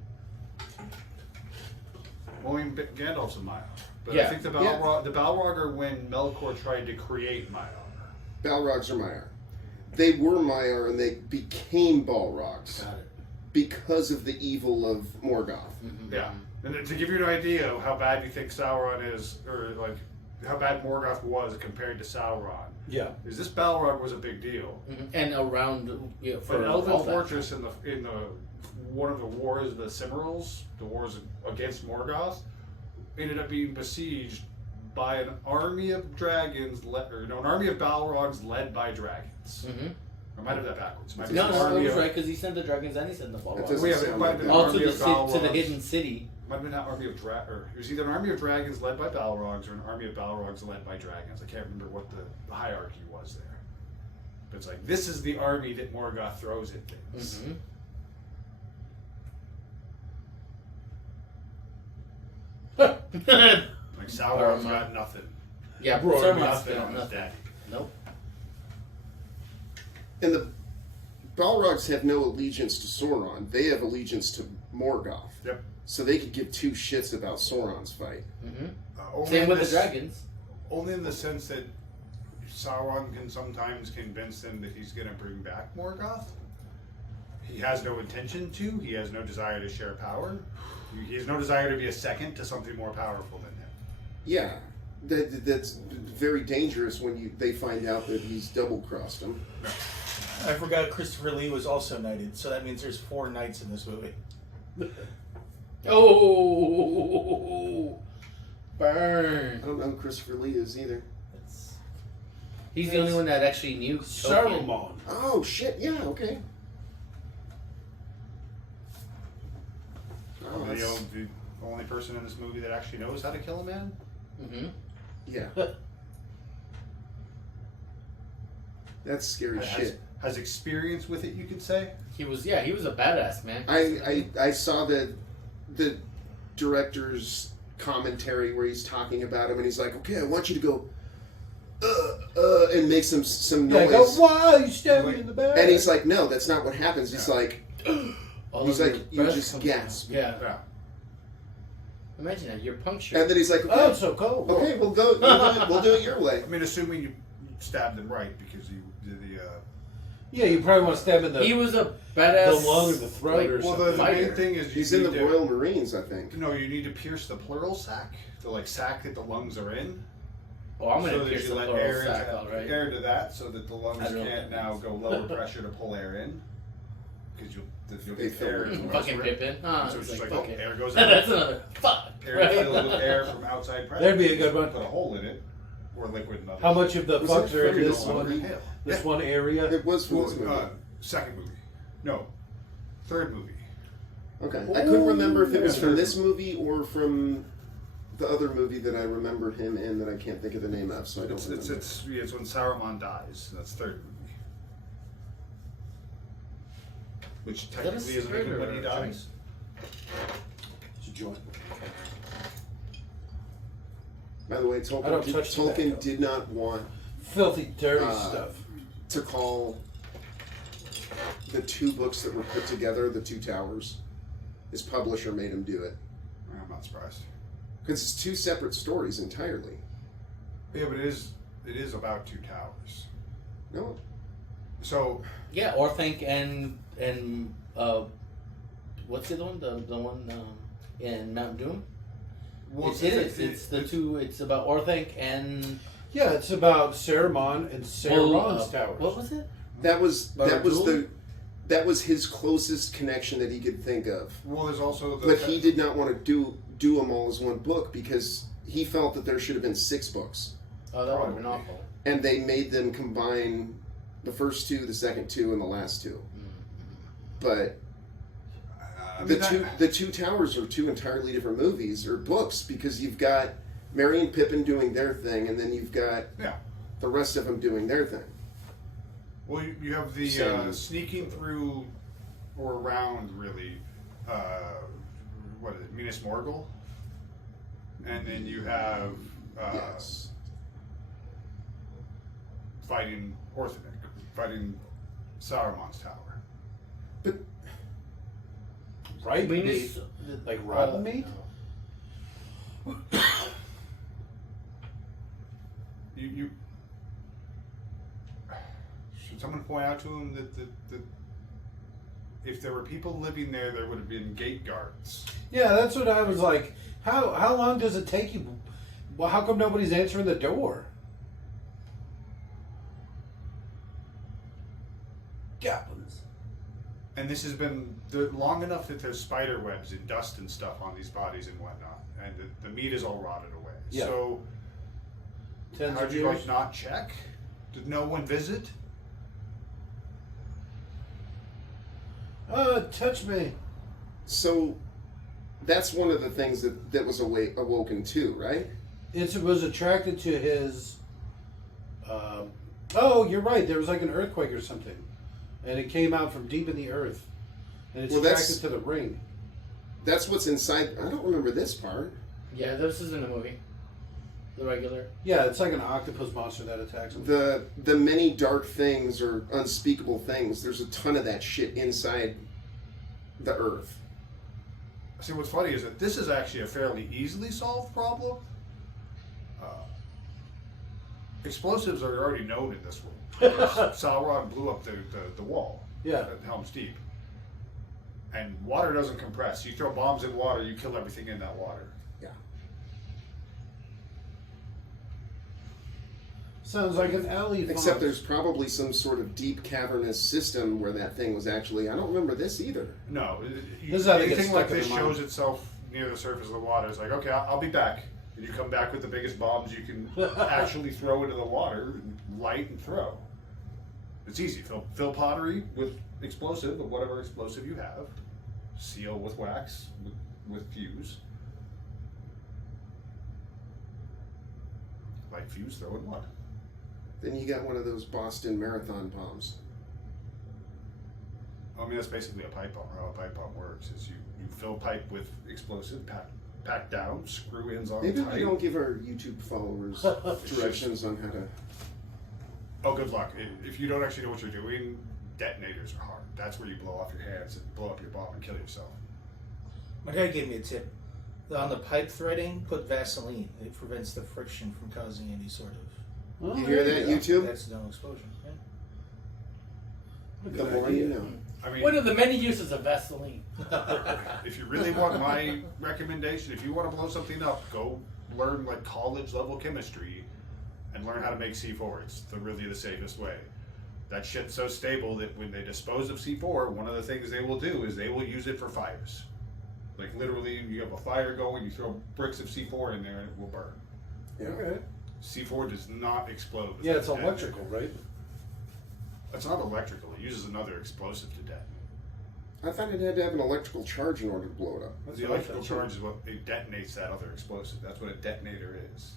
Well, I mean, Gandalf's a Maiar. But Yeah. I think the Balrog are when Melkor tried to create Maiar. Balrogs are Maiar. They were Maiar and they became Balrogs Got it. because of the evil of Morgoth. Yeah. And to give you an idea of how bad you think Sauron is, or like how bad Morgoth was compared to Sauron, Yeah. is this Balrog was a big deal. And around for An elven all that. fortress in the one of the wars of the Cimmerals, the wars against Morgoth, ended up being besieged by an army of dragons, an army of Balrogs led by dragons. I might have that backwards. It might be No, an no, army it was of- right because he sent the dragons and he sent the That Balrog. doesn't Yeah, sound it might like have been that. an All to army the of to the Balrogs. hidden city. Might have been an army of it was either an army of dragons led by Balrogs or an army of Balrogs led by dragons. I can't remember what the hierarchy was there. But it's like, this is the army that Morgoth throws at things. Like, Sauron's got nothing. Yeah, Saruman's Saruman's nothing got on his nothing. daddy. Nope. And the Balrogs have no allegiance to Sauron. They have allegiance to Morgoth. Yep. So they could give two shits about Sauron's fight. Only Same in with this- the dragons. Only in the sense that Sauron can sometimes convince them that he's going to bring back Morgoth. He has no intention to. He has no desire to share power. He has no desire to be a second to something more powerful than him. Yeah, that's very dangerous when they find out that he's double-crossed them. I forgot Christopher Lee was also knighted, so that means there's 4 knights in this movie. Oh, burn! I don't know who Christopher Lee is either. He's the only one that actually knew Tolkien. Saruman. Oh, shit, yeah, okay. Oh, The that's, only person in this movie that actually knows how to kill a man. yeah. That's scary shit. Has experience with it, you could say. He was a badass man. I saw the director's commentary where he's talking about him and he's like, okay, I want you to go and make some Yeah, noise. go, why you stabbed me in the back? And he's like, no, that's not what happens. He's like, All he's of like, your you breath just comes gasp. out. Yeah. Yeah. Imagine that. You're punctured. And then he's like, Oh, okay, it's so cold. okay, we'll do it your way. I mean, assuming you stabbed him right, because you did the. Yeah, you probably want to stab in the he was a badass. the lung or the throat or Well, something. the Fighter. main thing is He's in the need to- Royal Marines, I think. No, you need to pierce the pleural sac, the sac that the lungs are in. Oh, I'm so gonna that pierce you the let pleural air sac, into, all right. air into that, so that the lungs I don't know can't what that now means. go lower pressure to pull air in, because you'll They get fill air. it. in the Fucking respirator. Pippin. Ah, So it's it's just like, like, fuck it. air goes That's out. another fuck. Air filled with air from outside pressure. That'd be a good one. Put a hole in it, or liquid. In How much of the Was fucks it are in from this the one? Inhale. This one area? It was from Well, this movie. second movie. No, third movie. Okay. I couldn't remember if it was Yeah. from this movie or from the other movie that I remember him in that I can't think of the name of, so I don't It's remember. it's when Saruman dies. That's third movie. Which that a technically isn't even cigarette when or he a dies. It's a joint. By the way, I don't touch Tolkien tobacco. did not want Filthy, dirty Uh, stuff. to call the 2 books that were put together the 2 Towers. His publisher made him do it. I'm not surprised. Because it's 2 separate stories entirely. Yeah, but it is about 2 towers. No. So Yeah, Orthanc and what's the other one? The one in Mount Doom. well, It's the two. It's about Orthanc and Yeah, it's about Saruman and Saruman's towers. What was it? That was Barad-dûr? that was his closest connection that he could think of. Well, there's also the. But he did not want to do them all as one book because he felt that there should have been 6 books. Oh, that would have been Probably. awful. And they made them combine the first 2, the second 2, and the last 2. But I mean, the two Towers are 2 entirely different movies or books because you've got Merry and Pippin doing their thing, and then you've got Yeah. the rest of them doing their thing. Well, you have the Same. sneaking through or around, really. What is it, Minas Morgul? And then you have. Yes. fighting Orthonik, fighting Saruman's tower. But Right I mean, meat? it's Like rotten meat? You should someone point out to him that if there were people living there, there would have been gate guards. Yeah, that's what I was like. How long does it take you? Well, how come nobody's answering the door? Goblins. And this has been long enough that there's spider webs and dust and stuff on these bodies and whatnot, and the meat is all rotted away. Yeah. So, Tens how'd of you years? like not check? Did no one visit? Touch me. so that's one of the things that was awoken too, right? It was attracted to his. Oh, you're right. There was like an earthquake or something, and it came out from deep in the earth, and it's Well, attracted to the ring. That's what's inside. I don't remember this part. Yeah, this is in the movie. The regular. Yeah, it's like an octopus monster that attacks him. The many dark things or unspeakable things. There's a ton of that shit inside the earth. See, what's funny is that this is actually a fairly easily solved problem. Explosives are already known in this world. Sauron blew up the wall Yeah. at Helm's Deep. And water doesn't compress. You throw bombs in water, you kill everything in that water. Yeah. Sounds like an alley. Except there's probably some sort of deep cavernous system where that thing was actually. I don't remember this either. No, This is how they get anything like stuck in this the mine. shows itself near the surface of the water. It's like, okay, I'll be back. And you come back with the biggest bombs you can actually throw into the water, light and throw. It's easy. Fill pottery with explosive, of whatever explosive you have. Seal with wax, with fuse. Light fuse, throw in water. Then you got one of those Boston Marathon bombs. I mean, that's basically a pipe bomb. How a pipe bomb works is you fill pipe with explosive, pack down, screw ends on Maybe tight. we don't give our YouTube followers directions on how to. Oh, good luck. If you don't actually know what you're doing, detonators are hard. That's where you blow off your hands and blow up your bomb and kill yourself. My dad gave me a tip. On the pipe threading, put Vaseline. It prevents the friction from causing any sort of Oh, You hear that, YouTube? accidental explosion. Yeah. The more you know. I mean, One of the many uses of Vaseline. if you really want my recommendation, if you want to blow something up, go learn like college level chemistry and learn how to make C4. It's really the safest way. That shit's so stable that when they dispose of C4, one of the things they will do is they will use it for fires. Like literally, you have a fire going, you throw bricks of C4 in there and it will burn. Yeah. Okay. C4 does not explode. Yeah, it's without a electrical, detonator. right? It's not electrical. It uses another explosive to detonate. I thought it had to have an electrical charge in order to blow it up. That's The what I electrical thought, too. charge is what it detonates that other explosive. That's what a detonator is.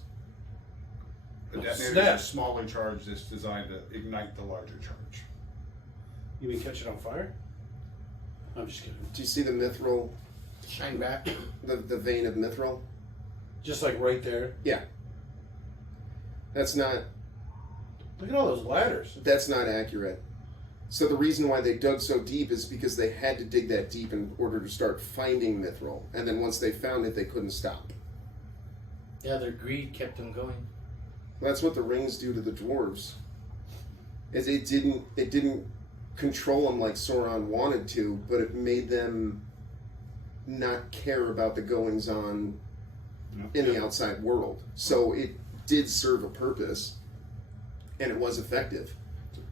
A Oh, detonator snap. is a smaller charge that's designed to ignite the larger charge. You mean catch it on fire? I'm just kidding. Do you see the mithril, Shine back. the vein of mithril? Just like right there. Yeah. That's not Look at all those ladders. accurate. So the reason why they dug so deep is because they had to dig that deep in order to start finding mithril, and then once they found it, they couldn't stop. Yeah, their greed kept them going. That's what the rings do to the dwarves. Is it didn't control them like Sauron wanted to, but it made them not care about the goings on in the outside world. So it did serve a purpose, and it was effective.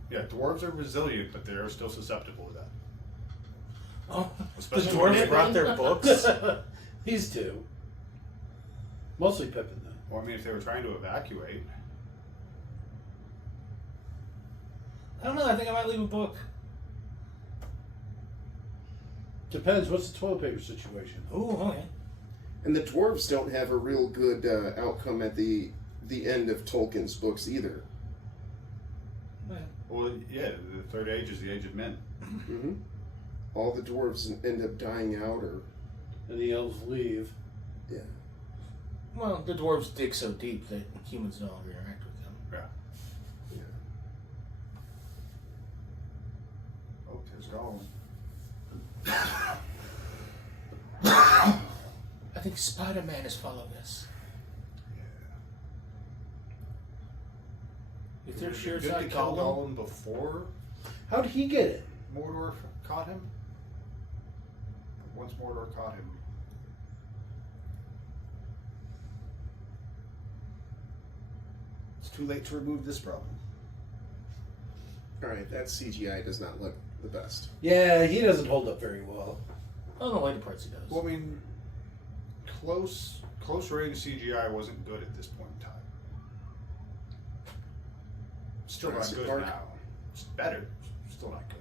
Yeah, dwarves are resilient, but they are still susceptible to that. Oh, the Especially when dwarves they- brought their books. These two. Mostly Pippin, though. Well, I mean, if they were trying to evacuate, I don't know. I think I might leave a book. Depends. What's the toilet paper situation? Ooh, okay. And the dwarves don't have a real good outcome at the end of Tolkien's books either. well, yeah, the third age is the age of men. Hmm. All the dwarves end up dying out, or And the elves leave. yeah. Well, the dwarves dig so deep that humans no longer interact with them. Yeah. There's Gollum. I think Spider-Man is following us. If they're sure it's Did not they kill Gollum, Gollum before How'd he get it? Mordor caught him? Once Mordor caught him. It's too late to remove this problem. All right, that CGI does not look the best. Yeah, he doesn't hold up very well. on the later parts he does. Well, I mean, close range CGI wasn't good at this point in time. Still not Jurassic good Park. now. It's better. Still not good.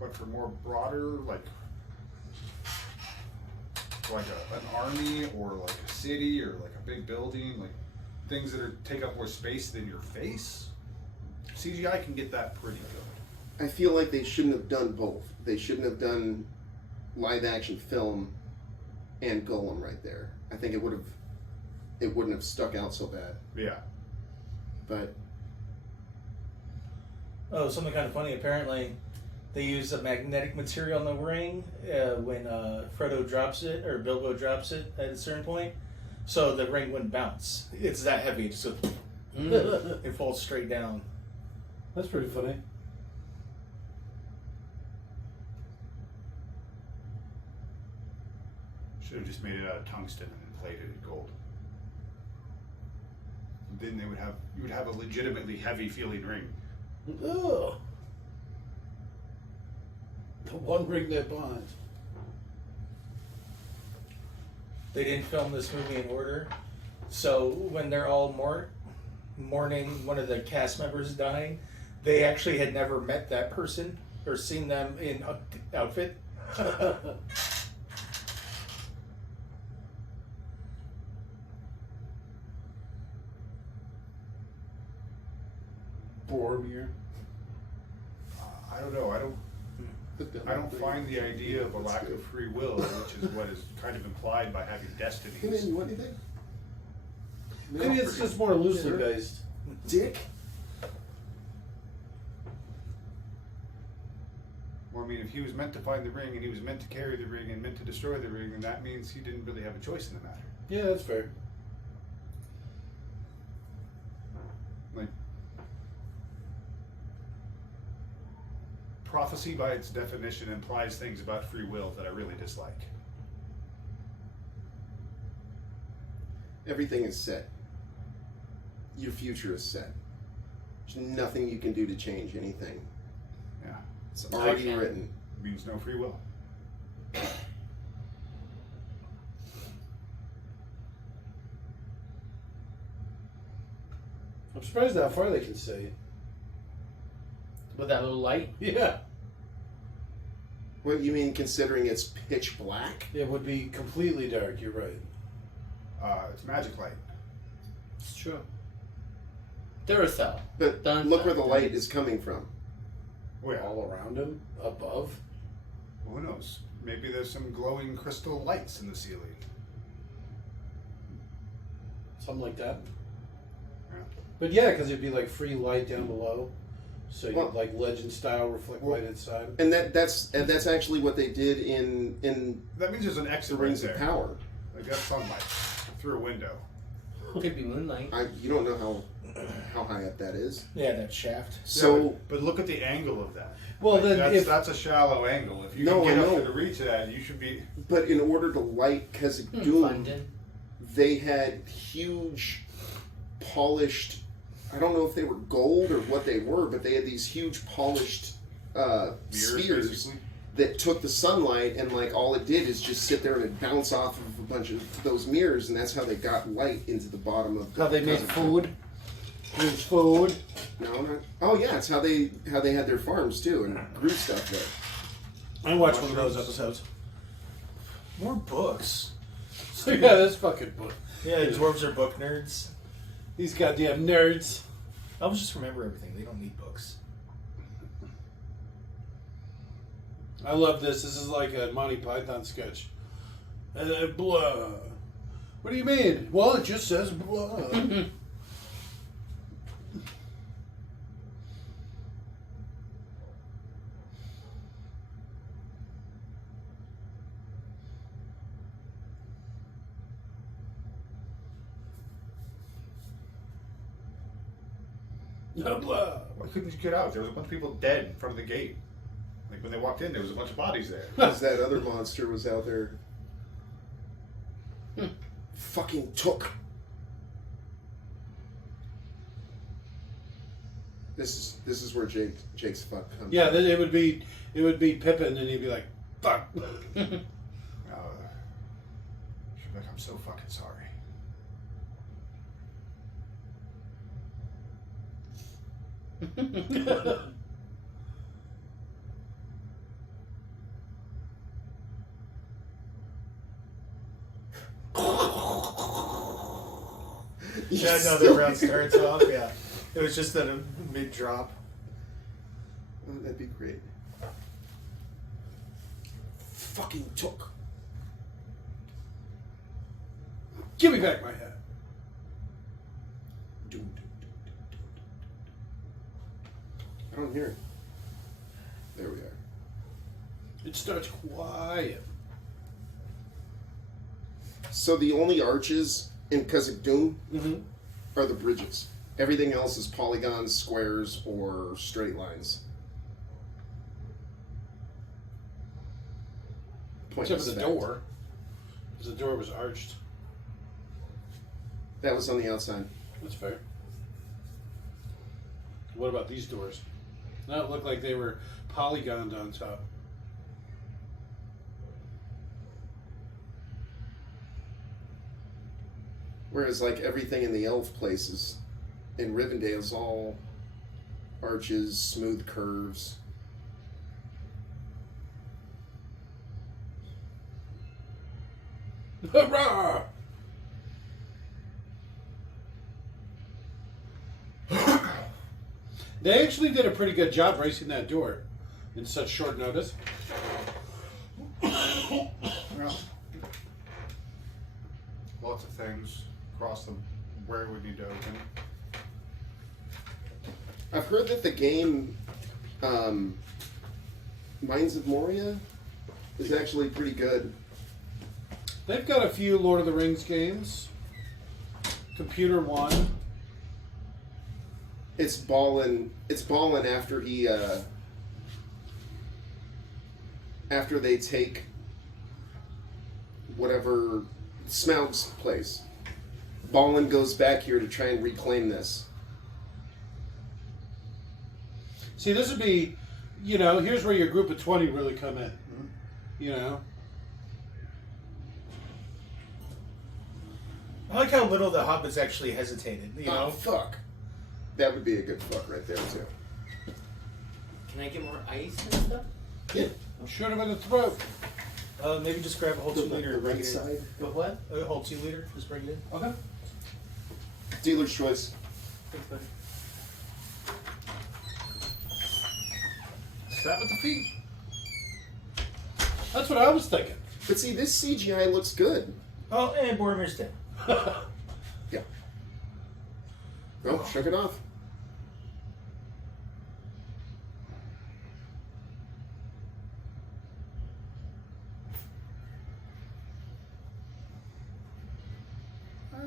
But for more broader, like an army or like a city or like a big building, like things that take up more space than your face, CGI can get that pretty good. I feel like they shouldn't have done both. They shouldn't have done live action film and Golem right there. I think it wouldn't have stuck out so bad. Yeah. But Oh, something kind of funny. Apparently, they use a magnetic material in the ring when Frodo drops it, or Bilbo drops it at a certain point, so the ring wouldn't bounce. It's that heavy, so it falls straight down. That's pretty funny. Should have just made it out of tungsten and then plated it gold. Then you would have a legitimately heavy feeling ring. Ugh. The one ring that bonds. They didn't film this movie in order, so when they're all mourning one of the cast members dying, they actually had never met that person or seen them in outfit. Boromir. I don't know. I don't find the idea of a lack of free will, which is what is kind of implied by having destinies. Hey, you want anything? Maybe it's just more loosely based. Dick. Well, I mean, if he was meant to find the ring and he was meant to carry the ring and meant to destroy the ring, then that means he didn't really have a choice in the matter. Yeah, that's fair. Like, prophecy by its definition implies things about free will that I really dislike. Everything is set. Your future is set. There's nothing you can do to change anything. Yeah. It's already can. written. Means no free will. I'm surprised how far they can see. With that little light? Yeah. What you mean, considering it's pitch black? It would be completely dark, you're right. It's magic light. It's true. Duracell. But Dun, look dun, where the dun. light is coming from. Oh, yeah. All around him? Above? Who knows? Maybe there's some glowing crystal lights in the ceiling. Something like that. Yeah. But yeah, because it'd be like free light down below. So you'd Well- like legend style reflect light inside. And that's actually what they did in That means there's an the exit Rings right of there. Power. Like that's sunlight through a window. Could be moonlight. You don't know how high up that is. Yeah, that shaft. So Yeah, but look at the angle of that. Well, then that's a shallow angle. If you No, can I get up know. to the reach of that, you should be. but in order to light, because of Doom, London. they had huge polished, I don't know if they were gold or what they were, but they had these huge polished Mirrors, spheres basically. that took the sunlight, and like all it did is just sit there and it'd bounce off of a bunch of those mirrors, and that's how they got light into the bottom of how they made of- food. There's food. No, not. Oh yeah, it's how they had their farms too and grew stuff there. I watched one of those episodes. More books. So yeah, this fucking book. Yeah, dwarves are book nerds. These goddamn nerds. I was just remember everything. They don't need books. I love this. This is like a Monty Python sketch. Blah. What do you mean? Well, it just says blah. Blah. Why couldn't you get out? There was a bunch of people dead in front of the gate. Like when they walked in, there was a bunch of bodies there. Because that other monster was out there. Fucking took. This is where Jake's fuck comes. Yeah, then it would be Pippin, and he'd be like, "Fuck." She's like, I'm so fucking sorry. Yeah, no, the round starts off. Yeah, it was just a mid drop. Oh, that'd be great. Fucking took. Give me back my hat. I don't hear it. There we are. It starts quiet. So the only arches in Kazakh Doom Mm-hmm. are the bridges. Everything else is polygons, squares, or straight lines. Except for the Pointless fact. door. Because the door was arched. That was on the outside. That's fair. What about these doors? That looked like they were polygoned on top. Whereas, like, everything in the elf places in Rivendell is all arches, smooth curves. Hurrah! They actually did a pretty good job bracing that door in such short notice. Well, lots of things across the where we need to open. I've heard that the game Mines of Moria is actually pretty good. They've got a few Lord of the Rings games. Computer One. It's ballin' after he after they take whatever Smaug's place. Ballin goes back here to try and reclaim this. See, this would be, here's where your group of 20 really come in. You know? I like how little the hobbits actually hesitated. You Oh, know, fuck. That would be a good fuck right there, too. Can I get more ice and stuff? Yeah. Shoot him in the throat. maybe just grab a whole 2 liter. and bring right it in. side. But what? A whole 2 liter. Just bring it in. Okay. Dealer's choice. Thanks, buddy. Stab at the feet. That's what I was thinking. But see, this CGI looks good. Oh, and Boromir's dead. Yeah. Well, shook it off.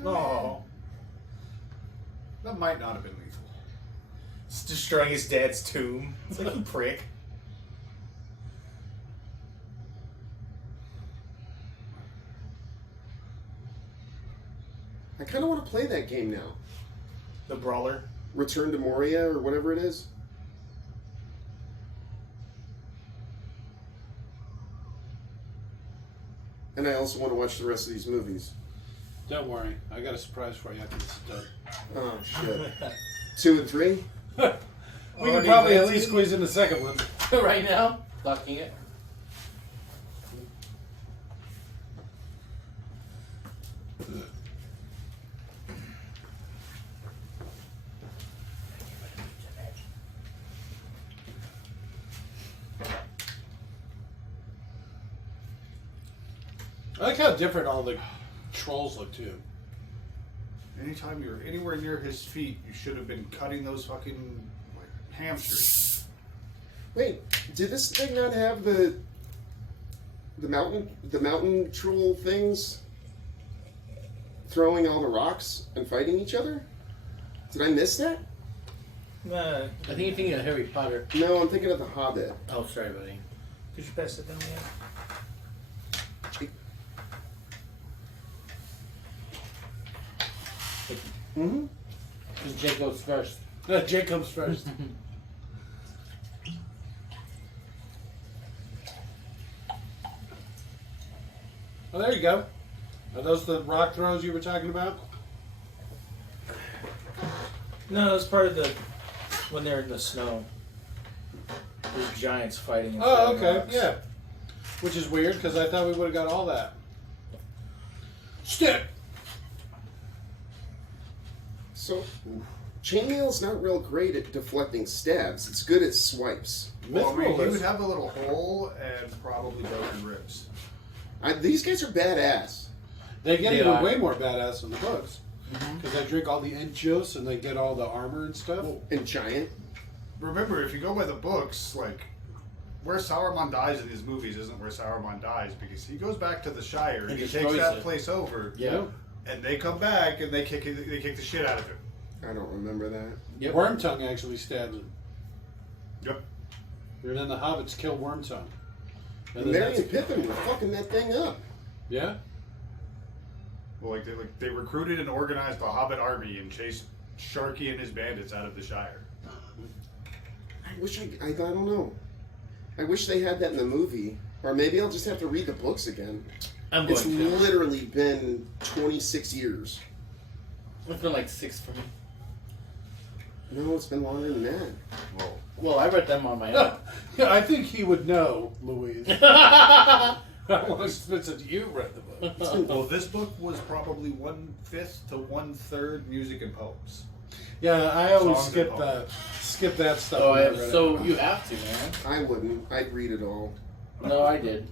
Oh, That might not have been lethal. it's destroying his dad's tomb. It's like, you prick. I kind of want to play that game now. The brawler. Return to Moria or whatever it is. And I also want to watch the rest of these movies. Don't worry. I got a surprise for you after this is done. Oh, shit. 2 and 3? We can Already probably at rented? least squeeze in the second one. Right now? Fucking it. I like how different all the trolls look too. Anytime you're anywhere near his feet, you should have been cutting those fucking hamstrings. Wait, did this thing not have the mountain troll things throwing all the rocks and fighting each other? Did I miss that? Nah, I think you're thinking of Harry Potter. No, I'm thinking of The Hobbit. Oh, sorry, buddy. could you pass it down yet? Mm-hmm. Because Jake goes first. Jake comes first. Oh, there you go. Are those the rock throws you were talking about? No, it's part of the when they're in the snow. There's giants fighting. and Oh, throwing okay, rocks. yeah. Which is weird because I thought we would have got all that. Stick. So, chainmail's not real great at deflecting stabs. It's good at swipes. Well, I mean, Mithril he is. would have a little hole and probably broken ribs. These guys are badass. They get They even are. way more badass in the books because they drink all the enchos and they get all the armor and stuff. And giant. Remember, if you go by the books, like where Sauron dies in his movies isn't where Sauron dies because he goes back to the Shire and And he takes destroys that it. place over, Yeah. and they come back and they kick the shit out of him. I don't remember that. Yep. Wormtongue actually stabs him. Yep. And then the hobbits kill Wormtongue. And then Merry that's- and Pippin were fucking that thing up. yeah? Well, they recruited and organized the Hobbit army and chased Sharky and his bandits out of the Shire. I wish I don't know. I wish they had that in the movie. Or maybe I'll just have to read the books again. I'm It's going to. literally been 26 years. It's been like 6 for me. No, it's been longer than that. Well, Well, I read them on my own. Yeah, I think he would know, Louise. How long since you read the book? well, this book was probably 1/5 to 1/3 music and poems. Yeah, I always Songs skip and that. Skip that stuff. Oh, when I read it. so you have to, man. I wouldn't. I'd read it all. No, I did.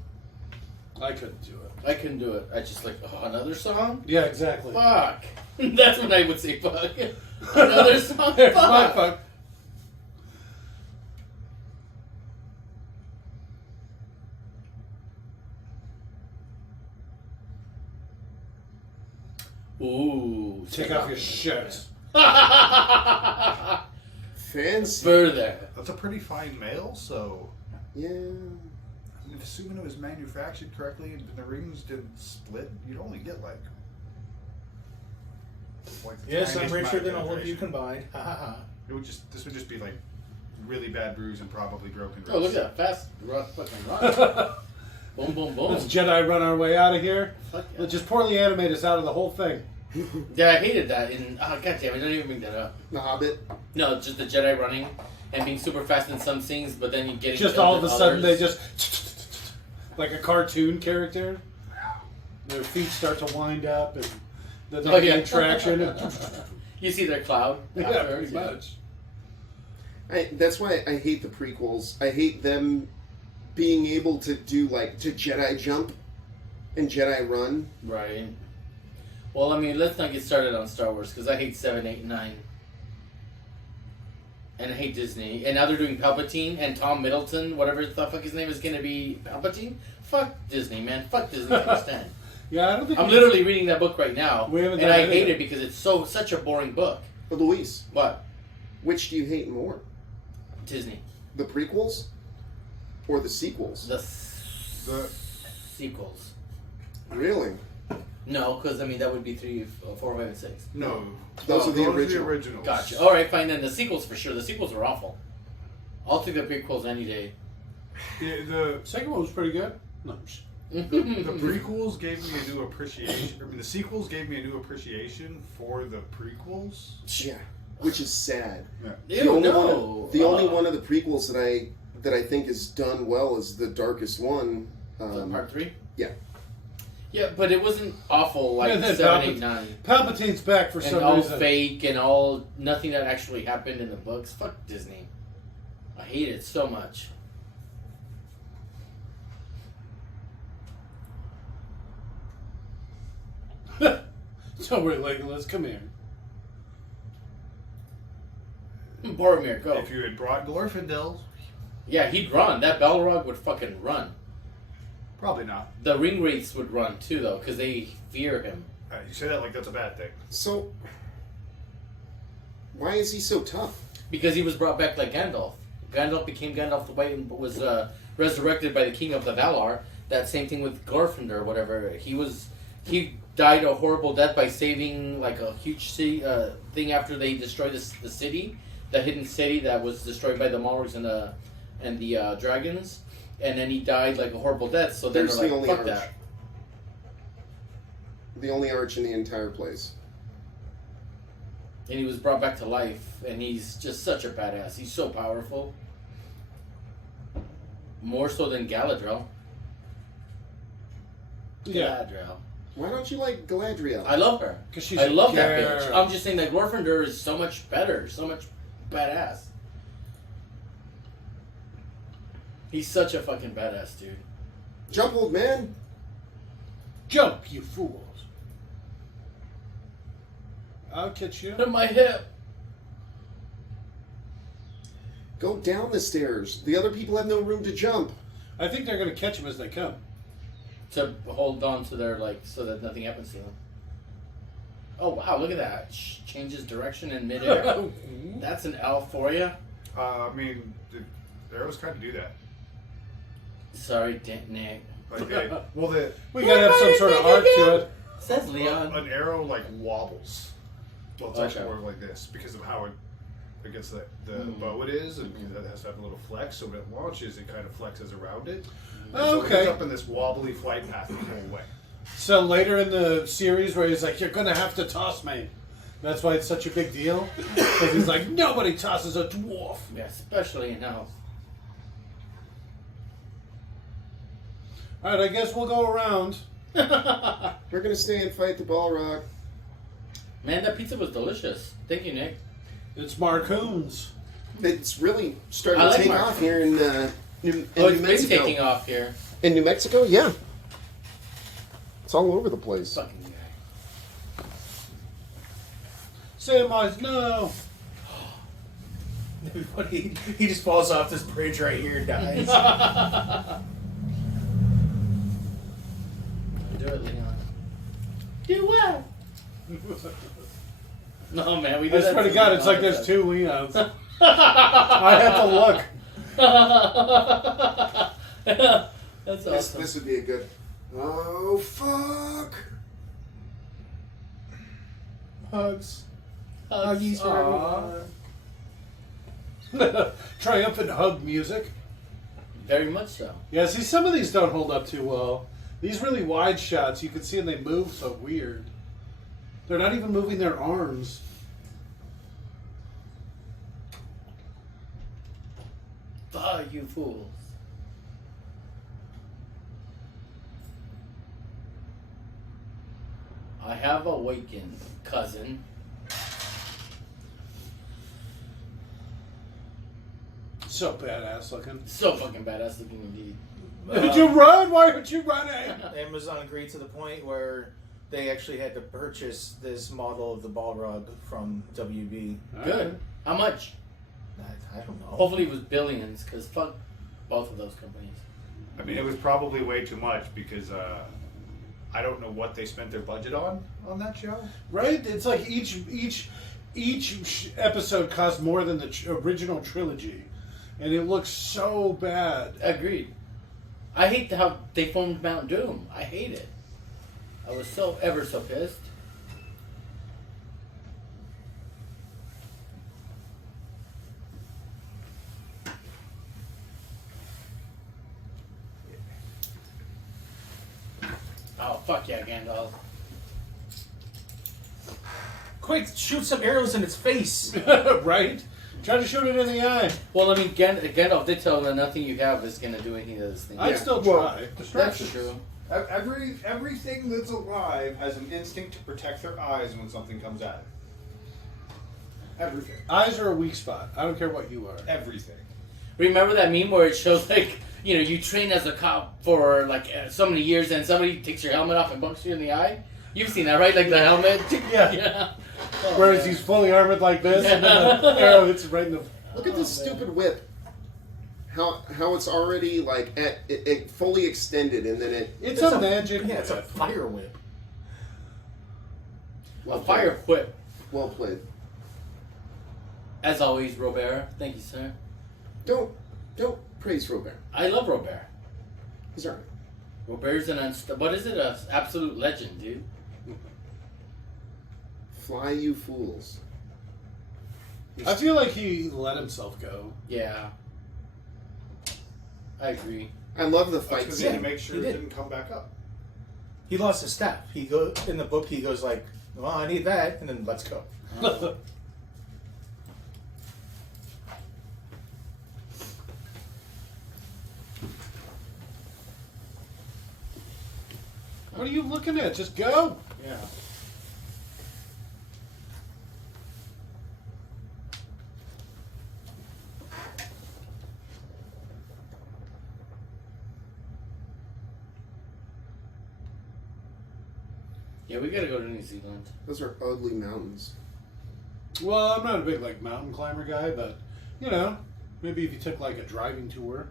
I couldn't do it. I couldn't do it. I just like, oh, another song? Yeah, exactly. Fuck. That's when I would say fuck. Another song? Here's my Fuck. fuck. Ooh. Take off your shirts. Fancy. Further. That's a pretty fine mail, so Yeah. if assuming it was manufactured correctly and the rings didn't split, you'd only get like the Yes, I'm tiniest richer amount than all of you penetration. combined. Ha ha ha. This would just be like really bad bruise and probably broken ribs. Oh, look at that. Fast. Fucking run. Boom, boom, boom. Let's Jedi run our way out of here. Fuck yeah. Let's just poorly animate us out of the whole thing. Yeah, I hated that. Oh, goddamn, I don't even bring that up. The Hobbit. No, just the Jedi running and being super fast in some scenes, but then you get Just all of a sudden they just like a cartoon character. Their feet start to wind up and then they Oh, yeah. gain traction. You see their cloud. Yeah, afterwards, pretty much. That's why I hate the prequels. I hate them being able to do to Jedi jump and Jedi run. Right. Well, I mean, let's not get started on Star Wars because I hate 7, 8, and 9. And I hate Disney. And now they're doing Palpatine and Tom Middleton, whatever the fuck his name is going to be, Palpatine? Fuck Disney, man. Fuck Disney times 10. Yeah, I don't think I'm literally reading that book right now. We haven't and done I any hate of it because it's such a boring book. But Luis, What? which do you hate more? Disney. The prequels or the sequels? The The- sequels. Really? No, because, I mean, that would be 3, 4, 5, and 6. No, Those are the original. originals. Gotcha. Alright, fine then. The sequels for sure. The sequels are awful. I'll take the prequels any day. The second one was pretty good. No. the prequels gave me a new appreciation. I mean, the sequels gave me a new appreciation for the prequels. Yeah. Which is sad. Ew, The only no. one. The only one of the prequels that I think is done well is the darkest one. Part 3? Yeah. Yeah, but it wasn't awful like Yeah, then 7, 8, 9. Palpatine's back for And some all reason. fake and all nothing that actually happened in the books. Fuck Disney. I hate it so much. Don't worry, Legolas, come here. Boromir, go. If you had brought Glorfindel, Yeah, he'd run. That Balrog would fucking run. probably not. The ring wraiths would run too, though, because they fear him. You say that like that's a bad thing. So, why is he so tough? because he was brought back like Gandalf. Gandalf became Gandalf the White and was resurrected by the King of the Valar. That same thing with Glorfindel or whatever. He died a horrible death by saving like a huge thing after they destroyed the city, the hidden city that was destroyed by the Malorgs and the dragons, and then he died like a horrible death. So they're There's like, the only fuck arch. that. The only arch in the entire place. And he was brought back to life, and he's just such a badass. He's so powerful. More so than Galadriel. Yeah. Galadriel. Why don't you like Galadriel? I love her. Because she's I a love that girl. bitch. I'm just saying that Glorfindel is so much better, so much badass. He's such a fucking badass, dude. Jump, old man. Jump, you fools. I'll catch you. Hit my hip. Go down the stairs. The other people have no room to jump. I think they're going to catch him as they come. To hold on to their, like, so that nothing happens to them. Oh, wow, look at that. Changes direction in midair. That's an L for you. I mean, the arrows kind of do that. Sorry, Nick. Like, We got to have some sort of arc to it. Says Leon. an arrow like wobbles. Well, it's actually Okay. more like this because of how it against the bow it is, and that has to have a little flex. So when it launches, it kind of flexes around it. And so it Okay. ends up in this wobbly flight path the whole way. So later in the series where he's like, you're going to have to toss me. That's why it's such a big deal. Because he's like, nobody tosses a dwarf. Yeah, especially in house. All right, I guess we'll go around. We're gonna stay and fight the Balrog. Man, that pizza was delicious. Thank you, Nick. It's Marcoons. It's really starting I to like take Mark. off here in Oh, New it's been Mexico. taking off here. In New Mexico, yeah. It's all over the place. Fucking guy. Samwise, no. He just falls off this bridge right here and dies. Do it, Leon. Do what? No, man, we I did that. swear to God, it's like there's two Leons. I have to look. That's awesome. This would be a good. Oh fuck! Hugs. Huggies for everyone. Triumphant hug music. Very much so. Yeah, see, some of these don't hold up too well. These really wide shots, you can see them, they move so weird. They're not even moving their arms. Ah, you fools. I have awakened, cousin. So badass looking. So fucking badass looking indeed. Did you run? Why aren't you running? Amazon agreed to the point where they actually had to purchase this model of the Balrog from WB. Good. How much? I don't know. Hopefully it was billions, because fuck both of those companies. I mean, it was probably way too much because I don't know what they spent their budget on that show. Right? It's like each episode cost more than the original trilogy, and it looks so bad. Agreed. I hate how they filmed Mount Doom. I hate it. I was so ever so pissed. Oh, fuck yeah, Gandalf. Quick, shoot some arrows in its face. Right? Try to shoot it in the eye. Well, I mean, Gandalf did tell him that nothing you have is going to do anything to this thing. I'd still try. That's true. Everything that's alive has an instinct to protect their eyes when something comes at it. Everything. Eyes are a weak spot. I don't care what you are. Everything. Remember that meme where it shows, like, you know, you train as a cop for, like, so many years and somebody takes your helmet off and bunks you in the eye? You've seen that, right? Like the helmet? Yeah. Oh, Whereas man. he's fully armored like this, and then the arrow hits right in the... Look at this stupid whip. How it's already like it fully extended, and then It's a magic Yeah, it's a whip. fire whip. A fire whip. well played. As always, Robert. Thank you, sir. Don't praise Robert. I love Robert. He's alright. Robert's what is it? An absolute legend, dude. Fly, you fools. I feel like he let himself go. Yeah. I agree. I love the That's fight because he had to scene. make sure he it did. didn't come back up. He lost his staff. He in the book. He goes like, "Well, I need that," and then let's go. What are you looking at? Just go. Yeah. Yeah, we gotta go to New Zealand. Those are ugly mountains. Well, I'm not a big like mountain climber guy, but you know, maybe if you took like a driving tour.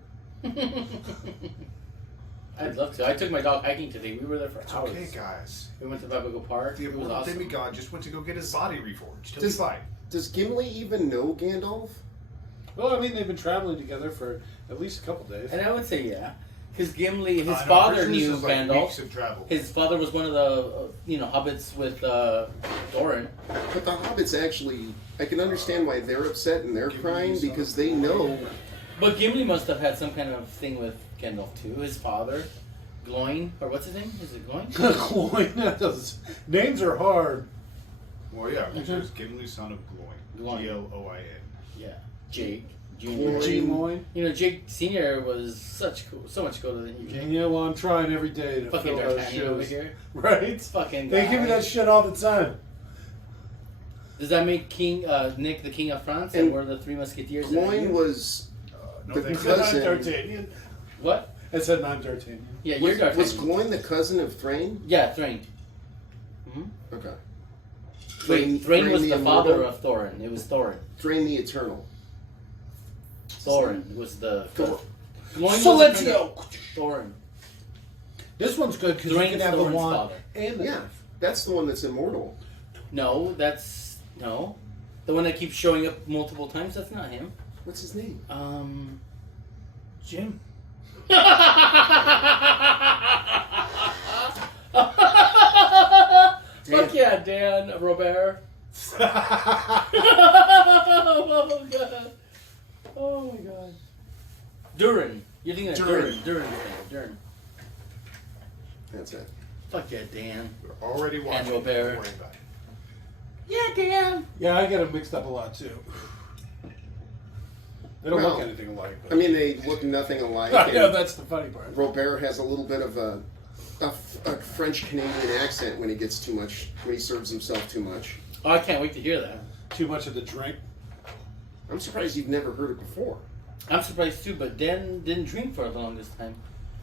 I'd love to. I took my dog hiking today. We were there for It's hours. okay, guys. We went to Viggo Park. The It was immortal awesome. demigod just went to go get his body reforged. He'll be Does- fine. Does Gimli even know Gandalf? Well, I mean, they've been traveling together for at least a couple days. And I would say yeah, because Gimli, his No, father this knew is like Gandalf. weeks of travel. His father was one of the hobbits with Thorin. But the hobbits actually, I can understand why they're upset and they're Gimli crying saw because it. they know. But Gimli must have had some kind of thing with Gandalf too. His father, Gloin, or what's his name? Is it Gloin? Gloin. That doesn't- Names are hard. Well, yeah, which is Gimli, son of Gloin. Gloin. Gloin. Yeah, Jake Jr. Gloin. Gloin. You know, Jake Senior was so much cooler than you, Jake. Yeah, well, I'm trying every day to Fucking fill those D'Artagnan over shows. here. Right? Fucking They give me guy. that shit all the time. Does that make King Nick the King of France and And we're the Three Musketeers? Gloin was No, The thank I you. said cousin- I'm D'Artagnan. What? I said I'm D'Artagnan. Yeah, you're was D'Artagnan. Gloin the cousin of Thrain? Yeah, Thrain. Mm-hmm. Okay. Thrain was the father immortal? of Thorin. It was Thorin. Thrain the Eternal. Thorin was the. Thor. Gloin was Silencio! Thorin. This one's good because you Thrain's can have the Thorin's wand father. and the Yeah, that's the one that's immortal. No, that's no. The one that keeps showing up multiple times. That's not him. What's his name? Jim. Fuck yeah, Dan Robert. Oh my god. Oh my god. Durin. You're thinking of Durin. Durin. That's it. Fuck yeah, Dan. We're already watching. Robert. Don't worry about it. Yeah, Dan. Yeah, I get them mixed up a lot too. They don't Well, look anything alike. But... I mean, they look nothing alike. yeah, and that's the funny part. Robert has a little bit of a French Canadian accent when he gets too much, when he serves himself too much. Oh, I can't wait to hear that. Too much of the drink. I'm surprised you've never heard it before. I'm surprised too, but Dan didn't drink for the longest time.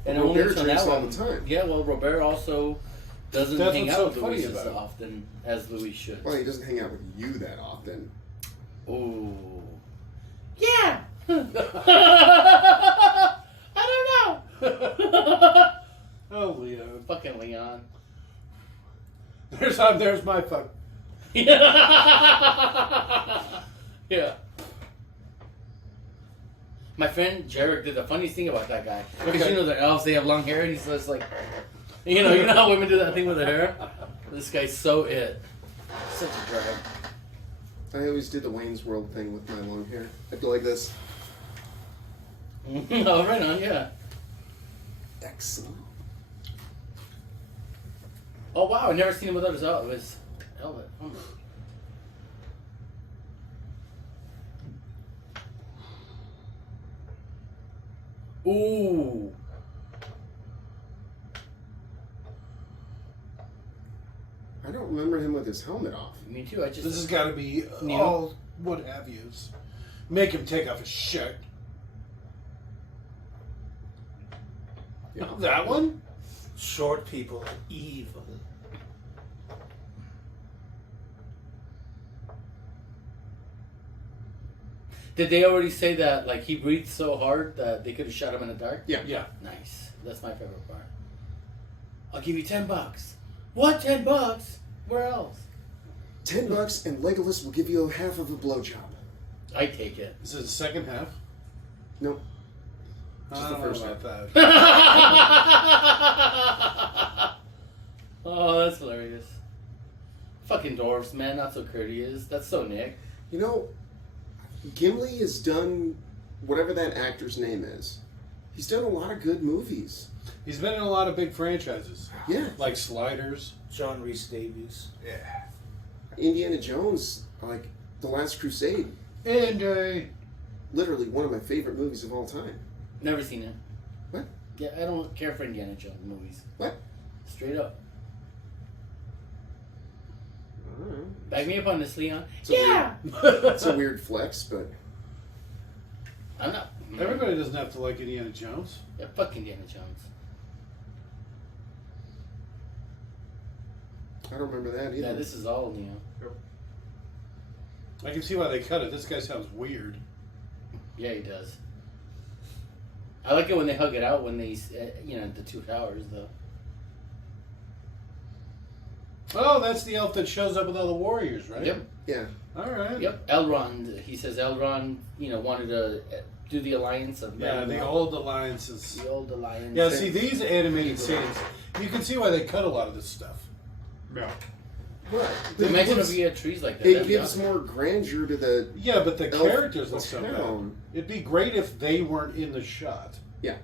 And Robert only until drinks now all when- the time. Yeah, well, Robert also doesn't That's hang what's out so with funny Louis as about it. often as Louis should. Well, he doesn't hang out with you that often. Ooh. Yeah! I don't know! Oh, Leo. Fucking Leon. There's my fuck. Yeah. My friend Jarek did the funniest thing about that guy. Because Okay. you know the elves, they have long hair, and he's just like, you know how women do that thing with their hair? This guy's so it. Such a drag. I always did the Wayne's World thing with my long hair. I'd go like this. Oh, right on, yeah. Excellent. Oh, wow, I've never seen him without his helmet. Oh. Ooh. I don't remember him with his helmet off. Me too, I just... This has got to be Neil? all what have yous. Make him take off his shirt. Yeah. That one? Short people are evil. Did they already say that, like, he breathed so hard that they could have shot him in the dark? Yeah. Yeah. Nice. That's my favorite part. I'll give you $10. What? $10? Where else? $10 and Legolas will give you half of a blowjob. I take it. Is it the second half? No. I Just the don't know first about that. Oh, that's hilarious. Fucking dwarves, man, not so courteous. That's so Nick. You know, Gimli has done whatever that actor's name is. He's done a lot of good movies. He's been in a lot of big franchises. Yeah. Like Sliders. John Rhys Davies. Yeah. Indiana Jones, like The Last Crusade. And Literally one of my favorite movies of all time. Never seen it. What? Yeah, I don't care for Indiana Jones movies. What? Straight up. I don't know. Back me up on this, Leon. It's a weird- It's a weird flex, but I'm not. Everybody doesn't have to like Indiana Jones. Yeah, fuck Indiana Jones. I don't remember that either. Yeah, this is all Neo. I can see why they cut it. This guy sounds weird. Yeah, he does. I like it when they hug it out when they, the 2 towers, though. Oh, that's the elf that shows up with all the warriors, right? Yep. Yeah. All right. Yep. Elrond. He says Elrond, wanted to do the alliance of Yeah, men. the old alliances. The old alliance. Yeah, see, these animated scenes, you can see why they cut a lot of this stuff. Yeah. Right. Imagine gives- if we had trees like that. It That'd be gives awesome. more grandeur to the. Yeah, but the Elf characters look so bad. town. It'd be great if they weren't in the shot. Yeah.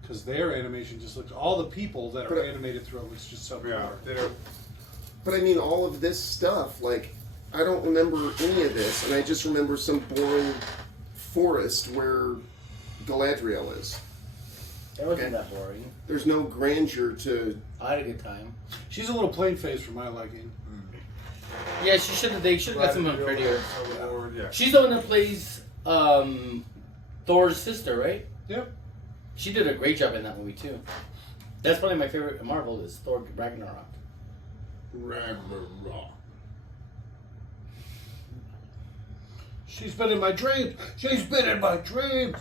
Because their animation just looks... All the people that are But- animated through it's just so Yeah. poor. They're, But I mean, all of this stuff, like, I don't remember any of this, and I just remember some boring forest where Galadriel is. That wasn't Okay. that boring. There's no grandeur to. I had a good time. She's a little plain faced for my liking. Yeah, she should have. They should have got someone prettier. yeah. She's the one that plays Thor's sister, right? Yep. She did a great job in that movie too. That's probably my favorite Marvel is Thor Ragnarok. She's been in my dreams. She's been in my dreams.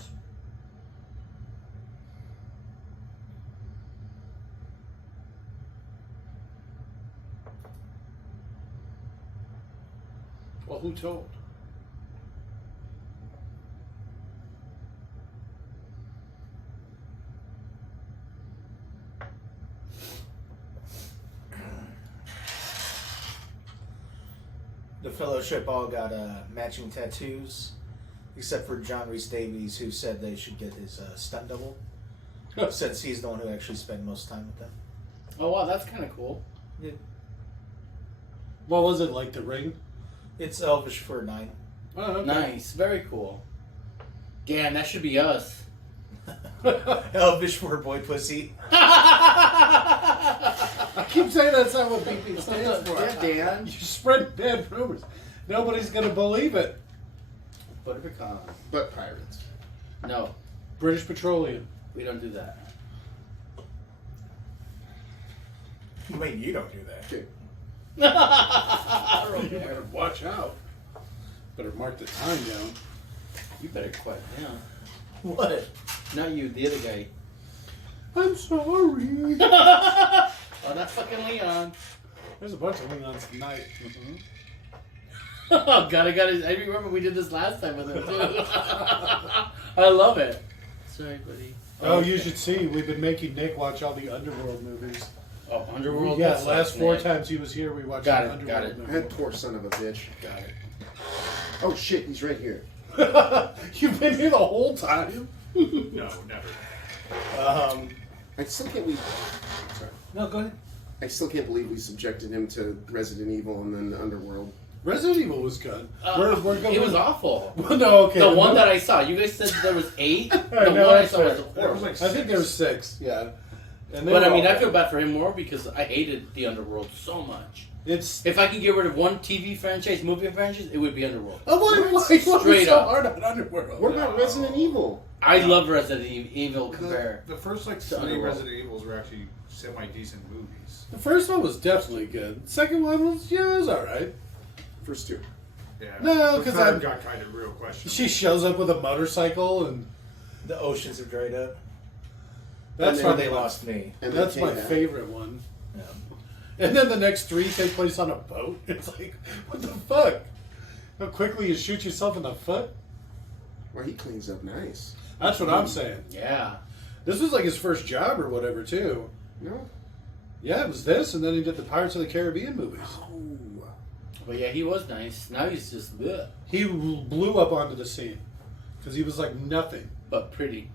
Well, who told? The Fellowship all got matching tattoos, except for John Rhys Davies, who said they should get his stunt double, since he's the one who actually spent most time with them. Oh wow, that's kind of cool. What was it, like The Ring? It's Elvish for 9. Oh, okay. Nice, very cool. Damn, that should be us. Elvish for boy pussy. I keep saying that's not what BP stands for. Yeah, Dan. You spread bad rumors. Nobody's going to believe it. Butter pecan. But pirates. No, British Petroleum. we don't do that. I mean, you don't do that. Okay. You better watch out. Better mark the time down. You better quiet down. What? Not you, the other guy. I'm sorry. Oh, not fucking Leon. There's a bunch of Leons tonight. Oh god, I remember we did this last time with him too. I love it. Sorry, buddy. Oh, you should see. We've been making Nick watch all the Underworld movies. Oh, Underworld. Yeah, that last sucks, 4 man. times he was here, we watched Got the it, Underworld got it. movie. That poor son of a bitch. Got it. Oh shit, he's right here. You've been here the whole time? No, never. I still can't believe. Sorry. No, go ahead. I still can't believe we subjected him to Resident Evil and then Underworld. Resident Evil was good. We're going. It was awful. Well, no, okay. The one that I saw, you guys said there was 8. The I know, one I that's saw was fair. There was horrible. like I think there was 6. Yeah. And they But were I mean, all I feel bad. bad for him more because I hated the Underworld so much. It's. If I could get rid of one TV franchise, movie franchise, it would be Underworld. Oh, why Straight so up. hard on Underworld? What about Resident Evil? I love Resident Evil compare. The first like To 3 Underworld. Resident Evils were actually semi-decent movies. The first one was definitely good. The second one was, yeah, it was alright. First 2. Yeah. No, The 'cause third I'm- got kind of real questionable. She shows up with a motorcycle, and The oceans have dried up. that's And Or my, they lost me. And then that's my came back. favorite one. Yeah. And then the next 3 take place on a boat. It's like, what the fuck? How quickly you shoot yourself in the foot? Well, he cleans up nice. That's what I'm saying. Yeah. This was like his first job or whatever, too. No. Yeah, it was this, and then he did the Pirates of the Caribbean movies. Oh. But yeah, he was nice. Now he's just bleh, He blew up onto the scene because he was like nothing. but pretty.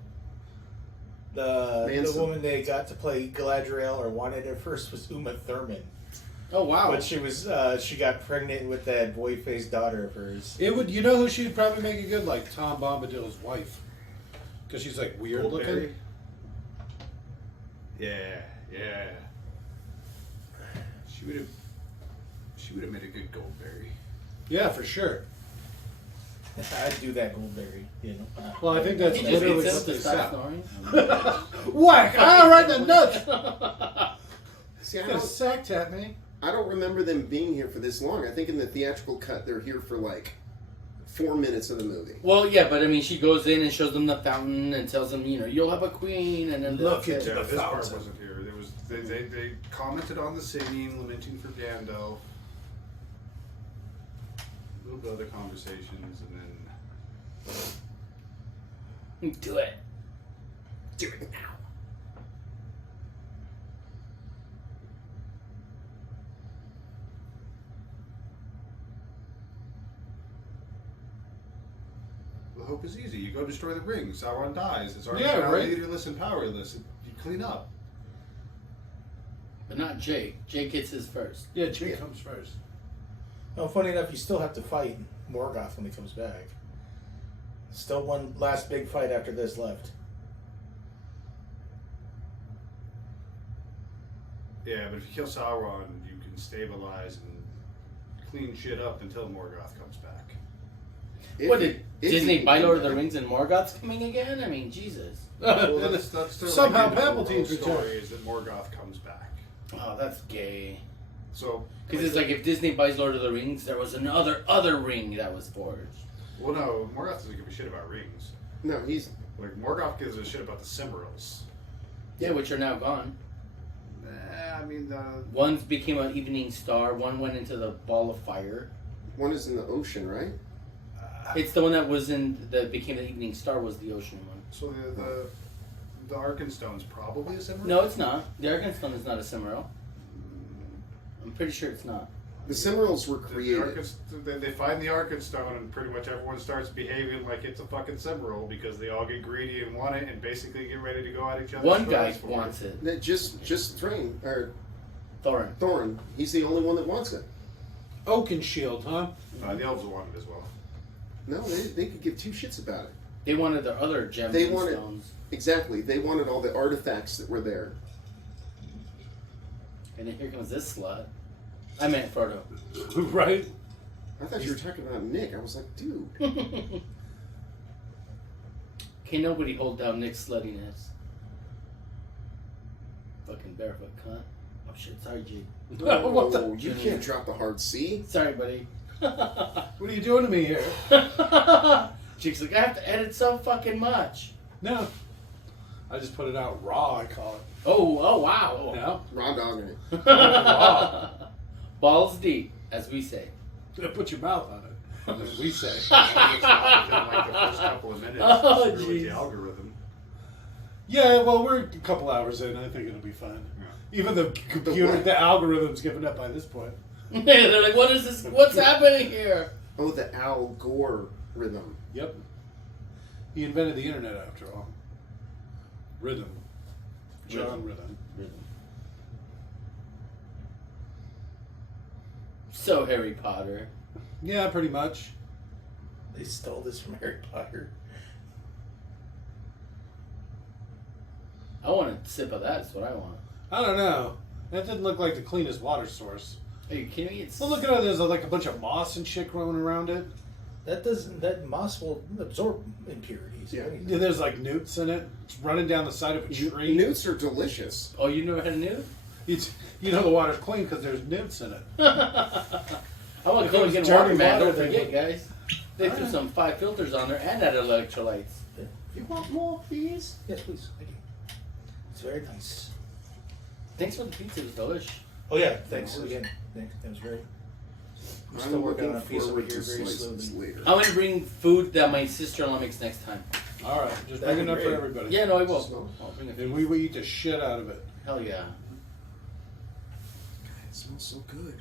The Manson. woman they got to play Galadriel or wanted at first was Uma Thurman. Oh wow. But she got pregnant with that boy-faced daughter of hers. It would, you know who she'd probably make a good, like Tom Bombadil's wife, because she's like weird looking. Goldberry? Yeah, yeah. She would have made a good Goldberry. Yeah, for sure. I'd do that Goldberry, you know. Well, I think that's He just literally eats what it they to stop said. snoring. Whack! Ah, right in the nuts. See, Got a sack tap me. I don't remember them being here for this long. I think in the theatrical cut, they're here for like 4 minutes of the movie. Well, yeah, but I mean, she goes in and shows them the fountain and tells them, you'll have a queen, and then Look that's into it. Yeah, the this part fountain. wasn't here. There was they commented on the singing, lamenting for Gandalf. A little bit of other conversations, and then Do it. Do it now. the hope is easy. You go destroy the ring. Sauron dies. It's already Yeah, right. leaderless and powerless. You clean up. But not Jake. Jake gets his first. Yeah, Jake comes first. Well, funny enough, you still have to fight Morgoth when he comes back. Still one last big fight after this left. Yeah, but if you kill Sauron, you can stabilize and clean shit up until Morgoth comes back. What did If Disney he buy can Lord of do the that. Rings and Morgoth's coming again? I mean, Jesus. Well, that's the Somehow like, the Palpatine's story returned. is that Morgoth comes back. Oh, that's gay. So Because it's like if Disney buys Lord of the Rings, there was another ring that was forged. well, no, Morgoth doesn't give a shit about rings. No, he's Like Morgoth gives a shit about the Cimmerals. Yeah, which are now gone. I mean, One became an evening star. One went into the ball of fire. one is in the ocean, right? It's the one that became the evening star was the ocean one. so the Arkenstone's probably a Cimmeral. No, it's not. The Arkenstone is not a Cimmeral. I'm pretty sure it's not. The Cimmerals were The created. they find the Arkenstone and pretty much everyone starts behaving like it's a fucking Cimmeral because they all get greedy and want it and basically get ready to go at each other. One guy wants it. That just Thrain or Thorin. Thorin. He's the only one that wants it. Oakenshield, huh? The elves want it as well. No, they could give two shits about it. They wanted the other gems They and wanted- stones. Exactly. They wanted all the artifacts that were there. And then here comes this slut. I meant Frodo. Right? I thought you were talking about Nick. I was like, dude. Can nobody hold down Nick's sluttiness? Fucking barefoot cunt. Oh shit, sorry, G. What the- Oh, you can't drop the hard C. Sorry, buddy. What are you doing to me here? Chick's like, I have to edit so fucking much. No. I just put it out raw, I call it. Oh wow. No. Raw dogging it. Raw. Balls deep, as we say. Put your mouth on it, as we say. It's not like the first couple of minutes. Oh, to screw with jeez. the algorithm. Yeah, well, we're a couple hours in. I think it'll be fine. Even the computer, what? the algorithm's given up by this point. They're like, what is this? What's happening here? Oh, the Al Gore rhythm. Yep. He invented the internet after all. Rhythm. John Rhythm. So Harry Potter. Yeah, pretty much. They stole this from Harry Potter. I want a sip of that. Is what I want. I don't know. That didn't look like the cleanest water source. Are you kidding me? It's Well, look at how there's like a bunch of moss and shit growing around it. That moss will absorb impurities. Yeah. Yeah, there's like newts in it. It's running down the side of a tree. Newts are delicious. Oh, you never had a newt? You know the water's clean because there's newts in it. I want If to it go was and get dirty water, man. water, Don't then forget, what? guys. They threw some 5 filters on there and added electrolytes. You want more, please? Yes, please. Thank you. It's very nice. Thanks for the pizza. It was delish. Oh yeah, thanks again. Thanks. That was great. We're still working on a piece over forward here to very slices slowly. later. I'm gonna bring food that my sister-in-law makes next time. All right, just That'd bring be enough for great. everybody. Yeah, no, I will. Smell. I'll bring a And few. we eat the shit out of it. Hell yeah. It smells so good.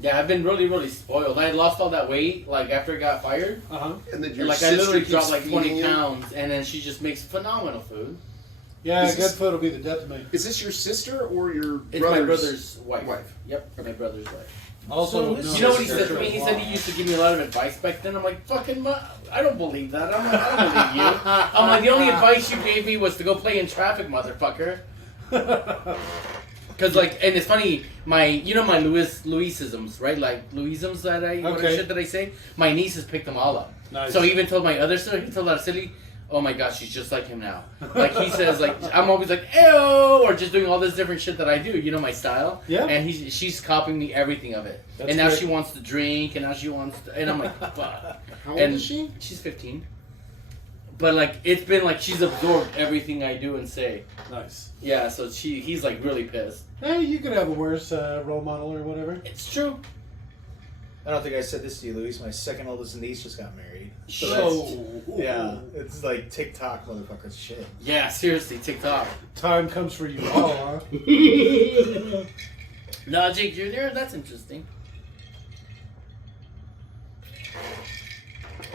Yeah, I've been really, really spoiled. I lost all that weight, like, after I got fired. Uh-huh. And then your And, like, I sister literally keeps dropped, like, feeding 20 you? pounds, and then she just makes phenomenal food. Yeah, Is good this- food will be the death of me. Is this your sister or your It's brother's? my brother's wife. wife. Yep, my brother's wife. Also, So this You know what he Sister said to me? He said he used to give me a lot of advice back then. I'm like, fucking, I don't believe that. I'm like, I don't believe you. I'm like, the only advice you gave me was to go play in traffic, motherfucker. Cause like, and it's funny, my Louisisms, right? Like Louisisms that Okay. shit that I say. My nieces picked them all up. Nice. So he even told my other sister, he told that silly, oh my gosh, she's just like him now. Like he says, like I'm always like, ew, or just doing all this different shit that I do. You know my style. Yeah. And she's copying me everything of it. That's and now great. she wants to drink, and now she wants to, and I'm like, fuck. How old And is she? She's 15. But like it's been like she's absorbed everything I do and say. Nice. Yeah, so he's like really pissed. Hey, you could have a worse role model or whatever. It's true. I don't think I said this to you, Luis. My second oldest niece just got married. So So, yeah, it's like TikTok motherfuckers shit. Yeah, seriously, TikTok. time comes for you all, huh? No, Jake Jr., that's interesting.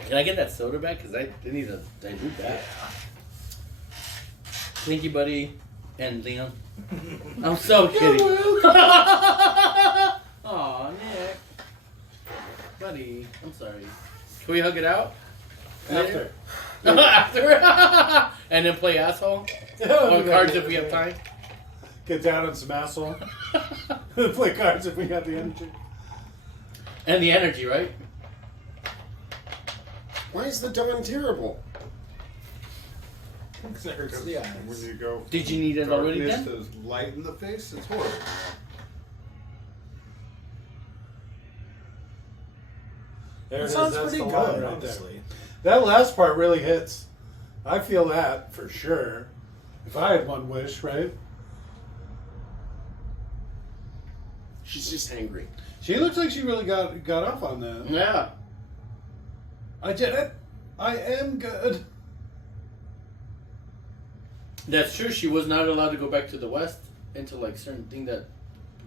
Can I get that soda back? Because I need to dilute that. Thank you, buddy. And Leon. I'm so kidding. Aw, Nick. Buddy, I'm sorry. Can we hug it out? After. After? And then play asshole? On cards if we have time? Get down on some asshole. Play cards if we got the energy. And the energy, right? Why is the dawn terrible? Because it hurts the When eyes. you go Did you need it already darkness then? to light in the face, it's horrible. There It it is. sounds That's pretty the good, line right honestly. there. That last part really hits. I feel that for sure. If I had one wish, right? She's just angry. She looks like she really got off on that. Yeah. I did it. I am good. That's true. She was not allowed to go back to the West until like certain thing that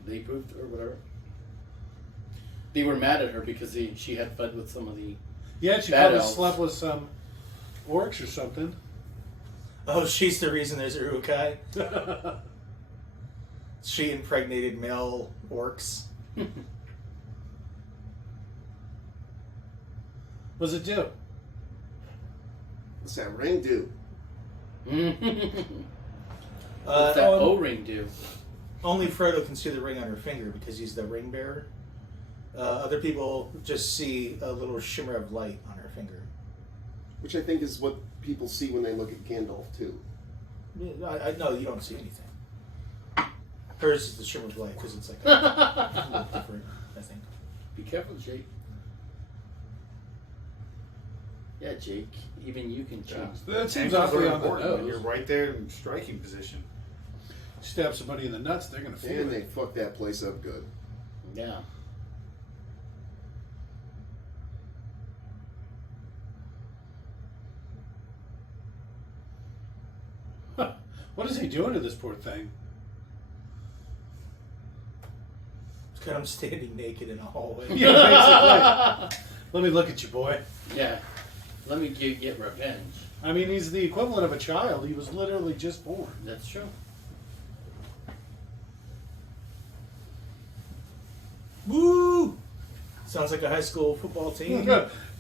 they proved or whatever. They were mad at her because she had fed with some of the. Yeah, she Bad probably elves. slept with some orcs or something. Oh, she's the reason there's Urukai. She impregnated male orcs. What's it do? What's that ring do? What's that O-ring do? Only Frodo can see the ring on her finger because he's the ring bearer. Other people just see a little shimmer of light on her finger. Which I think is what people see when they look at Gandalf too. No, you don't see anything. Hers is the shimmer of light because it's like a little different, I think. Be careful, Jake. Yeah, Jake. Even you can change. That seems Ankles awfully are on the important when nose. you're right there in striking position. Stab somebody in the nuts, they're gonna feel And they it. fucked that place up good. Yeah. What is he doing to this poor thing? It's kind of standing naked in a hallway. Yeah, basically. Let me look at you, boy. Yeah. Let me get revenge. I mean, he's the equivalent of a child. He was literally just born. That's true. Woo! Sounds like a high school football team.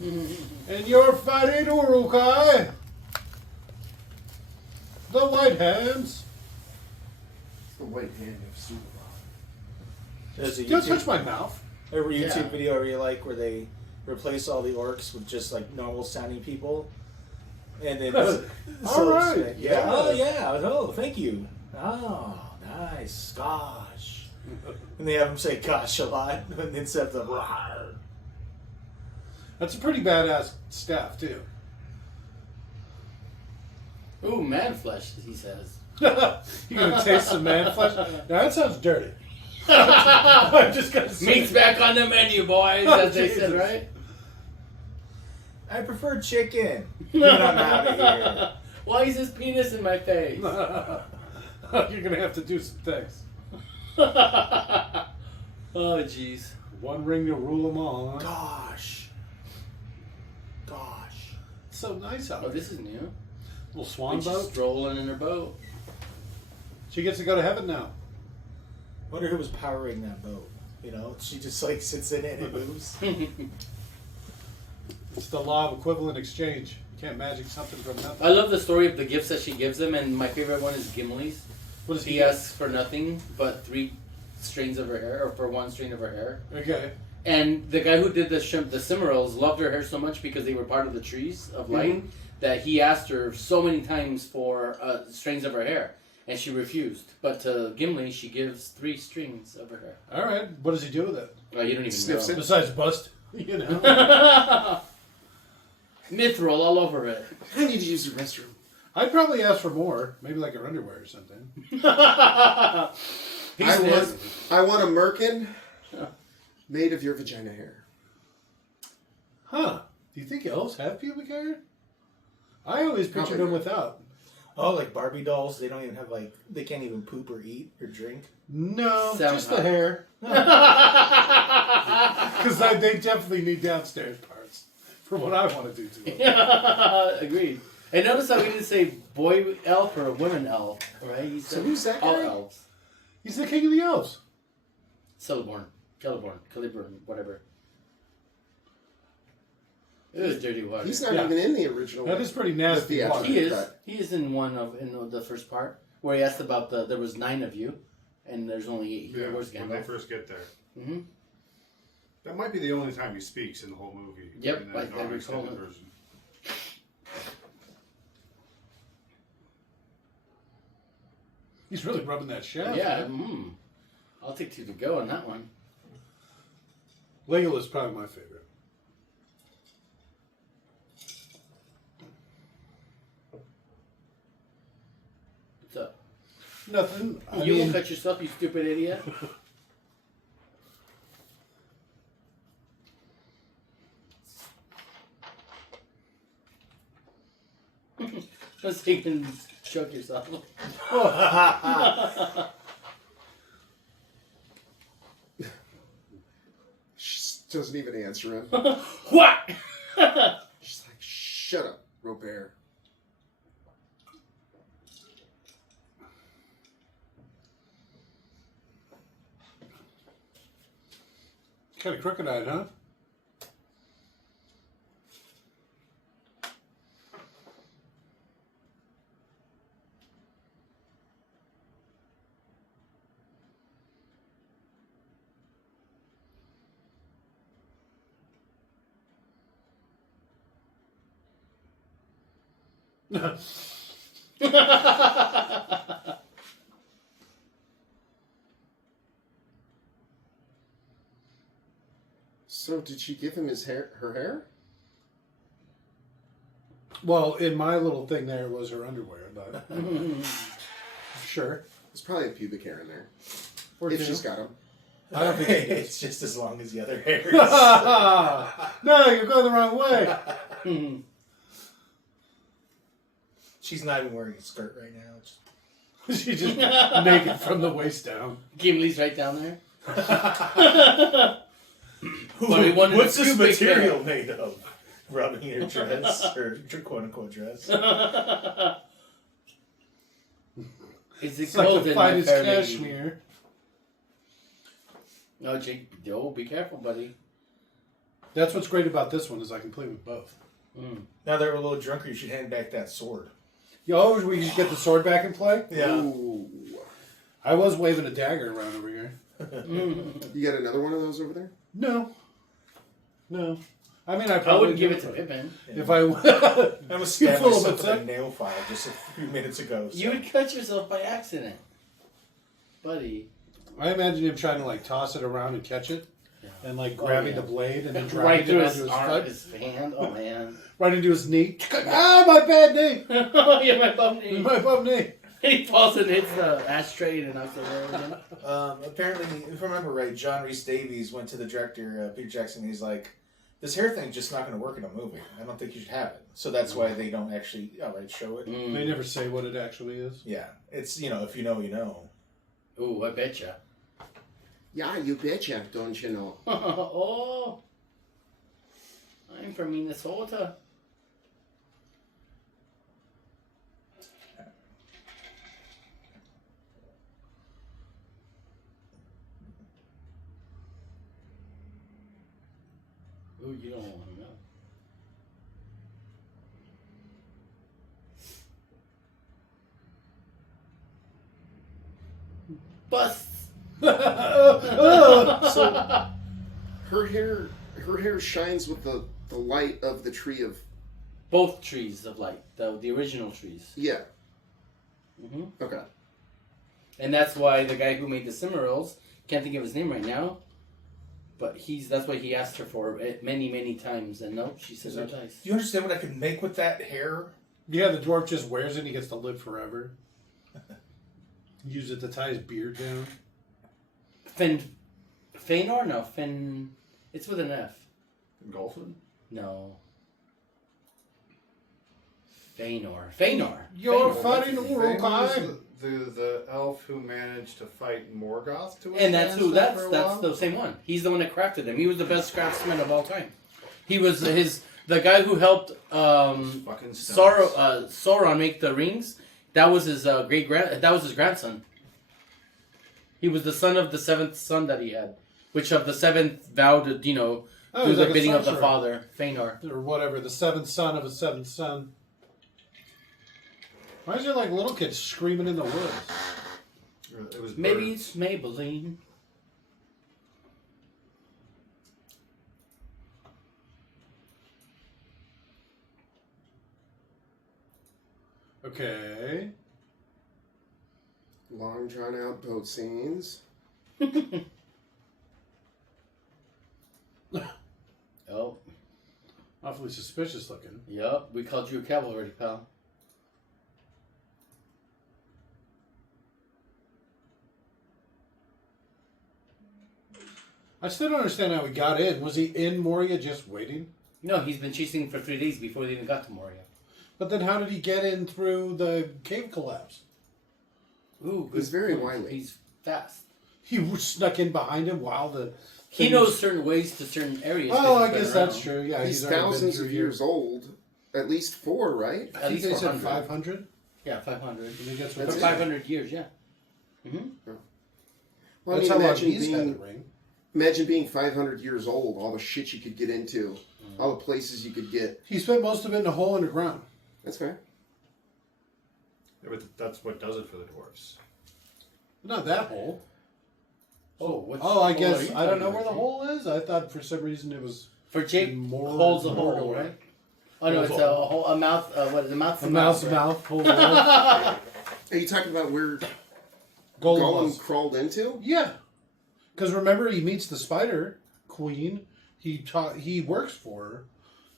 And you're fighting Urukai. The White Hands. The white hand of Superman. There's a Don't touch YouTube, my mouth. a YouTube Yeah. video I really like where they replace all the orcs with just like normal sounding people. And then All it's right. like, yeah. Oh yeah. Oh, thank you. Oh, nice. Gosh. And they have them say gosh a lot and instead of the rawr. That's a pretty badass staff, too. Ooh, man flesh, he says. You gonna taste some man flesh? Now that sounds dirty. I'm just gonna say Meat's back on the menu, boys, as they said, Jesus. right? I prefer chicken. Get him out of here. Why is his penis in my face? You're gonna have to do some things. Oh, jeez. One ring to rule them all. Huh? Gosh. It's so nice out Oh, there. this is new. Little swan She's boat. strolling in her boat. She gets to go to heaven now. Wonder who was powering that boat. You know, she just like sits in it and it moves. It's the law of equivalent exchange. You can't magic something from nothing. I love the story of the gifts that she gives him, and my favorite one is Gimli's. What does He get? asks for nothing but 3 strands of her hair, or for 1 strand of her hair. Okay. And the guy who did the Cimarrons loved her hair so much because they were part of the trees of light that he asked her so many times for strings of her hair, and she refused. But to Gimli, she gives 3 strings of her hair. All right. What does he do with it? Oh, you don't even Sniffs know. it. Besides bust, you know. Mithril all over it. I need to use the restroom. I'd probably ask for more. Maybe like her underwear or something. I want a merkin made of your vagina hair. Huh. Do you think elves have pubic hair? I always pictured Probably them not. without. Oh, like Barbie dolls, they don't even have like, they can't even poop or eat or drink. No, Sounds just the hot. hair. Because they definitely need downstairs parts for what I want to do to them. Agreed. And notice how we didn't say boy elf or women elf, right? He said So who's that all guy? elves. He's the king of the elves. Celeborn, whatever. It was dirty water. He's not Yeah. even in the original. That is pretty nasty The water. He is. cut. He is in the first part where he asked about there was 9 of you, and there's only 8 here. Yeah, Where's when they Gandalf? first get there. Mm-hmm. That might be the only time he speaks in the whole movie. Yep, in I that recall non-extended it. version. He's really rubbing that shaft. Yeah. man. I'll take 2 to go on that one. Legolas is probably my favorite. What's up? Nothing. I You mean, won't cut yourself, you stupid idiot. Let's take and choke yourself. She doesn't even answer him. What? She's like, shut up, Robert. kind of crooked-eyed, huh? So did she give him her hair? Well, in my little thing there was her underwear, but sure. There's probably a pubic hair in there. Or If 2. she's got them. I don't think it is. It's just as long as the other hairs. No, you're going the wrong way. She's not even wearing a skirt right now. It's- She's just naked from the waist down. Gimli's right down there. But he wanted What's a this pubic hair. material made of? Rubbing your dress, or quote unquote dress. Is it It's like cold the in my finest fair lady? cashmere. No, Jake. Oh, be careful, buddy. That's what's great about this one is I can play with both. Now that we're a little drunker, you should hand back that sword. Yo, we should get the sword back in play. Yeah. Ooh. I was waving a dagger around over here. You got another one of those over there? No. I mean, I I probably wouldn't give do, it to Pippin. If I I was You stabbed full of myself with a it, nail file just a few minutes ago. So. You would cut yourself by accident, buddy. I imagine him trying to like toss it around and catch it, and like grabbing yeah. the blade and then Right driving through it his onto his arm, foot, his hand. Oh man. right into his knee. Ah, my bad knee. Oh yeah, my bum knee. My bum knee. He falls and hits the ashtray and knocks it over. Apparently, if I remember right, John Rhys Davies went to the director, Peter Jackson, and he's like, this hair thing's just not going to work in a movie. I don't think you should have it. So that's why they don't actually outright show it. They never say what it actually is. Yeah. It's, if you know, you know. Ooh, I betcha. Yeah, you betcha, don't you know? Oh, I'm from Minnesota. Ooh, you don't want to know. Busts. So her hair shines with the light of the tree of Both trees of light, the original trees. yeah. Mm-hmm. Okay. And that's why the guy who made the Cimarils, can't think of his name right now, but that's why he asked her for it many times, and no, she said no dice. Do you understand what I could make with that hair? Yeah, the dwarf just wears it and he gets to live forever. Use it to tie his beard down. Fëanor? No, it's with an F. Engulfing? No. Fëanor. You're Fëanor. fighting the world, guy. The elf who managed to fight Morgoth to And that's advance that's the same one. He's the one that crafted them. He was the best craftsman of all time. He was the guy who helped fucking Sauron make the rings. That was his that was his grandson. He was the son of the seventh son that he had, which of the seventh vowed to, do he's the like a bidding of the sorcerer. father, Fëanor. Or whatever, the seventh son of a seventh son. Why is there like little kids screaming in the woods? It was Maybe it's Maybelline. Okay. Long drawn out boat scenes. Oh, Awfully suspicious looking. yep. We called you a cavalry pal. I still don't understand how he got in. Was he in Moria just waiting? No, he's been chasing for 3 days before they even got to Moria. But then how did he get in through the cave collapse? Ooh, He's very point. wily. He's fast. He snuck in behind him while the... He knows certain ways to certain areas. Well, 'cause I he's been guess that's around. true. Yeah, He's already been thousands through of here. years old. At least 4, right? I At think least they said 400. 500. Yeah, 500. I think that's For what That's they it. said. 500 years, yeah. Mm-hmm. Well, That's I how mean, long he's had the ring. imagine being 500 years old, all the shit you could get into, all the places you could get. He spent most of it in a hole in the ground. That's fair. Yeah, but that's what does it for the dwarves. Not that hole. Oh, I guess I don't know where the hole is. I thought for some reason it was For Jake, More- holds a more- hole, right? Oh no, it's a hole, a mouth. What is it? Mouth. a mouse right? mouth hole. Gollum Are you talking about where Gollum was. crawled into? Yeah, because remember he meets the Spider Queen. He works for her,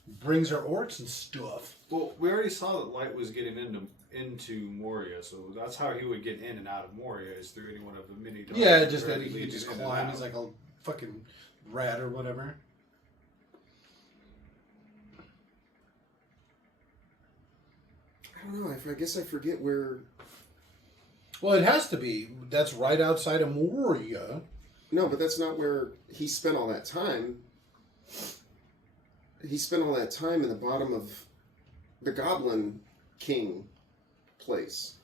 brings her orcs and stuff. Well, we already saw that light was getting into Moria, so that's how he would get in and out of Moria is through any one of the mini doors. Yeah, just that Or he could lead just in and climb. out. He's like a fucking rat or whatever. I don't know. I guess I forget where. Well, it has to be. That's right outside of Moria. No, but that's not where he spent all that time. He spent all that time in the bottom of the Goblin King place.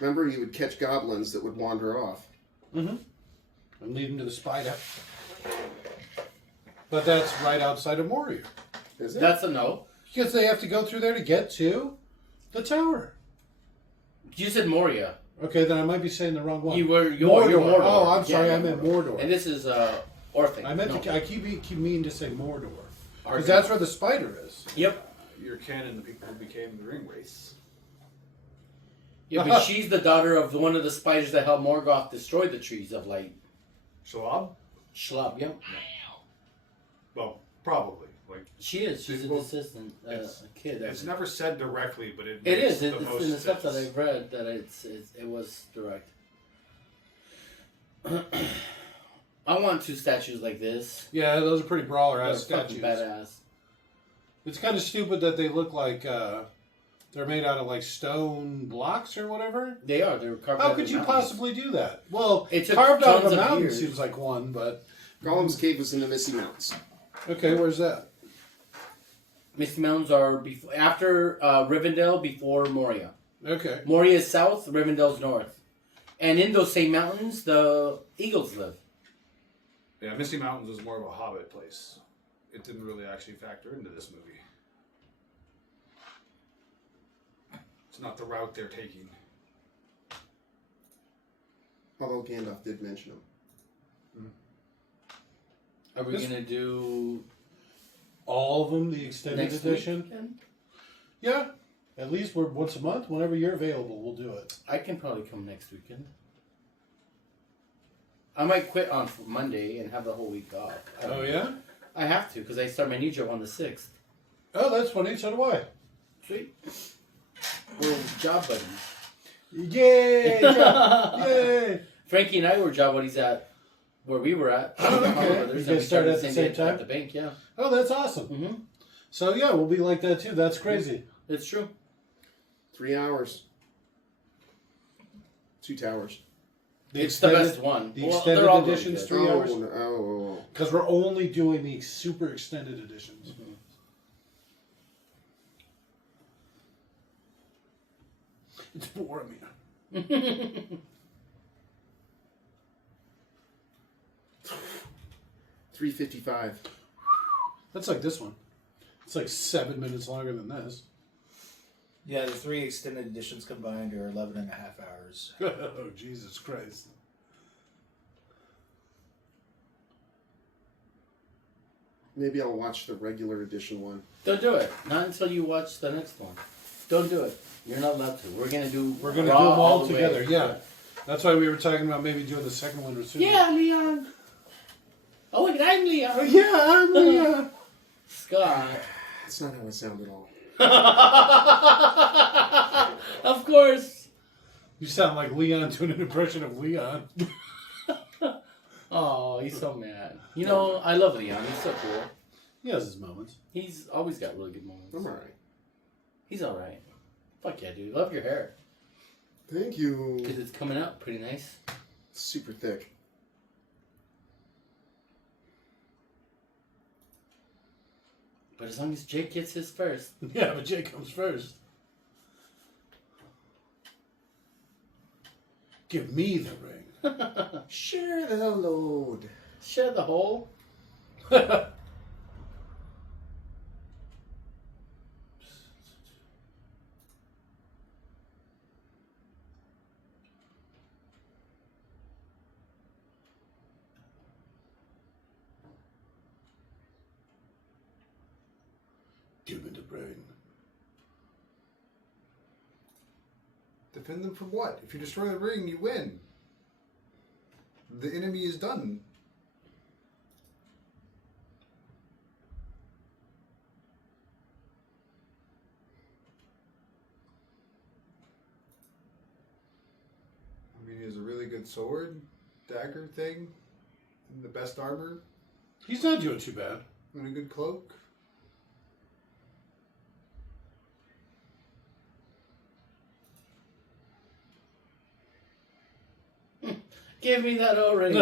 Remember, he would catch goblins that would wander off. Mm-hmm. And lead him to the Spider. But that's right outside of Moria. Is it? That's a no. Because they have to go through there to get to the tower. You said Moria. Okay, then I might be saying the wrong one. You're Mordor. Mordor. Oh, I'm sorry, Yeah, I meant Mordor. And this is Orphan. I meant No. I keep meaning to say Mordor. Arthur. Because that's where the spider is. Yep. Your canon, the people who became the ring wraiths. Yeah, but she's the daughter of one of the spiders that helped Morgoth destroy the trees of light. Shalab? Schlub. Yep. Well, probably. Like She is. She's an assistant, a kid. it's never said directly, but It makes is. It's the most in the stuff that sense. I've read that it was direct. I want 2 statues like this. Yeah, those are pretty brawler They're ass fucking statues. badass. It's kind of stupid that they look like they're made out of like stone blocks or whatever. They are. They're carved out How of could the you mountains. possibly do that? Well, It took carved out of tons a of mountain years. seems like one, but Gollum's cave was in the Misty Mountains. okay, where's that? Misty Mountains are after Rivendell, before Moria. Okay. Moria is south, Rivendell's north. And in those same mountains, the eagles live. Yeah, Misty Mountains was more of a hobbit place. It didn't really actually factor into this movie. It's not the route they're taking. Although Gandalf did mention him. Are we going to do All of them, the extended next edition? weekend? Yeah. At least we're once a month. Whenever you're available, we'll do it. I can probably come next weekend. I might quit on Monday and have the whole week off. Oh, yeah? I have to, because I start my new job on the 6th. Oh, that's funny. So do I. Sweet. We're job buddies. Yay! Yay! Frankie and I were job buddies at where we were at. Oh, okay. Brothers, You and guys started at the day same time? At the bank, yeah. Oh, that's awesome. Mm-hmm. So, yeah, we'll be like that too. That's crazy. It's true. 3 hours. 2 towers. It's the best one. The Well, extended they're all really edition's good. 3 hours? No, oh. Because we're only doing the super extended editions. Mm-hmm. It's boring. 3:55. That's like this one. It's like 7 minutes longer than this. Yeah, the 3 extended editions combined are 11 and a half hours. Oh, Jesus Christ. Maybe I'll watch the regular edition one. Don't do it. Not until you watch the next one. Don't do it. You're not allowed to. We're gonna do. We're going to do Raw them all the way. together, yeah. That's why we were talking about maybe doing the second one or sooner. Yeah, Leon. Oh, look, I'm Leon. Oh, yeah, I'm Leon. Scott. That's not how it sounded at all. Of course. You sound like Leon doing an impression of Leon. Oh, he's so mad. You know, I love Leon. He's so cool. He has his moments. He's always got really good moments. I'm alright. He's alright. Fuck yeah, dude. Love your hair. Thank you. Because it's coming out pretty nice. Super thick. But as long as Jake gets his first. Yeah, but Jake comes first. Give me the ring. Share the load. Share the hole. Give me the ring. Defend them from what? If you destroy the ring, you win. The enemy is done. I mean, he has a really good sword, dagger thing, and the best armor, He's not doing too bad. and a good cloak. Give me that O-ring.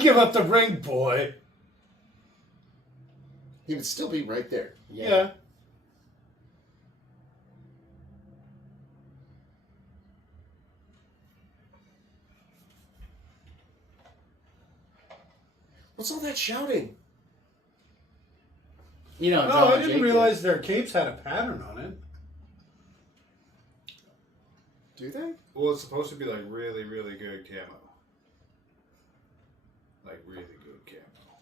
Give up the ring, boy. He would still be right there. Yeah. What's all that shouting? You know, No, I didn't realize their capes had a pattern on it. Do they? Well, it's supposed to be like really, really good camo. Like really good camo.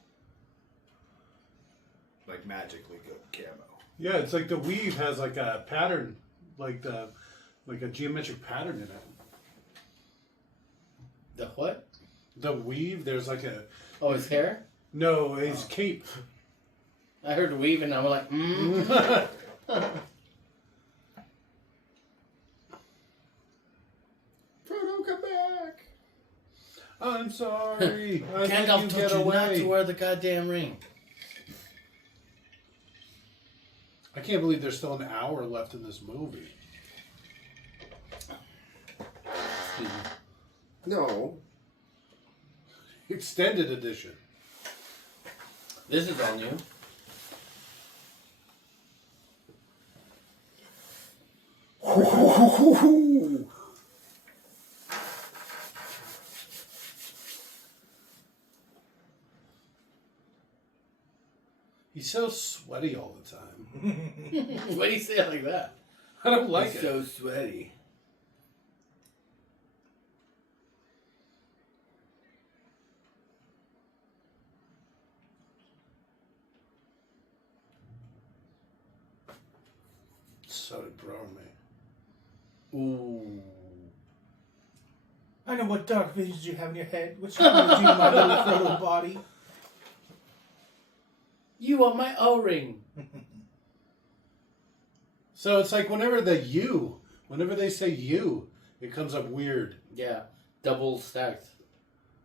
Like magically good camo. Yeah, it's like the weave has like a pattern, like a geometric pattern in it. The what? The weave, there's like a Oh, his hair? no, his cape. I heard weave and I was like, Frodo, come back. I'm sorry. I let you Gandalf get told you not away. to wear the goddamn ring. I can't believe there's still an hour left in this movie. Excuse me. No. Extended edition. This is all new. He's so sweaty all the time. Why do you say it like that? I don't like It's it. so sweaty. So did Boromir. Ooh. I know what dark visions you have in your head. What's wrong with you, my little Frodo body? You want my O-ring. So it's like whenever they say you, it comes up weird. Yeah. Double stacked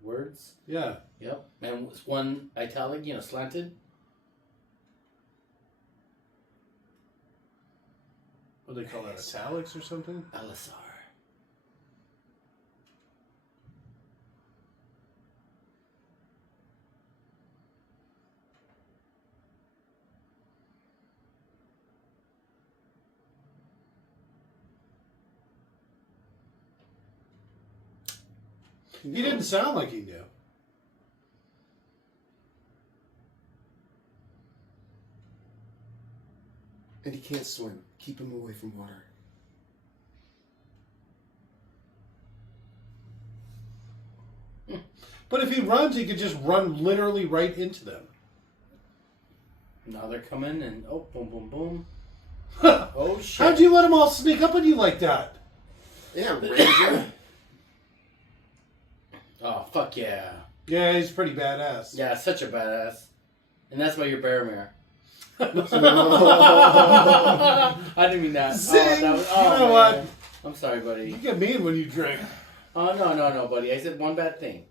words. Yeah. Yep. And one italic, slanted. What do they call that? Italics or something? LSR. He didn't sound like he knew. And he can't swim. Keep him away from water. But if he runs, he could just run literally right into them. Now they're coming and boom, boom, boom. How'd Oh shit! you let them all sneak up on you like that? Yeah, Ranger. Oh fuck yeah! Yeah, he's pretty badass. Yeah, such a badass. And that's why you're Baromir. I didn't mean that. Zing! Oh, that was, You know what? man. I'm sorry, buddy. You get mean when you drink. Oh no, buddy. I said one bad thing.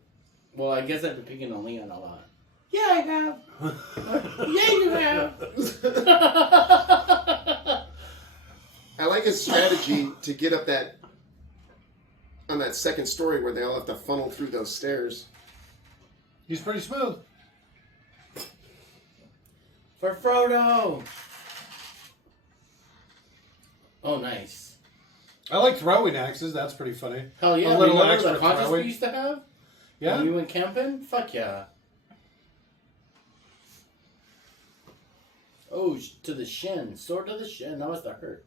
Well, I guess I've been picking on Leon a lot. Yeah, I have. Yeah, you have. I like his strategy to get up on that second story where they all have to funnel through those stairs. He's pretty smooth. For Frodo. Oh, nice. I like throwing axes. That's pretty funny. Hell yeah! A little Remember extra the contest we throwing. used to have? Yeah. When we went camping? Fuck yeah. Oh, to the shin. Sword to the shin. That must have hurt.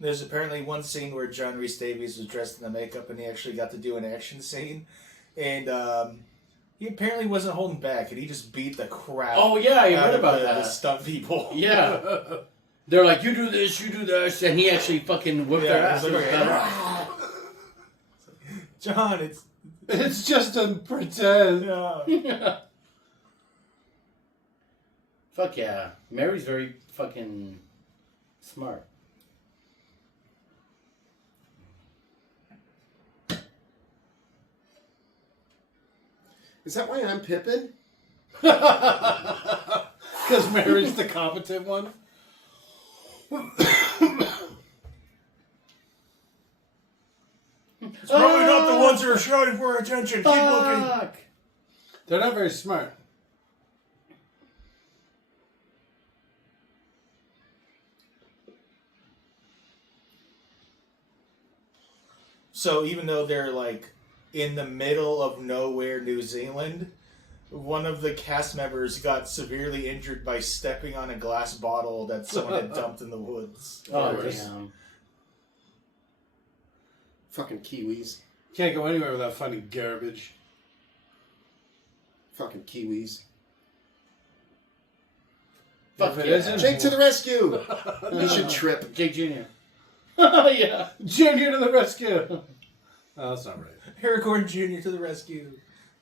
There's apparently one scene where John Rhys Davies was dressed in the makeup and he actually got to do an action scene. And he apparently wasn't holding back and he just beat the crap Oh, yeah, I out heard of about the that. stunt people. Yeah. They're like, you do this, and he actually fucking whipped their ass. it's It was like, badass. John, it's... It's just a pretend. Yeah. Fuck yeah. Mary's very fucking smart. Is that why I'm Pippin? Because Mary's the competent one. It's probably not the ones that are shouting for attention. Keep looking. Fuck. They're not very smart. So even though they're like in the middle of nowhere, New Zealand, one of the cast members got severely injured by stepping on a glass bottle that someone had dumped in the woods. Oh, course. damn. Fucking Kiwis. Can't go anywhere without finding garbage. Fucking Kiwis. Fuck If it yeah. isn't- Jake to the rescue! You should trip. Jake Jr. Yeah. Junior to the rescue. Oh, that's not right. Aragorn Jr. to the rescue.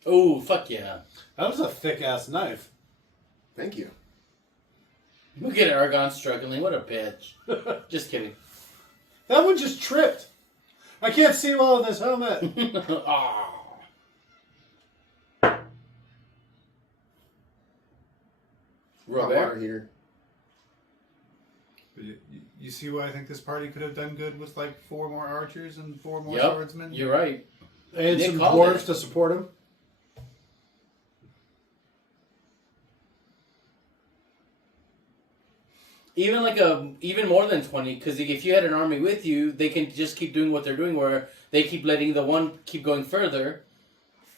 Oh, fuck yeah. That was a thick ass knife. Thank you. Look at Aragorn struggling. What a bitch. Just kidding. That one just tripped. I can't see well in this helmet. Aw. Hot water Robert. heater. But you see why I think this party could have done good with like 4 more archers and 4 more Yep, swordsmen? you're right. And They some called dwarves it. to support him. Even more than 20, because if you had an army with you, they can just keep doing what they're doing, where they keep letting the one keep going further,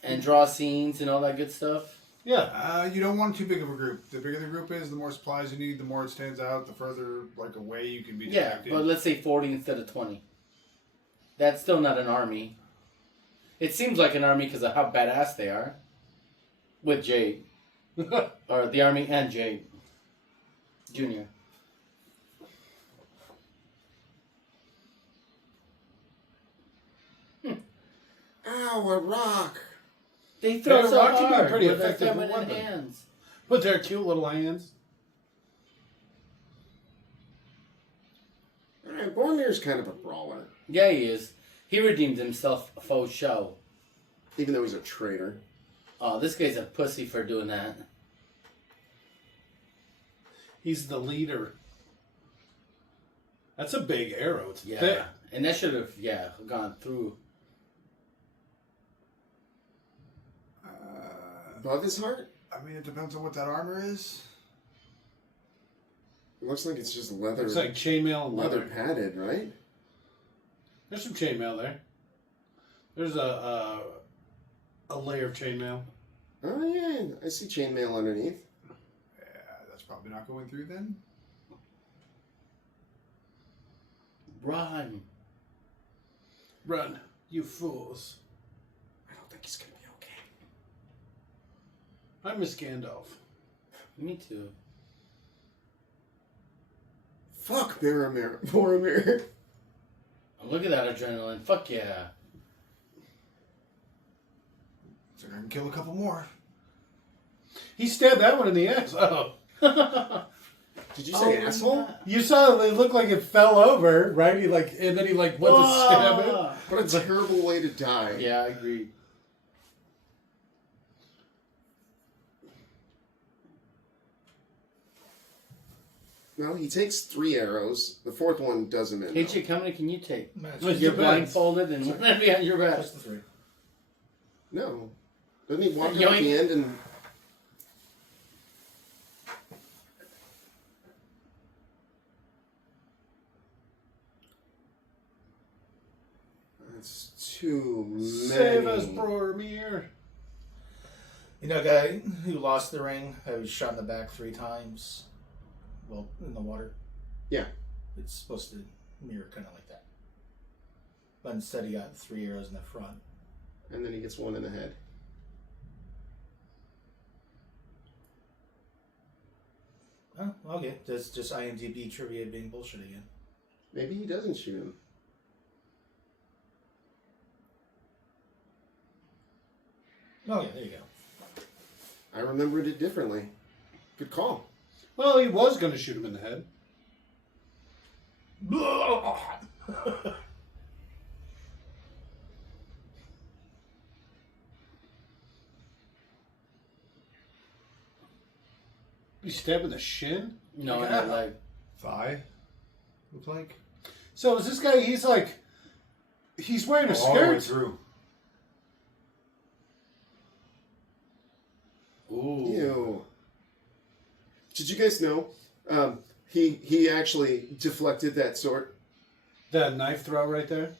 and draw scenes and all that good stuff. Yeah. You don't want too big of a group. The bigger the group is, the more supplies you need, the more it stands out, the further like away you can be Yeah, detected. but let's say 40 instead of 20. That's still not an army. It seems like an army because of how badass they are. With Jade. Or the army and Jade. Junior. Ow, a rock. They throw Yeah, so rock can be hard pretty with their effective feminine weapon. hands. With their cute little hands. Alright, Boromir's kind of a brawler. Yeah, he is. He redeemed himself faux show. Even though he's a traitor. Oh, this guy's a pussy for doing that. He's the leader. That's a big arrow. It's Yeah. thick. And that should have, gone through. Above his heart? I mean, it depends on what that armor is. It looks like it's just leather. It's like chainmail and leather leather. padded, right? There's some chainmail there. There's a layer of chainmail. Oh yeah, I see chainmail underneath. Yeah, that's probably not going through then. Run. Run, you fools. I don't think he's gonna be okay. I miss Gandalf. Me too. Fuck Boromir. Look at that adrenaline. Fuck yeah. So I can kill a couple more. He stabbed that one in the ass. Oh. Did you say asshole? You saw it looked like it fell over, right? And then he went to stab it. What a terrible way to die. Yeah, I agree. No, he takes 3 arrows. The 4th one does him in. Hey, though. Chick, how many can you take? It You're depends. blindfolded and one behind your back. Just the 3. No. Doesn't he walk out Yoink. at the end and... That's too many. Save us, Boromir. You know, a guy who lost the ring, I was shot in the back 3 times. Well, in the water. Yeah. It's supposed to mirror kind of like that. But instead, he got 3 arrows in the front. And then he gets 1 in the head. Oh, okay. That's just IMDb trivia being bullshit again. Maybe he doesn't shoot him. Oh, yeah, there you go. I remembered it differently. Good call. Well, he was going to shoot him in the head. He stabbed in the shin? No, Like, no, ah. like Thigh, looks like. So is this guy, he's wearing a All the way skirt? through. ooh. Ew. Did you guys know he actually deflected that sword? That knife throw right there?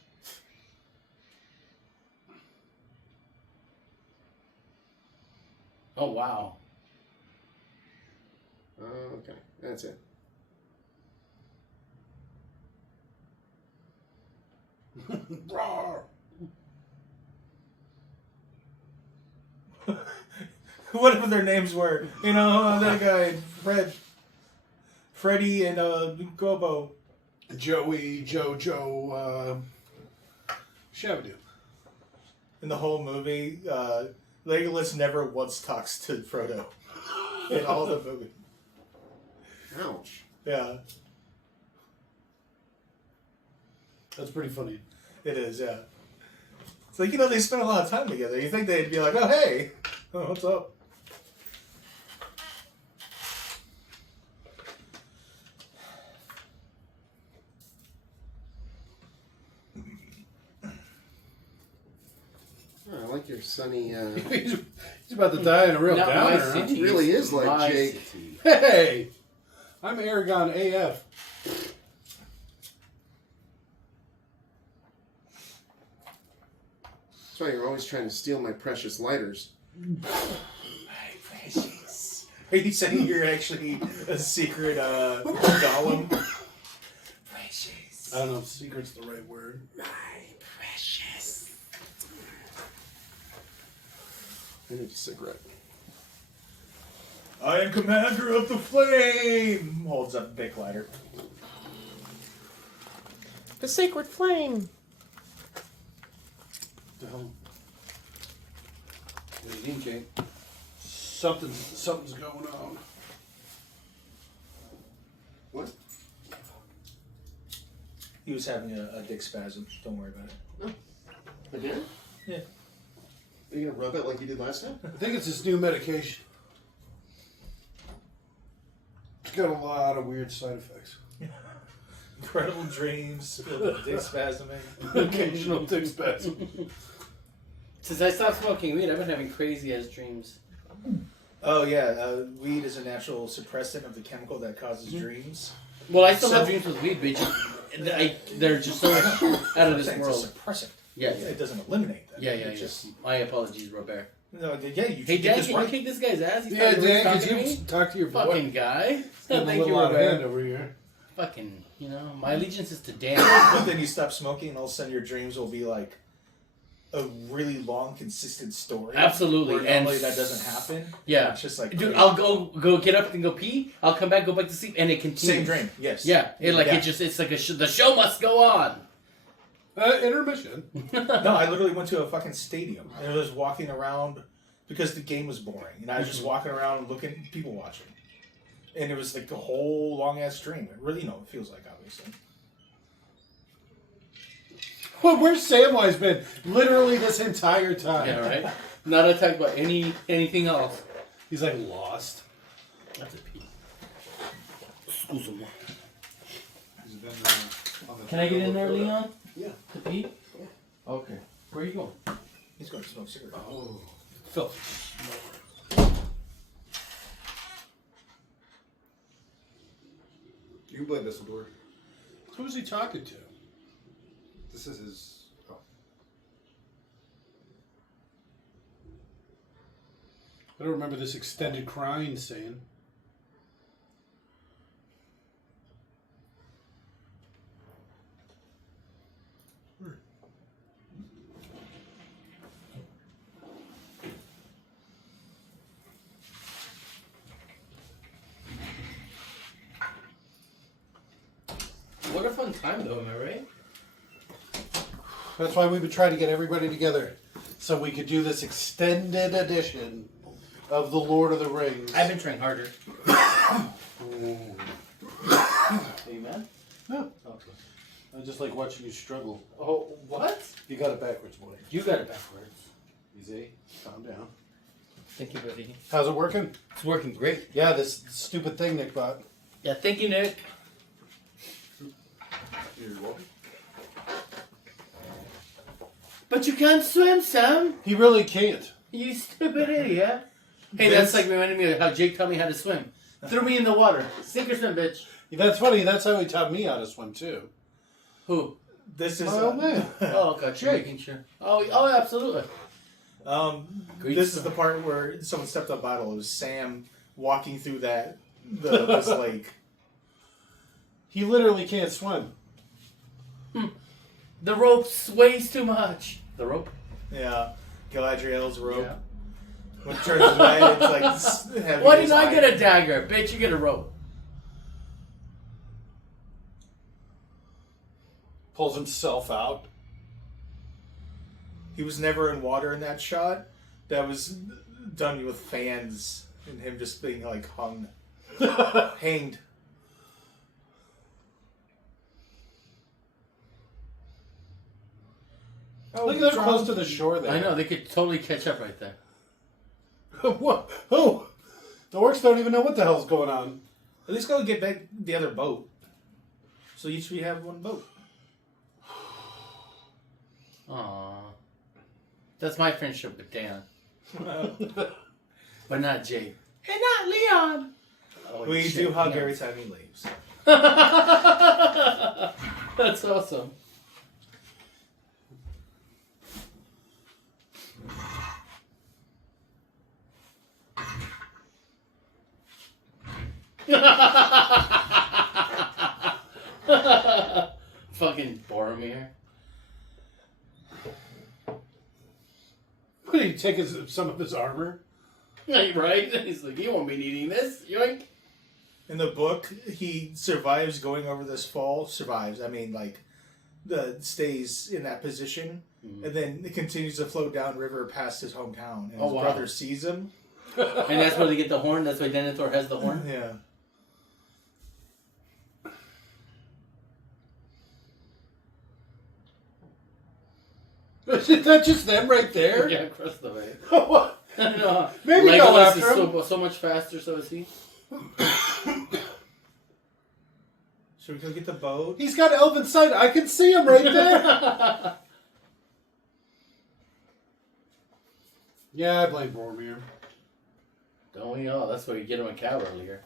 Oh wow. Okay, that's it. Roar. Whatever their names were. You know, that guy, Freddie, and Gobo. Joey, Jojo, Shabadoo. In the whole movie, Legolas never once talks to Frodo. In all the movie. Ouch. Yeah, That's pretty funny. it is. Yeah, it's like they spend a lot of time together. You think they'd be like, "Oh, hey, oh, what's up?" Oh, I like your sunny. He's about to die in a real Not my downer. Huh? city. He really is like My Jake. city. Hey, I'm Aragon AF. That's why you're always trying to steal my precious lighters. My precious. Are you saying you're actually a secret golem? Precious. I don't know if secret's the right word. My precious. I need a cigarette. I am commander of the flame. Holds up a big lighter. The sacred flame. The hell? What do you think, Jake? Something's going on. What? He was having a dick spasm. Don't worry about it. Again? Yeah. Are you gonna rub it like you did last time? I think it's this new medication. It's got a lot of weird side effects. Incredible dreams. Dick spasming. Occasional dick spasm. Since I stopped smoking weed, I've been having crazy ass dreams. Oh yeah, weed is a natural suppressant of the chemical that causes dreams. Well, I still So- have dreams with weed, but they're just so out of this It's world. a suppressant. Yeah, It doesn't eliminate them. yeah. It just My apologies, Robert. no, yeah. You Hey, should get Dan, this can right. you kick this guy's ass? He's Yeah, talking Dan, talking could to you me? talk to your boy? Fucking guy. Give No, him a thank you, little out of hand Robert. over here. Fucking, my allegiance is to Dan. But then you stop smoking, and all of a sudden your dreams will be like a really long, consistent story. Absolutely, Where and normally that doesn't happen. Yeah. It's just like Dude, crazy. I'll go get up and go pee. I'll come back, go back to sleep, and it continues. Same dream. Yes. Yeah, Yeah. it's like the show must go on. Intermission. No, I literally went to a fucking stadium and I was walking around because the game was boring, and I was just walking around and looking, people watching, and it was like a whole long ass stream. It really, it feels like obviously. Well, where's Samwise been? Literally this entire time. Yeah, right. Not attacked by anything else. He's like lost. That's a pee. He's been on the Can I get in there, trail with- Leon? Yeah. To pee? Okay. Where are you going? He's going to smoke cigarettes. Oh, Phil. You can play this door. Who's he talking to? This is his. Oh. I don't remember this extended crying scene. What a fun time, though, am I right? That's why we've been trying to get everybody together so we could do this extended edition of The Lord of the Rings. I've been trying harder. Ooh. Are you mad? No, Okay. I just like watching you struggle. Oh, what? You got it backwards, boy. You got it backwards. Easy. Calm down. Thank you, buddy. How's it working? It's working great. Yeah, this stupid thing Nick bought. Yeah, thank you, Nick. You're welcome. But you can't swim, Sam. He really can't. You stupid idiot. Hey, that's like reminding me of how Jake taught me how to swim. Threw me in the water. Sink or swim, bitch. That's funny. That's how he taught me how to swim, too. Who? This is My old man. Oh, gotcha. Making sure. Oh, absolutely. Great this stuff. is the part where someone stepped on a bottle. It was Sam walking through this lake. He literally can't swim. The rope sways too much. The rope? Yeah, Galadriel's rope. Yeah. When it turns red, it's like heavy Why as did I iron. get a dagger? Bitch, you get a rope. Pulls himself out. He was never in water in that shot. That was done with fans and him just being like hanged. Oh, Look at that drown. close to the shore there. I know, they could totally catch up right there. What? Oh, the orcs don't even know what the hell's going on. At least go get back the other boat. So each we have one boat. Aww. That's my friendship with Dan. But not Jake. And not Leon! Oh, We shit, do hug yeah. every time he leaves. That's awesome. Fucking Boromir. What, did he take some of his armor? Right? He's like, you won't be needing this. Yoink. In the book, he survives going over this fall. Survives. I mean, like, stays in that position, and then it continues to float downriver past his hometown. And his brother sees him. And that's where they get the horn. That's why Denethor has the horn. Yeah. Is that just them right there? Yeah, across the way. What? I know. Maybe go Legolas after is him. so much faster, so is he. Should we go get the boat? He's got elven sight. I can see him right there. Yeah, I blame Boromir. Don't we all? That's why you get him a cow earlier.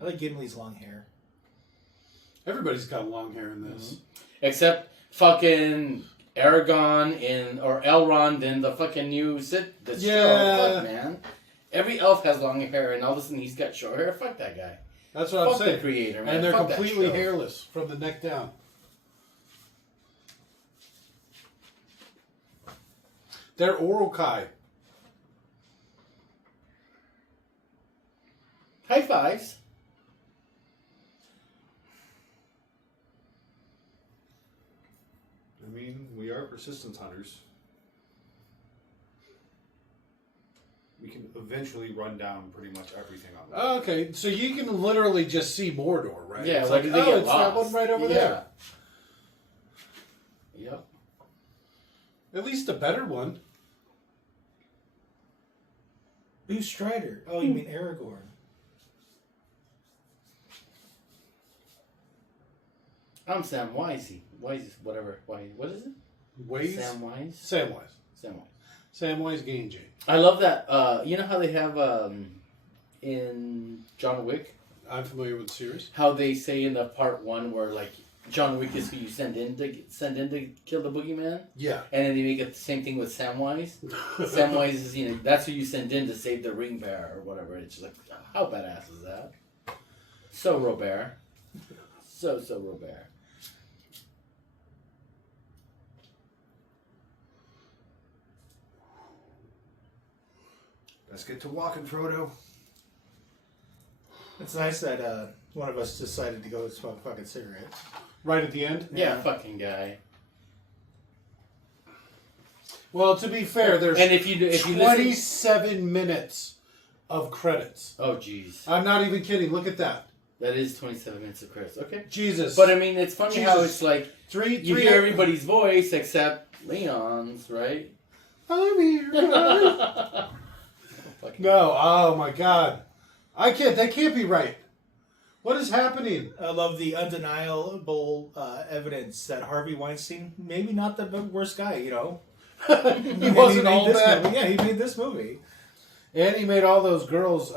I like Gimli's long hair. Everybody's got long hair in this. Except fucking Aragorn or Elrond in the fucking new Sith. The Yeah. show. Fuck, man. Every elf has long hair, and all of a sudden he's got short hair. Fuck that guy. That's what I'm Fuck the saying. creator, man. And they're Fuck that completely show. hairless from the neck down. They're Urukai. High fives. I mean, we are persistence hunters. We can eventually run down pretty much everything on the Okay, so you can literally just see Mordor, right? Yeah, it's like, like, they oh, get it's that lost. one right over Yeah. there. Yep. At least a better one. Who's Strider? Oh, you mean Aragorn. I'm Samwise. Wise, whatever. Wise. What is it? Ways? Samwise? Samwise. Samwise. Samwise Gamgee. I love that. You know how they have in John Wick? I'm familiar with the series. How they say in the part 1 where like John Wick is who you send in to kill the boogeyman, Yeah. and then they make it the same thing with Samwise. Samwise is that's who you send in to save the ring bearer or whatever. It's just like, how badass is that? So Robert. So Robert. Let's get to walking, Frodo. It's nice that one of us decided to go smoke a fucking cigarette. Right at the end? Yeah, fucking guy. Well, to be fair, there's And if you listen, 27 minutes of credits. oh jeez, I'm not even kidding. Look at that. that is 27 minutes of credits. Okay, Jesus. but I mean, it's funny how Jesus. it's like three, you hear everybody's voice except Leon's, right? I'm here. No, oh my God. That can't be right. What is happening? I love the undeniable evidence that Harvey Weinstein, maybe not the worst guy, you know. He wasn't made all this bad. movie. Yeah, he made this movie. And he made all those girls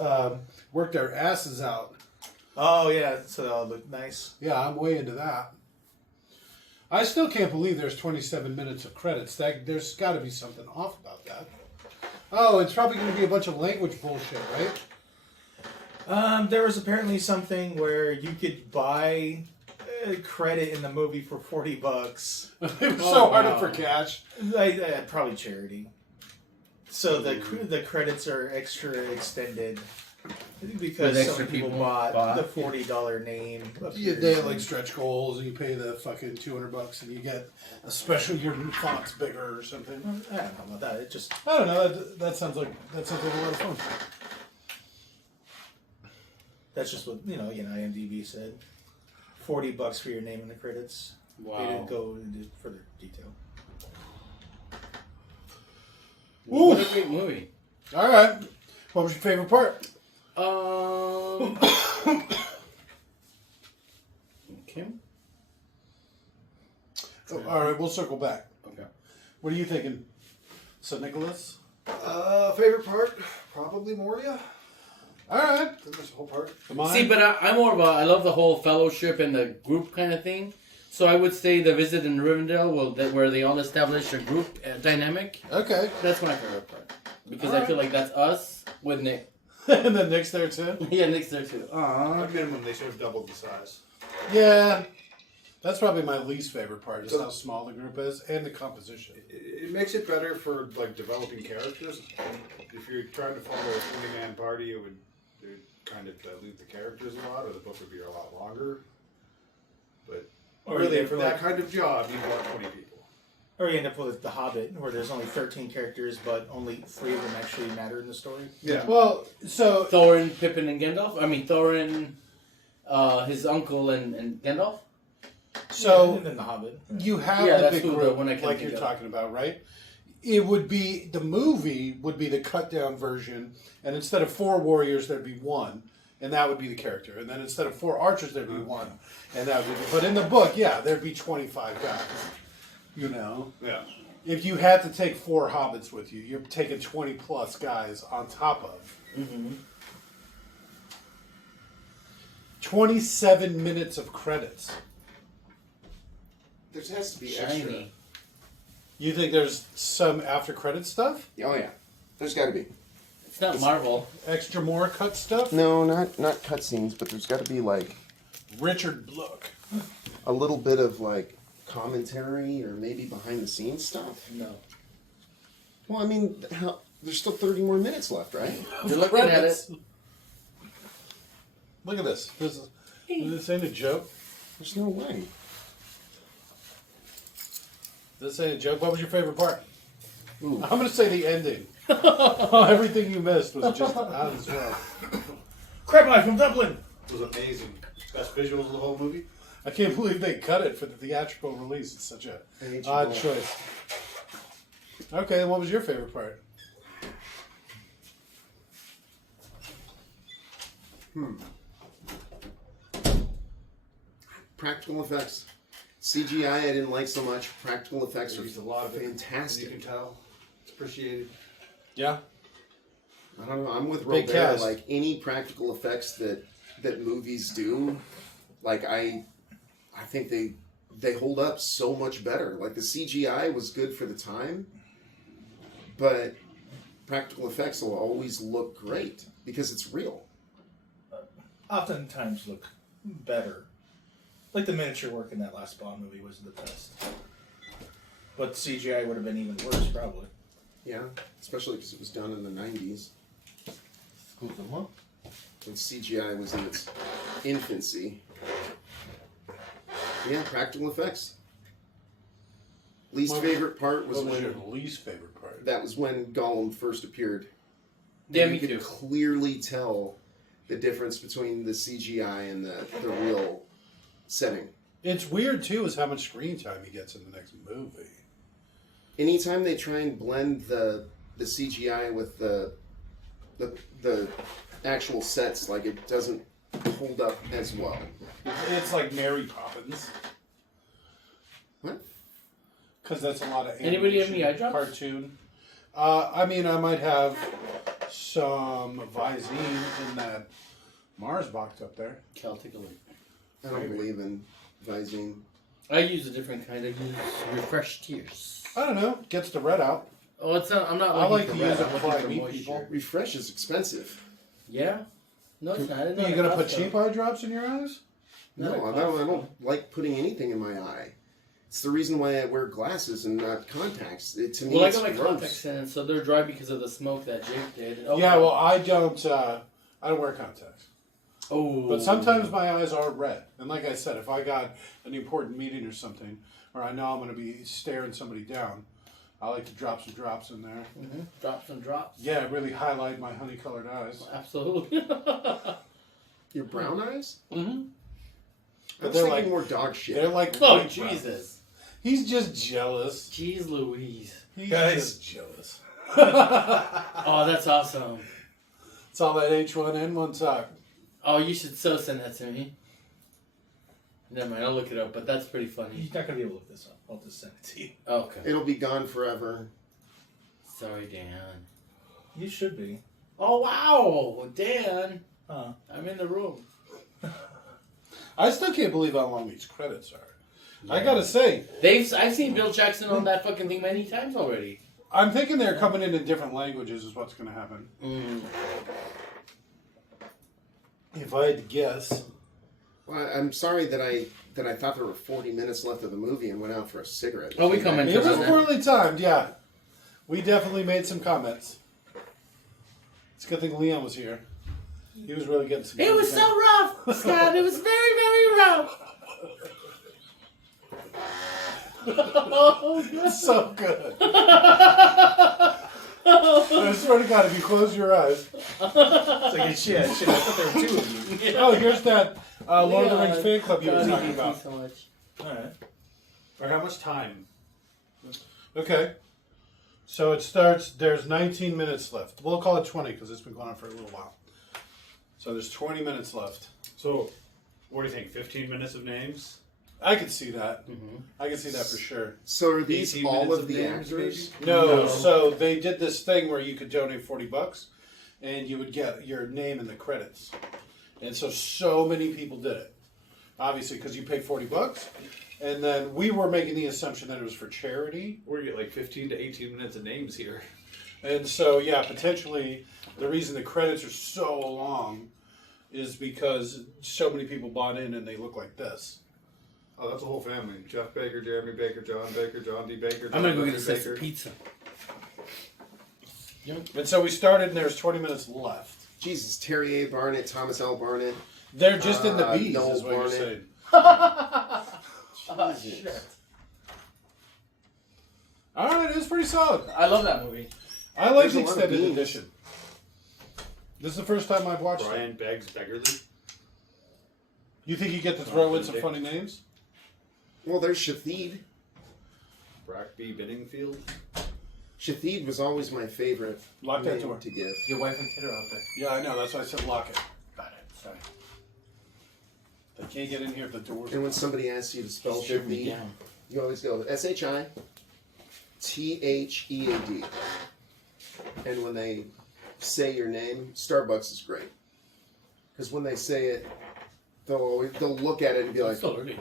work their asses out. Oh, yeah, so they all look nice. Yeah, I'm way into that. I still can't believe there's 27 minutes of credits. There's got to be something off about that. Oh, it's probably going to be a bunch of language bullshit, right? There was apparently something where you could buy credit in the movie for $40. It was so hard for cash. Probably charity. So the credits are extra extended because With so extra many people people bought bought. the $40 name. They have like stretch goals, and you pay the fucking $200, and you get a special. Your font's bigger or something. I don't know about that. It just I don't know. That sounds like a lot of fun. that's just what IMDb said. $40 for your name in the credits. Wow. They didn't go into further detail. What a great movie. All right. What was your favorite part? Okay. Oh, all right, we'll circle back. Okay. What are you thinking? So, Nicholas? Favorite part? Probably Moria. All right. Pretty much the whole part. Mine? See, but I'm more of a. I love the whole fellowship and the group kind of thing. So I would say the visit in Rivendell, where they all establish a group dynamic. Okay. That's my favorite part because All I feel like that's us with Nick. And then Nick's there too? Yeah, Nick's there too. Aww. At minimum, they should have doubled the size. Yeah. That's probably my least favorite part, just how small the group is and the composition. It makes it better for like developing characters. If you're trying to follow a 20-man party, it would kind of dilute the characters a lot, or the book would be a lot longer. But Or really, you for that kind of job, you want 20 people. Or you end up with The Hobbit, where there's only 13 characters, but only 3 of them actually matter in the story. Yeah. Well, so... Thorin, Pippin, and Gandalf. I mean, Thorin, his uncle, and Gandalf. So, And then The Hobbit. you have Yeah, the that's big who the group, one I can like think you're of. talking about, right? It would be, the movie would be the cut down version, and instead of 4 warriors, there'd be 1, and that would be the character. And then instead of 4 archers, there'd be 1, and that would be, but in the book, yeah, there'd be 25 guys, you know? Yeah. If you had to take 4 hobbits with you, you're taking 20 plus guys on top of. Mm-hmm. 27 minutes of credits. There has to be extra. Shiny. You think there's some after credit stuff? Oh yeah, there's got to be. It's not Marvel. Extra more cut stuff? No, not cutscenes, but there's got to be like Richard Blook. a little bit of like commentary or maybe behind the scenes stuff. No. Well, I mean, there's still 30 more minutes left, right? You're looking at it. Look at this. This ain't a joke. There's no way. This ain't a joke. What was your favorite part? Ooh. I'm going to say the ending. Everything you missed was just out of this world. Crab Eye from Dublin! It was amazing. Best visuals of the whole movie. I can't believe they cut it for the theatrical release. It's such a odd choice. Okay, and what was your favorite part? Practical effects. CGI I didn't like so much. Practical effects are There's a lot of it. fantastic. You can tell. It's appreciated. Yeah. I don't know. I'm with Big Robert. cast. Like any practical effects that movies do, like I think they hold up so much better. Like the CGI was good for the time, but practical effects will always look great because it's real. Oftentimes look better. Like the miniature work in that last Bond movie was the best. But CGI would have been even worse, probably. Yeah, especially because it was done in the 90s. When CGI was in its infancy. Yeah, practical effects. Least favorite part was What was when your least favorite part? that was when Gollum first appeared. Yeah, And me you too. could clearly tell the difference between the CGI and the real setting. It's weird too, is how much screen time he gets in the next movie. Anytime they try and blend the CGI with the actual sets, like it doesn't hold up as well. It's like Mary Poppins. What? Because that's a lot of Anybody have any animation, eye drops? cartoon. I mean, I might have some Visine in that Mars box up there. I'll take a look. I don't believe in Visine. I use a different kind. I use Refresh Tears. I don't know. Gets the red out. Oh, it's not. I'm not. I looking like for to red, use it I'm before looking I for meet moisture. people. Refresh is expensive. Yeah. No, it's not. I didn't know You that gonna put cost cheap eye drops in your eyes? Not No, a I don't like putting anything in my eye. It's the reason why I wear glasses and not contacts. To me, Well, I it's got my gross. contacts in, so they're dry because of the smoke that Jake did. Oh, Yeah, well, I don't wear contacts. Oh. But sometimes my eyes are red. And like I said, if I got an important meeting or something, or I know I'm going to be staring somebody down, I like to drop some drops in there. Mm-hmm. Drop some drops. Yeah, really highlight my honey-colored eyes. Absolutely. Your brown eyes? Mm-hmm. I was they're thinking like more dog shit. they're like Oh, white brown. Jesus. He's just jealous. Jeez Louise. He's Guys. just jealous. Oh, that's awesome. It's all that H1N1 talk. Oh, you should so send that to me. Never mind, I'll look it up, but that's pretty funny. You're not gonna be able to look this up. I'll just send it to you. Okay. It'll be gone forever. Sorry, Dan. You should be. Oh, wow. Dan. Huh. I'm in the room. I still can't believe how long these credits are. I gotta say, I've seen Bill Jackson on that fucking thing many times already. I'm thinking they're coming in different languages is what's gonna happen. If I had to guess. Well, I'm sorry that I thought there were 40 minutes left of the movie and went out for a cigarette. Oh, we commented It was on that. poorly timed, yeah. We definitely made some comments. It's a good thing Leon was here. He was really getting some It was so rough, Scott. It was very, very rough. Oh, God. so good. I swear to God, if you close your eyes. It's like, shit, I thought there were two of you. Oh, here's that Lord of the Rings Leon, fan club you were God, he talking hates me about. so much. Alright. Or how much time? Okay. So it starts, there's 19 minutes left. We'll call it 20 because it's been going on for a little while. So there's 20 minutes left. So, what do you think? 15 minutes of names? I could see that. I can see that for sure. So are these 18 all minutes of the names, actors? No, so they did this thing where you could donate $40 and you would get your name in the credits. And so many people did it. Obviously, because you paid $40. And then we were making the assumption that it was for charity. We're getting like 15 to 18 minutes of names here. And so, yeah, potentially the reason the credits are so long is because so many people bought in and they look like this. Oh, that's a whole family. Jeff Baker, Jeremy Baker, John D. Baker, I'm going to go get a Baker. slice of pizza. And so we started and there's 20 minutes left. Jesus, Terry A. Barnett, Thomas L. Barnett. They're just in the bees, Noel is what you're Barnett. saying. Oh, shit. Alright, it was pretty solid. I love that movie. I like There's the a lot of extended beans. edition. This is the first time I've watched it. Brian Beggs Beggarly. You think you get to throw in some funny names? Well, there's Shathid. Brackby Binningfield. Shathid was always my favorite Lock that name door. to give. Your wife and kid are out there. Yeah, I know. That's why I said lock it. Got it. Sorry. They can't get in here if the door's And when somebody asks you to spell Strip me Shathid, down. you always go SHITHEAD. And when they say your name, Starbucks is great. Because when they say it, they'll look at it and be like, It's still early.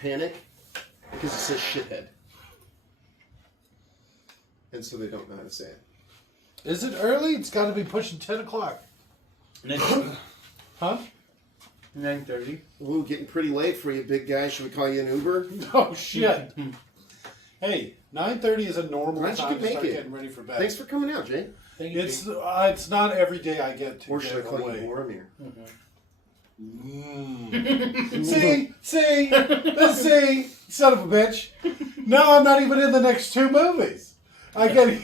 panic? Because it says shithead. And so they don't know how to say it. Is it early? It's got to be pushing 10 o'clock. Huh? 9:30. Ooh, getting pretty late for you, big guy. Should we call you an Uber? Oh, shit. Hey, 9:30 is a normal Glad you time could to make start it. getting ready for bed. Thanks for coming out, Jay. Thank you. It's not every day I get to Or should I get call away. you Boromir? See, son of a bitch. No, I'm not even in the next two movies. I get it.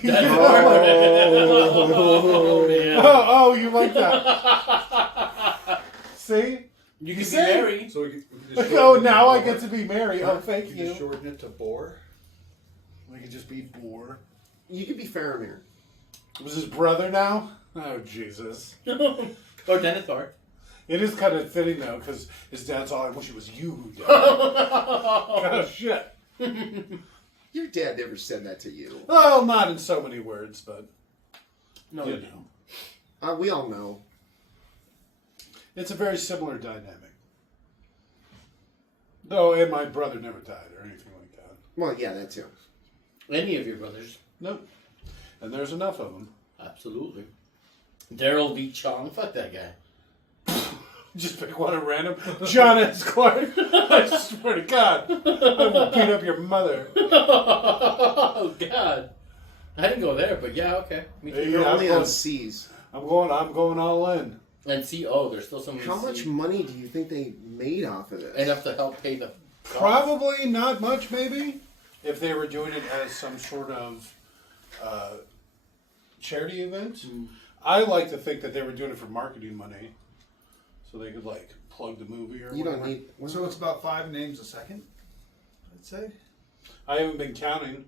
Oh, man. Oh, you like that? See? You can See? be married. So we can just Oh, shorten it now to I Boar. get to be Mary. Oh, thank You you. just shorten it to Boar. We could just be Boar. You could be Faramir. Was his brother now? Oh, Jesus. Or Denethor. It is kind of fitting, though, because his dad's all, I wish it was you who died. Oh, shit. Your dad never said that to you. Well, not in so many words, but No, you you know. We all know. It's a very similar dynamic. Though, and my brother never died or anything like that. Well, yeah, that too. Any of your brothers. Nope. And there's enough of them. Absolutely. Daryl V. Chong. Fuck that guy. Just pick one at random. John S. Clark. I swear to God. I will beat up your mother. Oh, God. I didn't go there, but yeah, okay. Me too. Yeah, You're I'm only going- on C's. I'm going all in. And see, oh, there's still some. How much money do you think they made off of this? Enough to help pay the. Probably not much, maybe. If they were doing it as some sort of charity event. I like to think that they were doing it for marketing money. so they could like plug the movie or You whatever. don't need. So it's about 5 names a second, I'd say. I haven't been counting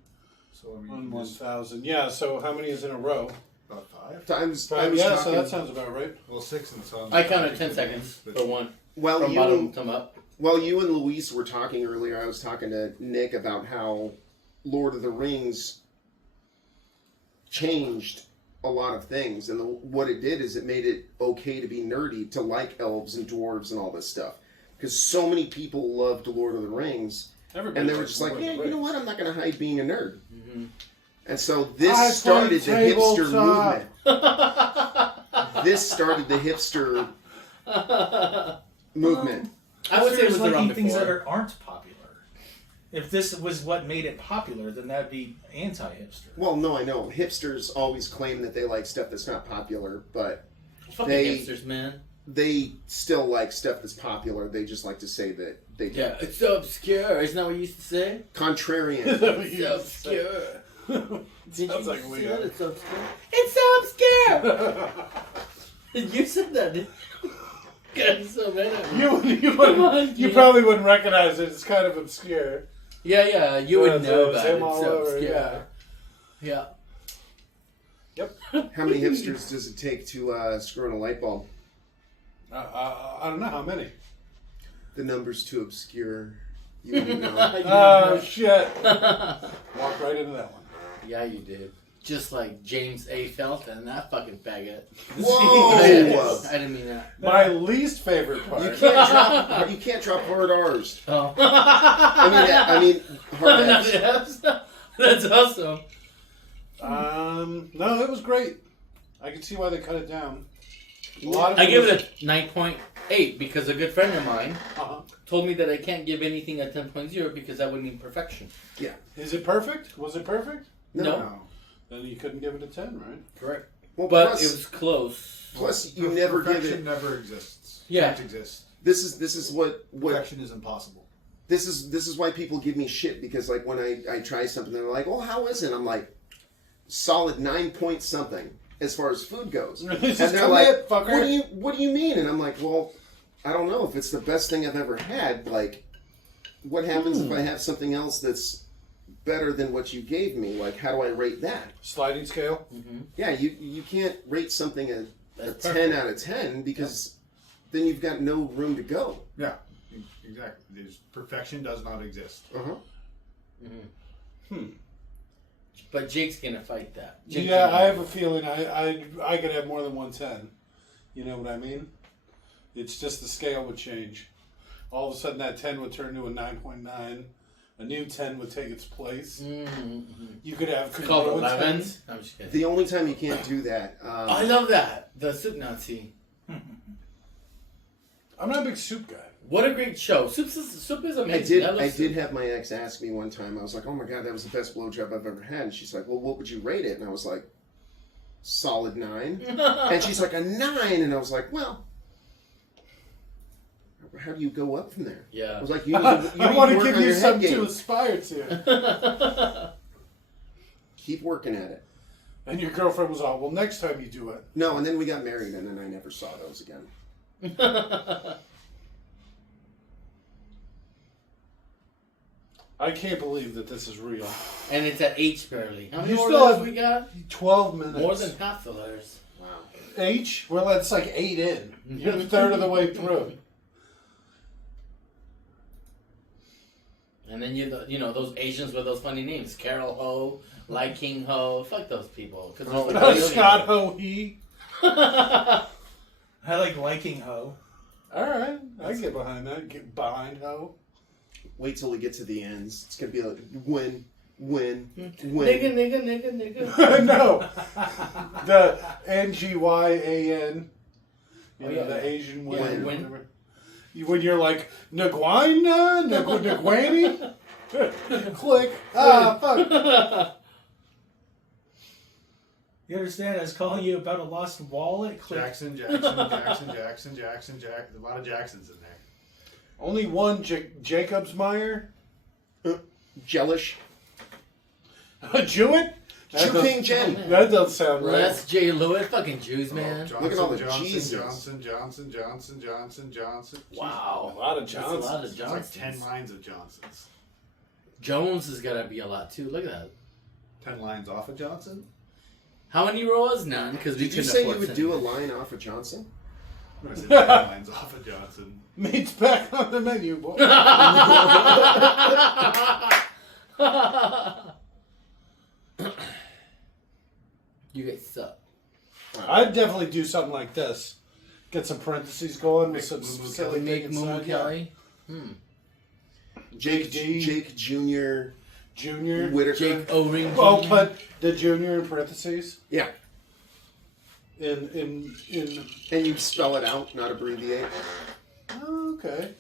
So I mean, on just 1,000. Yeah, so how many is in a row? about 5. Times. I 5. was Yeah, talking, so that sounds about right. Well, 6 and some. I counted 10 seconds for one. While From you bottom and, to up. while you and Luis were talking earlier, I was talking to Nick about how Lord of the Rings changed a lot of things, and what it did is it made it okay to be nerdy, to like elves and dwarves and all this stuff, because so many people loved Lord of the Rings, Everybody and they were likes just like, Lord of yeah, the you know Rings. what? I'm not going to hide being a nerd. Mm-hmm. And so I this started the play hipster tabletop. movement. This started the hipster movement. I would say it was liking around things before. that aren't popular. If this was what made it popular, then that'd be anti-hipster. Well, no, I know. Hipsters always claim that they like stuff that's not popular, but Fucking they- hipsters, man. they still like stuff that's popular. They just like to say that they do. Yeah, it's so obscure. Isn't that what you used to say? Contrarian. It's so obscure. Did Sounds you like say Leo. that? It's so obscure. It's so obscure. You said that. Didn't you? God, I'm so mad at me. You probably wouldn't recognize it. It's kind of obscure. Yeah, you would Yeah, know it's about it. him all It's so over, obscure. yeah. Yeah. How many hipsters does it take to screw in a light bulb? I don't know how many. The number's too obscure. You wouldn't know. Oh shit! Walk right into that one. Yeah, you did. Just like James A. Felton, that fucking faggot. Whoa! I didn't mean that. My least favorite part. You can't drop hard R's. Oh. I mean hard F's. That's awesome. No, it was great. I can see why they cut it down. A lot of I give was- it a 9.8 because a good friend of mine Uh-huh. told me that I can't give anything a 10.0 because that would mean perfection. Is it perfect? Was it perfect? No. Then you couldn't give it a 10, right? Correct. Well, But plus, it was close. plus you never give Perfection it. never exists. Yeah. Can't exist. This is what Perfection is impossible. this is why people give me shit, because like when I try something, they're like, "Oh, how is it?" I'm like, solid 9 point something as far as food goes, and Just they're come like, in, fucker. what do you mean?" And I'm like, "Well, I don't know if it's the best thing I've ever had. Like, what happens if I have something else that's better than what you gave me? Like, how do I rate that?" Sliding scale. Mm-hmm. Yeah, you can't rate something a That's 10 perfect. out of 10 because then you've got no room to go. Yeah, exactly. Perfection does not exist. Uh-huh. But Jake's gonna fight that. Jake's Yeah, gonna- I have a feeling I could have more than 110. You know what I mean? It's just the scale would change. All of a sudden, that 10 would turn to a 9.9. A new 10 would take its place. Mm-hmm. You could have It's called congruent 11. 10s. I'm just kidding. The only time you can't do that. I love that. The Soup Nazi. I'm not a big soup guy. What a great show. Soup is amazing. I love did Soup. have my ex ask me one time. I was like, "Oh my god, that was the best blowjob I've ever had." And she's like, "Well, what would you rate it?" And I was like, "Solid 9." And she's like, "A 9?" And I was like, "Well, how do you go up from there?" I Yeah. was like, "You need I want to work give on you your head something to game. aspire to. Keep working at it." And your girlfriend was all, well, next time you do it. No, and then we got married, and then I never saw those again. I can't believe that this is real. And it's at H barely. How many You more still letters have- we got? 12 minutes. More than half the letters. Wow. H? Well, that's like 8 in. You're a third of the way through. And then you know those Asians with those funny names, Carol Ho, Lai King Ho. Fuck those people. Cause there's like Scott Ho He. I like liking Ho. Alright, I can get behind that. Get behind Ho. Wait till we get to the ends. It's gonna be like win. Nigga. No. The NGYAN. You Oh, know, yeah. the Asian win. Yeah, or win. whatever. When you're like, Naguina? Naguani? Click. Ah, fuck. You understand? I was calling you about a lost wallet. Click. Jackson. A lot of Jacksons in there. Only one Jacobs Meyer. Jellish. Jewett? Chuping Jen. That doesn't sound right. Les J. Lewis, fucking Jews, man. Look at all the Johnson, Jesuses. Johnson. Wow. A lot of That's a Johnsons. lot of It's like Johnsons. 10 lines of Johnsons. Jones has got to be a lot too. Look at that. 10 lines off of Johnson? How many rows? None, because we Did you couldn't say you afford would 10. do a line off of Johnson? No, I said 10 lines off of Johnson. Meat's back on the menu, boy. You guys suck. I'd definitely do something like this. Get some parentheses going with some Moo silly thing Make Moo inside. Kelly. Jake D. Jake Jr. Junior. Whitaker. Jake O-Ring. Oh, Jr. put the junior in parentheses. Yeah. In. And you spell it out, not abbreviate. Oh, okay.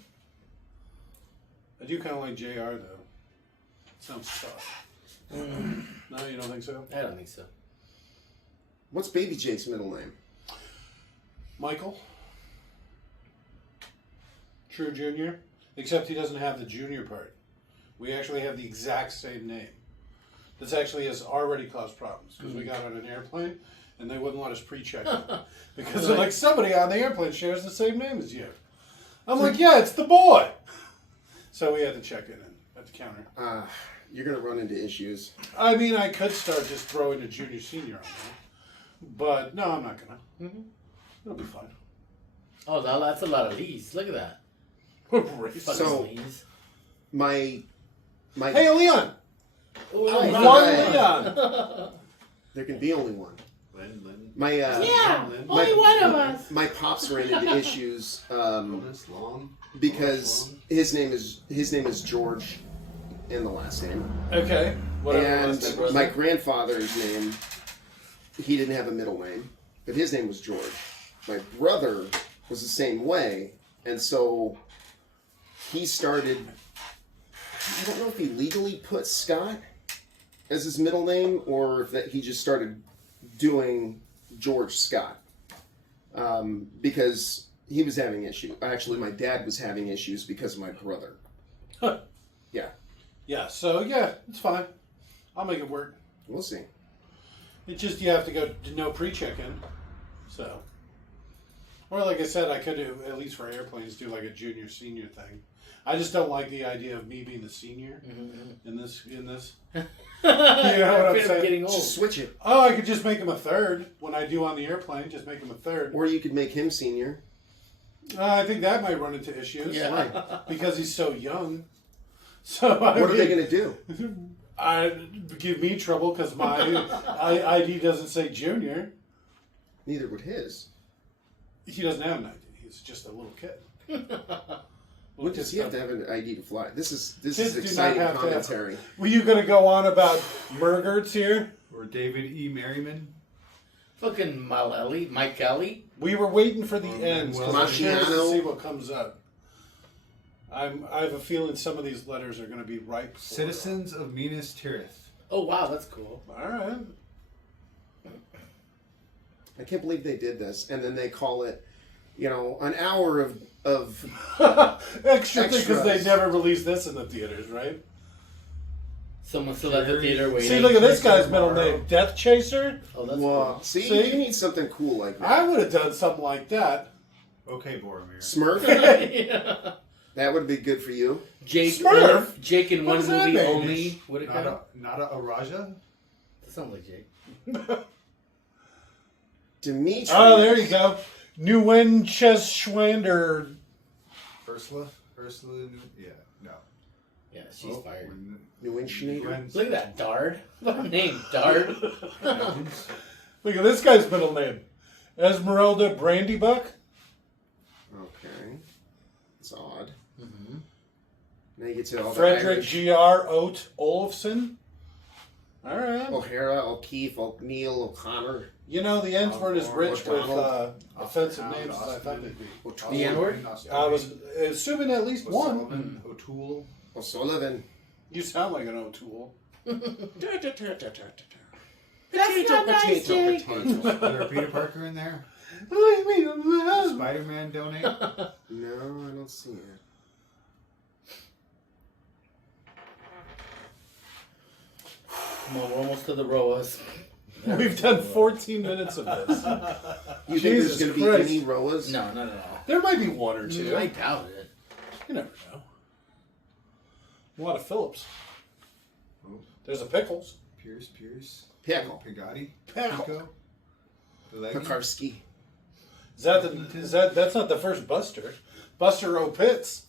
I do kind of like JR though. Sounds tough. No, you don't think so? I don't think so. What's Baby Jake's middle name? Michael. True Junior. Except he doesn't have the junior part. We actually have the exact same name. This actually has already caused problems because we got on an airplane and they wouldn't let us pre-check it because they're like, somebody on the airplane shares the same name as you. I'm like, yeah, it's the boy. So we had to check it in at the counter. You're gonna run into issues. I mean, I could start just throwing a junior senior on there, but no, I'm not gonna. It'll be fine. Oh, that's a lot of Lees. Look at that. Racist. So- Lees. My Hey, Leon. Oh, nice. One Right. Leon. there can be only one. Lynn. My Yeah, Lynn. only one of us. my pops ran into issues Bonus, long. because his name is George in the last name. Okay. Whatever. And last name was. my grandfather's name, he didn't have a middle name, but his name was George. My brother was the same way, and so he started, I don't know if he legally put Scott as his middle name or if that he just started doing George Scott because he was having issues. Actually, my dad was having issues because of my brother. Huh. Yeah, Yeah. So yeah, it's fine. I'll make it work. we'll see. It's just you have to go to no pre-check-in. So, or like I said, I could do at least for airplanes do like a junior senior thing. I just don't like the idea of me being the senior in this. You know what I'm saying? Getting old. Just switch it. Oh, I could just make him a third when I do on the airplane. Just make him a third. Or you could make him senior. I think that might run into issues. Yeah. Because he's so young. So What are they going to do? give me trouble because my ID doesn't say junior. Neither would his. He doesn't have an ID. He's just a little kid. What does he have to have an ID to fly? This is Kids do not exciting have to have- commentary. Were you going to go on about Murgerts here? Or David E. Merriman. Fucking Mike Kelly. We were waiting for the ends because I'm curious to Marciano. see what comes up. I have a feeling some of these letters are going to be ripe. for- Citizens of Minas Tirith. Oh wow, that's cool. All right. I can't believe they did this, and then they call it, an hour of Extra thing because they Extras. never released this in the theaters, right? Someone still at the theater waiting. See, look at this guy's middle name, Death Chaser. Oh, that's Wow. cool. See, See? you need something cool like that. I would have done something like that. Okay, Boromir. Smurf, Yeah. that would be good for you. Jake. Smurf? Jake in What one does that movie mean? only. What it Not called? a Araja? That sounds like Jake. Dimitri. Oh, there you go. Nuencheschwander. Ursula? Yeah, no. Yeah, she's fired. Neuenschneider. Look at that, Dard. What a name, Dard. Look at this guy's middle name. Esmeralda Brandybuck. Okay. It's odd. Now you get to all the Frederick Irish. G.R. Oat Olafson. All right. O'Hara, O'Keefe, O'Neill, O'Connor. You know, the N word is rich with O'Donnell. offensive names as I thought they'd be. The N-word? I was assuming at least one. O'Sullivan, O'Toole. O'Sullivan. You sound like an O'Toole. That's not nice, Jake. Is there a Peter Parker in there? Leave me alone. Spider-Man donate? No, I don't see it. Come on, we're almost to the Roas. We've done 14 minutes of this. You think Jesus there's going to Christ. be any Roas? No, not at all. There might be one or two. I doubt it. You never know. A lot of Phillips. Oh. There's a Pickles. Pierce. Pickle. Pagatti. Pickle. Pico. Pelleggi. Pekarsky. That's not the first Buster. Buster O'Pitts.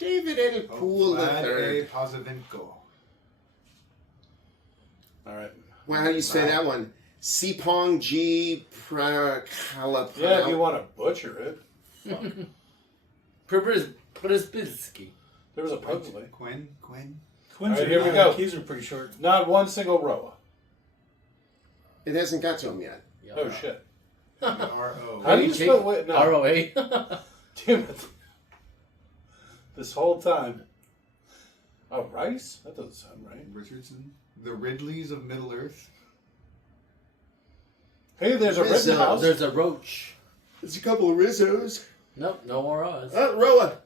David El Pool the Vlad A. third. Pazavenko. All right. Wow, how do you say that one? Sipong G. Prakalap. Yeah, if you want to butcher it. Przybylski. There was a Pugsley. Quinn. Quincy, All right, here we go. Keys are pretty short. Not one single row. It hasn't got to him yet. Oh, shit. R.O. How do you spell wait? No. ROA. Damn it. This whole time. Oh, Rice? That doesn't sound right. Richardson. The Ridleys of Middle Earth. Hey, there's a Rizzo. Rittenhouse. There's a Roach. There's a couple of Rizzos. Nope, no more Roas. Roa.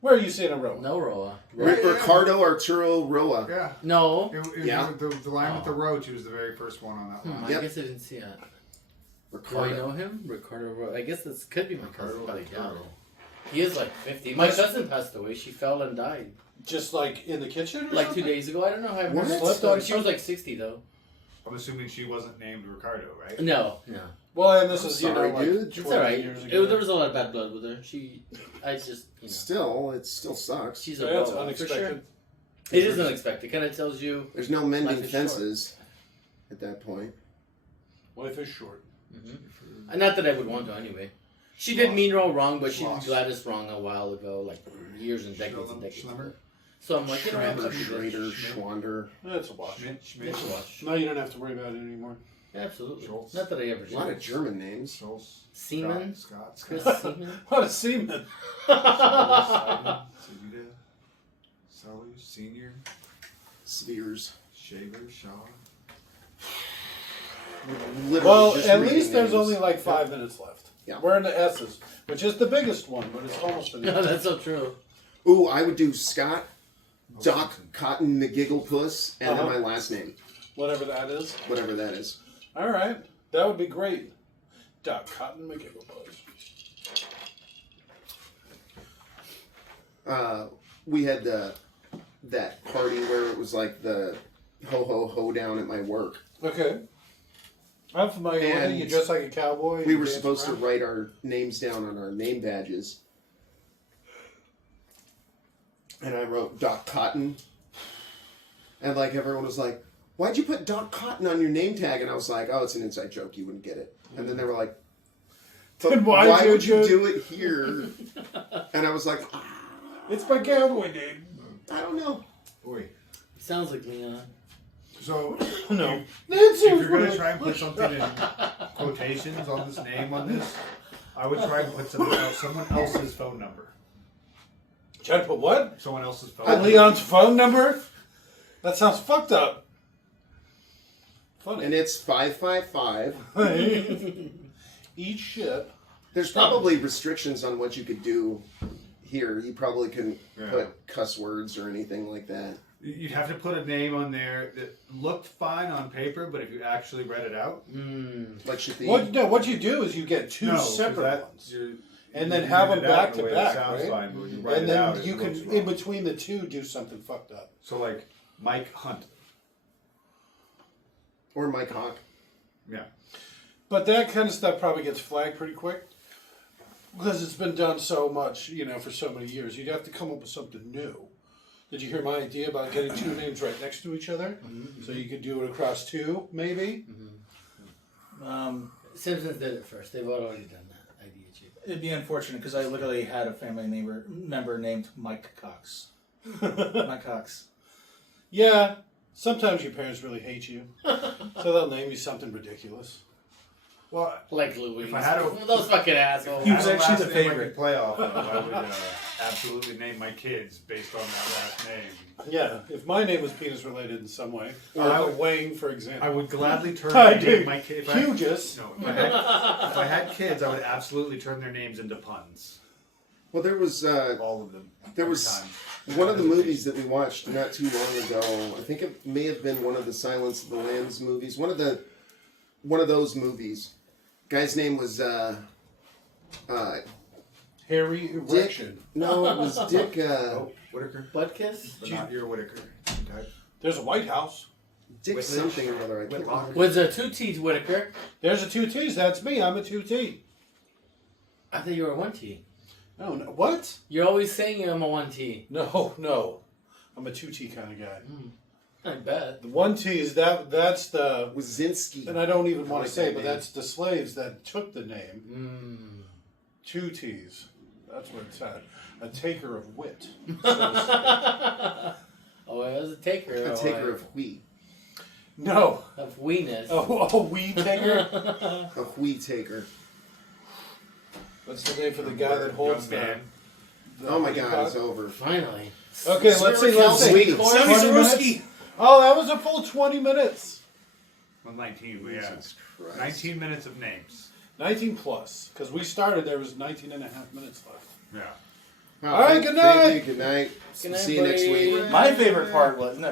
Where are you seeing a row? No Roa. Ricardo Arturo Roa. Yeah. No. Yeah. The line with the roach, he was the very first one on that line. I guess I didn't see that. Do I Ricardo. know him? Ricardo Roa. I guess this could be my cousin, Ricardo but I doubt Arturo. it. He is like 50. My cousin passed away. She fell and died. Just like in the kitchen? Or Like 2 something? days ago. I don't know how I What? remember. Slept on She was like 60 though. I'm assuming she wasn't named Ricardo, right? No. Well, and this is, Sorry, like dude. It's 20 alright. years ago. There was a lot of bad blood with her. It still sucks. She's a Yeah, it's Roa, for unexpected. sure. It is unexpected. Kind of tells you. There's no mending Life is short. fences at that point. Life is short. Not that I would want to anyway. She did mean no wrong, but she Schloss. did Gladys wrong a while ago, like years and decades and decades Schlemmer. ago. So I'm like, you know what? Schrader, I'll do that. Schrader, Schwander. That's a wash. Schmidt. It's a wash. No, you don't have to worry about it anymore. Absolutely. Schultz. Not that I ever A lot of did. German names. Schultz. Seaman? Scott. Chris Seaman? What a seaman. Savita. Salus. Senior. Spheres. Shaver. Shaw. Literally Well, just at reading least there's names. only like 5 minutes left. Yeah. We're in the S's, which is the biggest one, but it's almost No, finished. that's so true. Ooh, I would do Scott, Doc, Cotton, McGigglepuss, and then Uh-huh. my last name. Whatever that is. Whatever that is. All right. That would be great. Doc Cotton McGigglepuss. We had that party where it was like the ho down at my work. Okay. I'm familiar with it. And You dress like a cowboy. We you were dance supposed to around. write our names down on our name badges. And I wrote Doc Cotton. And like everyone was like, why'd you put Doc Cotton on your name tag? And I was like, oh, it's an inside joke. You wouldn't get it. And then they were like, Then why why'd you would you do- do it here? And I was like, It's my cowboy name. I don't know. Boy. Sounds like Leon. So, No. if you're going to try and put something in quotations on this name on this, I would try and put someone else's phone number. Try to put what? Someone else's phone On number. Leon's phone number? That sounds fucked up. Funny. And it's 555. Eat shit. There's probably restrictions on what you could do here. You probably couldn't Yeah. put cuss words or anything like that. You'd have to put a name on there that looked fine on paper, but if you actually read it out, Like Shafi. What you do is you get two 'cause separate that- ones. you- And you then have read them it out back in a to way that back, sounds right? fine, but when you write And it out, then it you can, looks in wrong. between the two, do something fucked up. So like Mike Hunt. Or Mike Hawk. Yeah. But that kind of stuff probably gets flagged pretty quick. Because it's been done so much, for so many years. You'd have to come up with something new. Did you hear my idea about getting two names right next to each other? Mm-hmm. So you could do it across two, maybe? Simpsons did it first. They've already done that idea, too. It'd be unfortunate because I literally had a family member named Mike Cox. Mike Cox. Yeah. Sometimes your parents really hate you. So they'll name you something ridiculous. Well, Like Louise. If I had a- Those fucking assholes. He was I had a actually last the name I favorite. could play off of. I would absolutely name my kids based on that last name. Yeah, if my name was penis related in some way, or I like would- Wayne, for example. I would gladly turn I my do. name, my kid. If I Hughes. no, if I had kids, I would absolutely turn their names into puns. Well, there was All of them. there Every was time. one of the movies that we watched not too long ago. I think it may have been one of the Silence of the Lambs movies. One of those movies. Guy's name was Hairy Dick. erection. No, it was Dick. Oh, Whitaker. Butt kiss? But not your Whitaker. Okay. There's a White House. Dick Whitledge. something or other. I can't Whitlock. remember. Was a 2 T's Whitaker. There's a 2 T's. That's me. I'm a 2 T. I thought you were a 1 T. No, no. What? You're always saying I'm a 1 T. No, no. I'm a 2 T kind of guy. I bet. The 1 T is that's the, Wazinski. and I don't even want like to say, that but name. that's the slaves that took the name. 2 T's. That's what it's at. A taker of wit. Oh, I was a taker. A taker of wheat. No. Of weeness. Oh, a weed taker? A wheat taker. That's the name for the guy that holds Young the, man. Oh my what do you God, call it's it? over. Finally. Okay, let's see. 20 minutes? Oh, that was a full 20 minutes. Well, 19, but yeah. Jesus Christ. 19 minutes of names. 19 plus. Because we started, there was 19 and a half minutes left. Yeah. Wow, All right, thank- good thank night. you, good night. Good night, See you next buddy. week. My favorite part was, isn't that